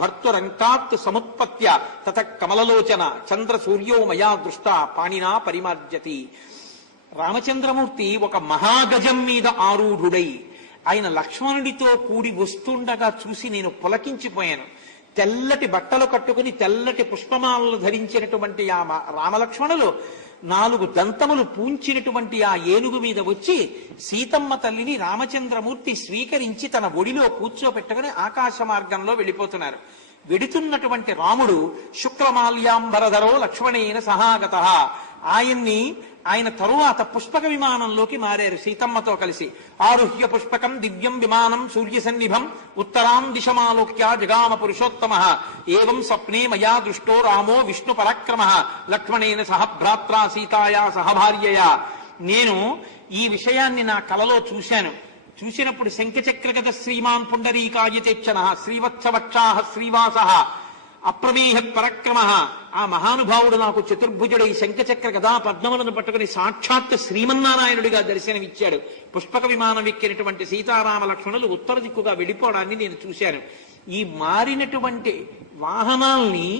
భర్తురంకాత్ సముత్పత్య తత కమలలోచన చంద్ర సూర్యో మయా దృష్ట పాణినా పరిమార్జతి. రామచంద్రమూర్తి ఒక మహాగజం మీద ఆరూఢుడై ఆయన లక్ష్మణుడితో కూడి వస్తుండగా చూసి నేను పులకించిపోయాను. తెల్లటి బట్టలు కట్టుకుని తెల్లటి పుష్పమాలను ధరించినటువంటి ఆ రామలక్ష్మణులు 4 దంతములు పూంచినటువంటి ఆ ఏనుగు మీద వచ్చి సీతమ్మ తల్లిని రామచంద్రమూర్తి స్వీకరించి తన ఒడిలో కూర్చోపెట్టుకుని ఆకాశ మార్గంలో వెళ్ళిపోతున్నారు. వెడుతున్నటువంటి రాముడు శుక్లమాల్యాంబరధరో లక్ష్మణేన సహాగత ఆయన తరువాత పుష్పక విమానంలోకి మారారు సీతమ్మతో కలిసి. ఆరుహ్య పుష్పకం దివ్యం విమానం సూర్య సన్నిభం ఉత్తరాం దిశమాలోక్య జగామ పురుషోత్తమ ఏవం స్వప్నే మయా దృష్టో రామో విష్ణు పరాక్రమ లక్ష్మణేన సహ భ్రాత్రా సీతాయా సహభార్యయా. నేను ఈ విషయాన్ని నా కలలో చూసినప్పుడు శంఖచక్రగత శ్రీమాన్ పుండరీకాయతేక్షణ శ్రీవత్సవక్షా శ్రీవాస అప్రమేహ పరక్రమ. ఆ మహానుభావుడు నాకు చతుర్భుజుడై శంఖచక్ర గదా పద్మములను పట్టుకుని సాక్షాత్ శ్రీమన్నారాయణుడిగా దర్శనమిచ్చాడు. పుష్పక విమానం ఎక్కినటువంటి సీతారామ లక్ష్మణులు ఉత్తర దిక్కుగా వెళ్ళిపోవడాన్ని నేను చూశాను. ఈ మారినటువంటి వాహనాల్ని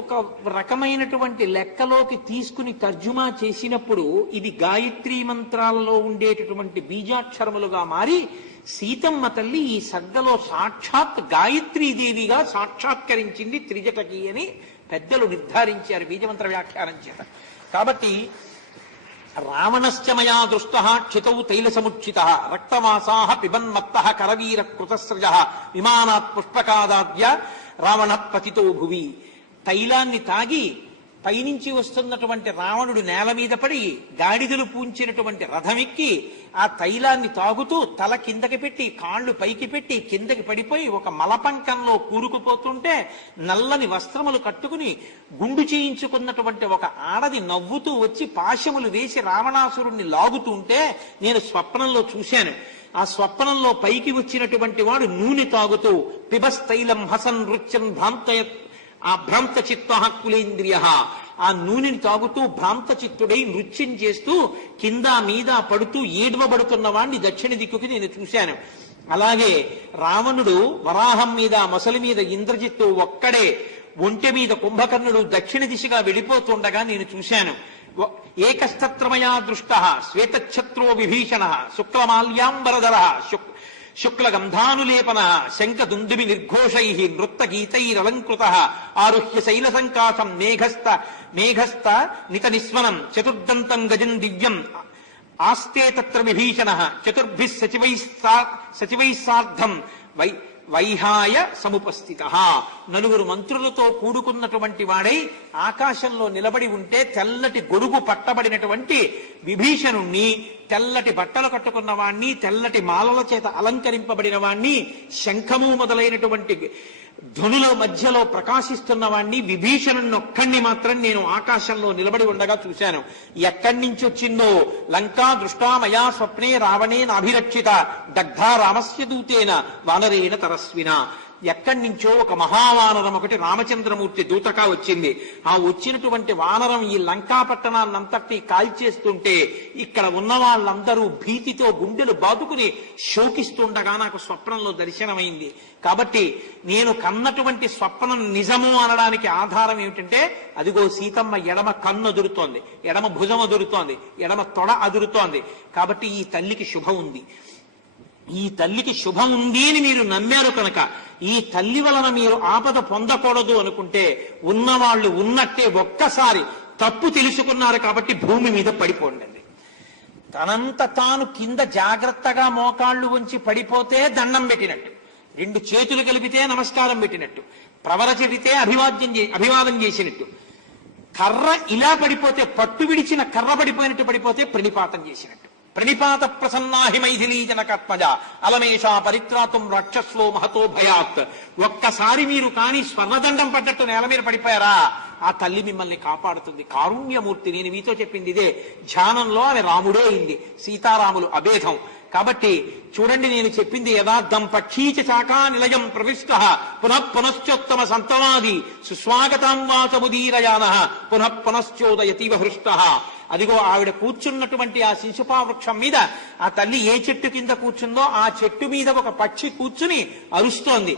ఒక రకమైనటువంటి లెక్కలోకి తీసుకుని తర్జుమా చేసినప్పుడు ఇది గాయత్రీ మంత్రాలలో ఉండేటటువంటి బీజాక్షరములుగా మారి సీతమ్మ తల్లి ఈ సగ్గలో సాక్షాత్ గాయత్రీదేవిగా సాక్షాత్కరించింది త్రిజటకి అని పెద్దలు నిర్ధారించారు బీజమంత్ర వ్యాఖ్యానం చేత. కాబట్టి రావణశ్చ మయా దృష్ట క్షితౌ తైల సముచ్చిత రక్తమాసా పిబన్మత్త కరవీర కృతస్రజ విమానాత్ పుష్పకాదాద్య రావణ పతితో భువి. తైలాన్ని తాగి పైనుంచి వస్తున్నటువంటి రావణుడు నేల మీద పడి గాడిదలు పూంచినటువంటి రథమెక్కి ఆ తైలాన్ని తాగుతూ తల కిందకి పెట్టి కాళ్ళు పైకి పెట్టి కిందకి పడిపోయి ఒక మలపంకంలో కూరుకుపోతుంటే నల్లని వస్త్రములు కట్టుకుని గుండు చేయించుకున్నటువంటి ఒక ఆడది నవ్వుతూ వచ్చి పాశములు వేసి రావణాసురుణ్ణి లాగుతుంటే నేను స్వప్నంలో చూశాను. ఆ స్వప్నంలో పైకి వచ్చినటువంటి వాడు నూనె తాగుతూ పిబస్తైలం హసన్ నృత్యం భ్రాంత చిత్త కులేంద్రియ ఆ నూనెని తాగుతూ భ్రాంత చిత్తుడై నృత్యం చేస్తూ కింద మీద పడుతూ ఏడ్వబడుతున్న వాడిని దక్షిణ దిక్కుకి నేను చూశాను. అలాగే రావణుడు వరాహం మీద మొసలి మీద ఇంద్రజిత్తు ఒక్కడే ఒంటె మీద కుంభకర్ణుడు దక్షిణ దిశగా వెళ్ళిపోతుండగా నేను చూశాను. ఏకస్తత్రమయా దృష్ట శ్వేతఛత్రో విభీషణ శుక్లమాల్యాంబరధర శుక్లగంధానులేపన శంఖదుందుభి నిర్ఘోషై నృత్తగీతైరలంకృత ఆరుహ్య శైల సంకాశం మేఘస్థ నిత నిస్వనం చతుర్దంతం గజం దివ్యం ఆస్తే తత్ర విభీషణ చతుర్భిః సచివైః సార్ధం వైహాయ సముపస్థిత. 4 మంత్రులతో కూడుకున్నటువంటి వాడై ఆకాశంలో నిలబడి ఉంటే తెల్లటి గొడుగు పట్టబడినటువంటి విభీషణుణ్ణి, తెల్లటి బట్టలు కట్టుకున్న వాణ్ణి, తెల్లటి మాలల చేత అలంకరింపబడిన వాణ్ణి, శంఖము మొదలైనటువంటి ధ్వనుల మధ్యలో ప్రకాశిస్తున్న వాణ్ణి విభీషణుణ్ణి ఒక్కడిని మాత్రం నేను ఆకాశంలో నిలబడి ఉండగా చూశాను. ఎక్కడి నుంచి వచ్చిందో లంకా దృష్టా మయా స్వప్నే రావణే నాభిరక్షిత దగ్ధా రామస్య దూతేన వానరేణ తరస్విన. ఎక్కడి నుంచో ఒక మహావానరం ఒకటి రామచంద్రమూర్తి దూతగా వచ్చింది. ఆ వచ్చినటువంటి వానరం ఈ లంకా పట్టణాన్నంతటి కాల్చేస్తుంటే ఇక్కడ ఉన్న వాళ్ళందరూ భీతితో గుండెలు బాదుకుని శోకిస్తుండగా నాకు స్వప్నంలో దర్శనమైంది. కాబట్టి నేను కన్నటువంటి స్వప్నం నిజము అనడానికి ఆధారం ఏమిటంటే అదిగో సీతమ్మ ఎడమ కన్ను అదురుతోంది, ఎడమ భుజం అదురుతోంది, ఎడమ తొడ అదురుతోంది. కాబట్టి ఈ తల్లికి శుభం ఉంది. ఈ తల్లికి శుభం ఉంది అని మీరు నమ్మారు కనుక ఈ తల్లి వలన మీరు ఆపద పొందకూడదు అనుకుంటే ఉన్నవాళ్ళు ఉన్నట్టే ఒక్కసారి తప్పు తెలుసుకున్నారు కాబట్టి భూమి మీద పడిపోండి. తనంత తాను కింద జాగ్రత్తగా మోకాళ్ళు ఉంచి పడిపోతే దండం పెట్టినట్టు, 2 చేతులు కలిపితే నమస్కారం పెట్టినట్టు, ప్రవర చెడితే అభివాదం చేసినట్టు, కర్ర ఇలా పడిపోతే పట్టు విడిచిన కర్ర పడిపోయినట్టు పడిపోతే ప్రణిపాతం చేసినట్టు. ప్రణిపాత ప్రసన్నాహి మైథిలీ జనకాత్మజ అలమేషా పరిత్రాతం రాక్షస్లో మహతో భయాత్. ఒక్కసారి మీరు కానీ స్వర్ణదండం పడ్డట్టు నేల మీద పడిపోయారా ఆ తల్లి మిమ్మల్ని కాపాడుతుంది. కారుణ్యమూర్తి. నేను మీతో చెప్పింది ఇదే. ధ్యానంలో ఆమె రాముడే అయింది, సీతారాములు అభేదం. కాబట్టి చూడండి, నేను చెప్పింది యథార్థం. పక్షీచ శాఖా నిలయం ప్రవిష్ట పునఃపునశ్చోత్తమ సంతమాది సుస్వాగతం వాచముదీరయాన పునఃపునశ్చోదయతీవ హృష్ట. అదిగో ఆవిడ కూర్చున్నటువంటి ఆ శిశుపా వృక్షం మీద ఆ తల్లి ఏ చెట్టు కింద కూర్చుందో ఆ చెట్టు మీద ఒక పక్షి కూర్చుని అరుస్తోంది.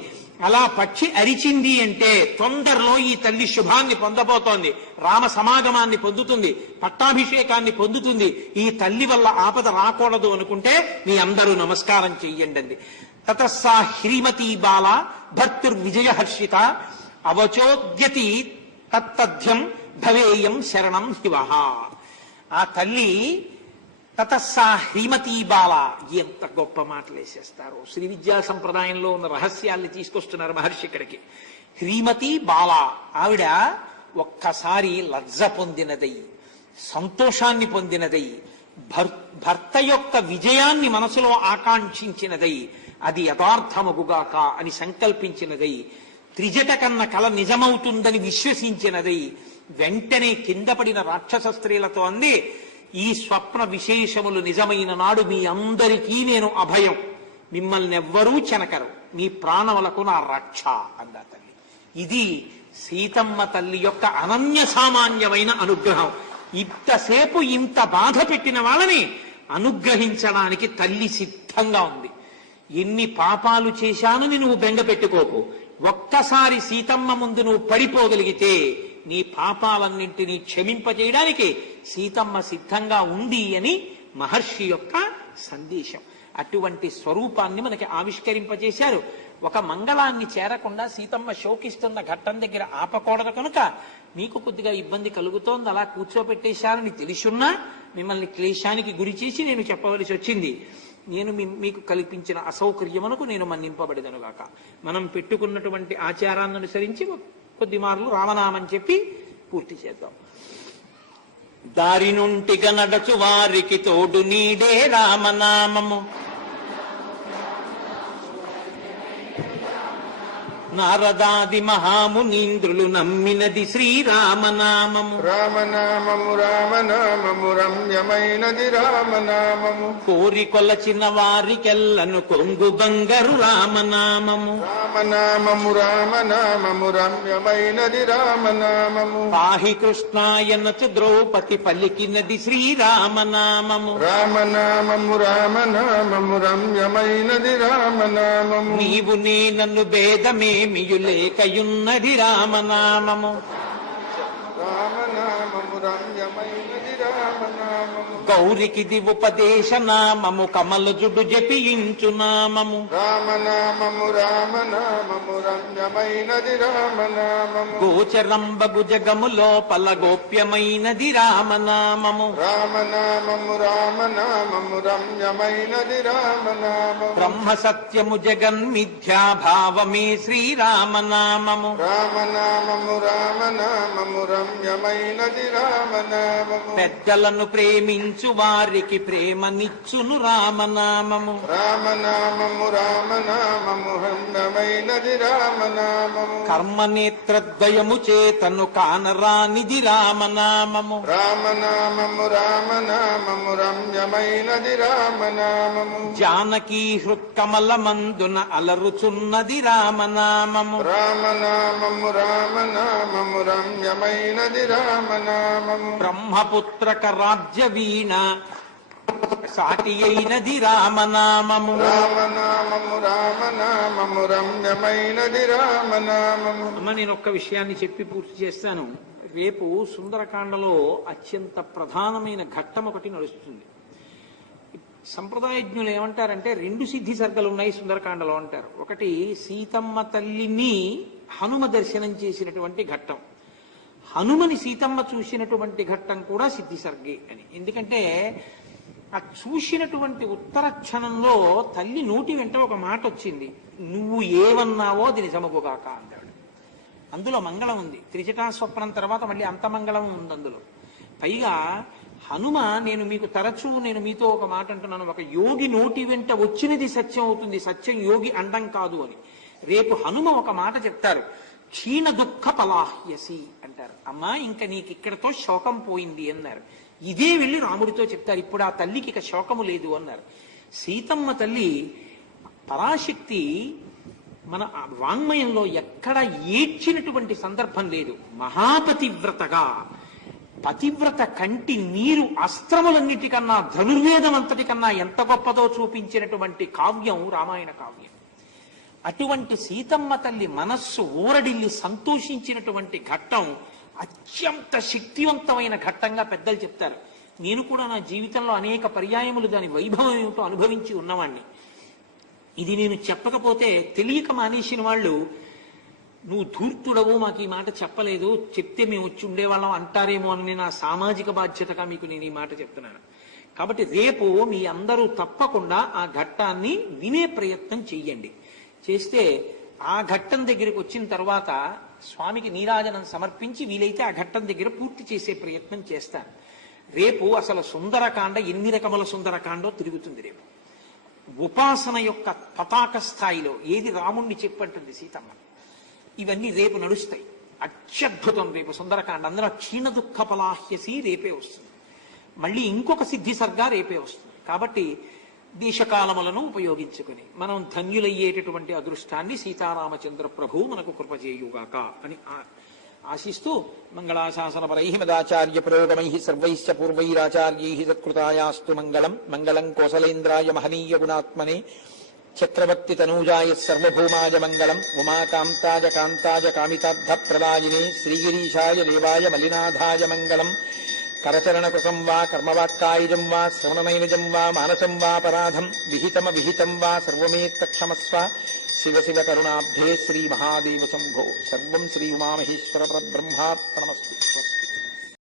అలా పక్షి అరిచింది అంటే తొందరలో ఈ తల్లి శుభాన్ని పొందబోతోంది, రామ సమాగమాన్ని పొందుతుంది, పట్టాభిషేకాన్ని పొందుతుంది. ఈ తల్లి వల్ల ఆపద రాకూడదు అనుకుంటే మీ అందరూ నమస్కారం చెయ్యండి. తతస్సా హ్రీమతీ బాల భర్తుర్విజయహర్షిత అవచోద్యతి తత్తథ్యం భవేయం శరణం శివః. ఆ తల్లి తతస్సా హ్రీమతీ బాల. ఎంత గొప్ప మాటలు వేసేస్తారు. శ్రీ విద్యా సంప్రదాయంలో ఉన్న రహస్యాల్ని తీసుకొస్తున్నారు మహర్షి ఇక్కడికి. హ్రీమతి బాల, ఆవిడ ఒక్కసారి లజ్జ పొందినదై, సంతోషాన్ని పొందినదై, భర్త యొక్క విజయాన్ని మనసులో ఆకాంక్షించినదై, అది యథార్థమగుగాక అని సంకల్పించినదై, త్రిజట కన్న కల నిజమవుతుందని విశ్వసించినదై, వెంటనే కింద పడిన రాక్షస స్త్రీలతో అంది, ఈ స్వప్న విశేషములు నిజమైన నాడు మీ అందరికీ నేను అభయం, మిమ్మల్ని ఎవ్వరూ చెనకరు, మీ ప్రాణములకు నా రక్ష అందా తల్లి. ఇది సీతమ్మ తల్లి యొక్క అనన్య సామాన్యమైన అనుగ్రహం. ఇంతసేపు ఇంత బాధ పెట్టిన వాళ్ళని అనుగ్రహించడానికి తల్లి సిద్ధంగా ఉంది. ఎన్ని పాపాలు చేశానని నువ్వు బెంగ పెట్టుకోకు. ఒక్కసారి సీతమ్మ ముందు నువ్వు పడిపోగలిగితే నీ పాపాలన్నింటినీ క్షమింపజేయడానికి సీతమ్మ సిద్ధంగా ఉంది అని మహర్షి యొక్క సందేశం. అటువంటి స్వరూపాన్ని మనకి ఆవిష్కరింపజేశారు. ఒక మంగళాన్ని చేరకుండా సీతమ్మ శోకిస్తున్న ఘట్టం దగ్గర ఆపకూడదు కనుక మీకు కొద్దిగా ఇబ్బంది కలుగుతోంది, అలా కూర్చోపెట్టేశారని తెలుసున్నా మిమ్మల్ని క్లేశానికి గురి చేసి నేను చెప్పవలసి వచ్చింది. నేను మీకు కల్పించిన అసౌకర్యమునకు నేను మన్నింపబడదనుగాక. మనం పెట్టుకున్నటువంటి ఆచారాన్ని అనుసరించి కొద్ది మార్లు రామనామని చెప్పి పూర్తి చేద్దాం. దారి నుంటిగా నడచు వారికి తోడు నీడే రామనామము, నారదాది మహామునీంద్రులు నమ్మినది శ్రీరామనామము. రామనామము రామనామము రమ్యమైనది రామనామము, కోరి కొలచిన వారికెల్లను కొంగు బంగారు రామనామము. రామనామము రామనామము రమ్యమైనది రామనామము, పాహి కృష్ణాయనచు ద్రౌపది పలికినది శ్రీరామనామము. రామనామము రామనామము రమ్యమైనది రామనామము, నీవు నేనన్ను భేదమే మియులేకయున్నది రామనామము. రామనామము రమ్యమైనది రామనామము, గౌరికిది ఉపదేశ నామము కమలజుడు జపించు నామము. రామనామము రామనామము రమ్యమైనది రామనామము, గోచరంబగు జగము లోపల గోప్యమైనది రామనామము. రామనామము రామనామము రమ్యమైనది రామనామము, బ్రహ్మ సత్యము జగన్మిథ్యాభావమే శ్రీరామనామము. రామనామము రామనామము రమ్యమైనది రామనామము, పెద్దలను ప్రేమించు వారికి ప్రేమనిచ్చును రామనామము. రామనామము రామనామము రమ్యమైనది రామనామము, కర్మనేత్రద్వయము చేతను కానరానిది రామనామము. రామనామము రామనామము రమ్యమైనది రామనామము, జానకీ హృత్కమల మందున అలరుచున్నది రామనామము. రామనామము రామనామము రమ్యమైనది రామనామము, బ్రహ్మపుత్రక రాజ్య వీణ సాటి అయినది రామనామము. రామనామము రామనామము రమ్యమైనది రామనామము. అమ్మ, నేను ఒక్క విషయాన్ని చెప్పి పూర్తి చేస్తాను. రేపు సుందరకాండలో అత్యంత ప్రధానమైన ఘట్టం ఒకటి నడుస్తుంది. సంప్రదాయజ్ఞులు ఏమంటారంటే 2 సిద్ధి సర్గలు ఉన్నాయి సుందరకాండలో అంటారు. ఒకటి సీతమ్మ తల్లిని హనుమ దర్శనం చేసినటువంటి ఘట్టం, హనుమని సీతమ్మ చూసినటువంటి ఘట్టం కూడా సిద్ధి సర్గే అని. ఎందుకంటే ఆ చూసినటువంటి ఉత్తర క్షణంలో తల్లి నోటి వెంట ఒక మాట వచ్చింది, నువ్వు ఏమన్నావో అది నిజమగుగాక అందాడు. అందులో మంగళం ఉంది. త్రిజటా స్వప్నం తర్వాత మళ్ళీ అంతమంగళం ఉంది అందులో. పైగా హనుమ, నేను మీకు తరచూ నేను మీతో ఒక మాట అంటున్నాను, ఒక యోగి నోటి వెంట వచ్చినది సత్యం అవుతుంది, సత్యం యోగి అండం కాదు అని. రేపు హనుమ ఒక మాట చెప్తారు, క్షీణ దుఃఖ పలాహ్యసి అంటారు. అంటారు. అమ్మా ఇంకా నీకు ఇక్కడతో శోకం పోయింది అన్నారు. ఇదే వెళ్ళి రాముడితో చెప్తారు, ఇప్పుడు ఆ తల్లికి ఇక శోకము లేదు అన్నారు. సీతమ్మ తల్లి పరాశక్తి మన వాంగ్మయంలో ఎక్కడ ఏడ్చినటువంటి సందర్భం లేదు. మహాపతివ్రతగా, పతివ్రత కంటి నీరు అస్త్రములన్నిటికన్నా ధనుర్వేదం అంతటికన్నా ఎంత గొప్పదో చూపించినటువంటి కావ్యం రామాయణ కావ్యం. అటువంటి సీతమ్మ తల్లి మనస్సు ఊరడిల్లి సంతోషించినటువంటి ఘట్టం అత్యంత శక్తివంతమైన ఘట్టంగా పెద్దలు చెప్తారు. నేను కూడా నా జీవితంలో అనేక పర్యాయములు దాని వైభవం ఏమిటో అనుభవించి ఉన్నవాణ్ణి. ఇది నేను చెప్పకపోతే తెలియక మానేసిన వాళ్ళు, నువ్వు ధూర్తుడవు, మాకు ఈ మాట చెప్పలేదు, చెప్తే మేము వచ్చి ఉండేవాళ్ళం అంటారేమో అని నా సామాజిక బాధ్యతగా మీకు నేను ఈ మాట చెప్తున్నాను. కాబట్టి రేపు మీ అందరూ తప్పకుండా ఆ ఘట్టాన్ని వినే ప్రయత్నం చెయ్యండి. చేస్తే ఆ ఘట్టం దగ్గరికి వచ్చిన తర్వాత స్వామికి నీరాజనం సమర్పించి వీలైతే ఆ ఘట్టం దగ్గర పూర్తి చేసే ప్రయత్నం చేస్తాను. రేపు అసలు సుందరకాండ ఎన్ని రకముల సుందరకాండో తిరుగుతుంది. రేపు ఉపాసన యొక్క పతాక స్థాయిలో ఏది రాముణ్ణి చెప్పంటుంది సీతమ్మ, ఇవన్నీ రేపు నడుస్తాయి. అత్యద్భుతం రేపు సుందరకాండ. అందులో క్షీణ దుఃఖ పలాహ్యసి రేపే వస్తుంది. మళ్ళీ ఇంకొక సిద్ధి సర్గా రేపే వస్తుంది. కాబట్టి దేశకాలములను ఉపయోగించుకుని మనం ధన్యులయ్యేటటువంటి అదృష్టాన్ని సీతారామచంద్ర ప్రభు మనకు కృపచేయుగాక అని ఆశిస్తూ, మంగళాశాసనపరై మదాచార్య పురోగమై సర్వైశ్చ పూర్వైరాచార్యై సత్కృతాయాస్తు మంగళం. మంగళం కోసలేంద్రాయ మహనీయ గుణాత్మనే చక్రవర్తి తనూజాయ సర్వభౌమాయ మంగళం. ఉమాకాంతాయ కాంతాయ కామితార్థ ప్రదాయినే శ్రీగిరీశాయ దేవాయ మలినాథాయ మంగళం. కరచరణకృతం వా కర్మవాక్కాయుజం వా శ్రవణమైనజం వా మానసం వా పరాధం విహితం వా సర్వమేత్తక్షమస్వ. శివ శివ కరుణాబ్ధే శ్రీ మహాదేవ శంభో. సర్వం శ్రీ ఉమామహేశ్వర పరబ్రహ్మార్పణమస్తు.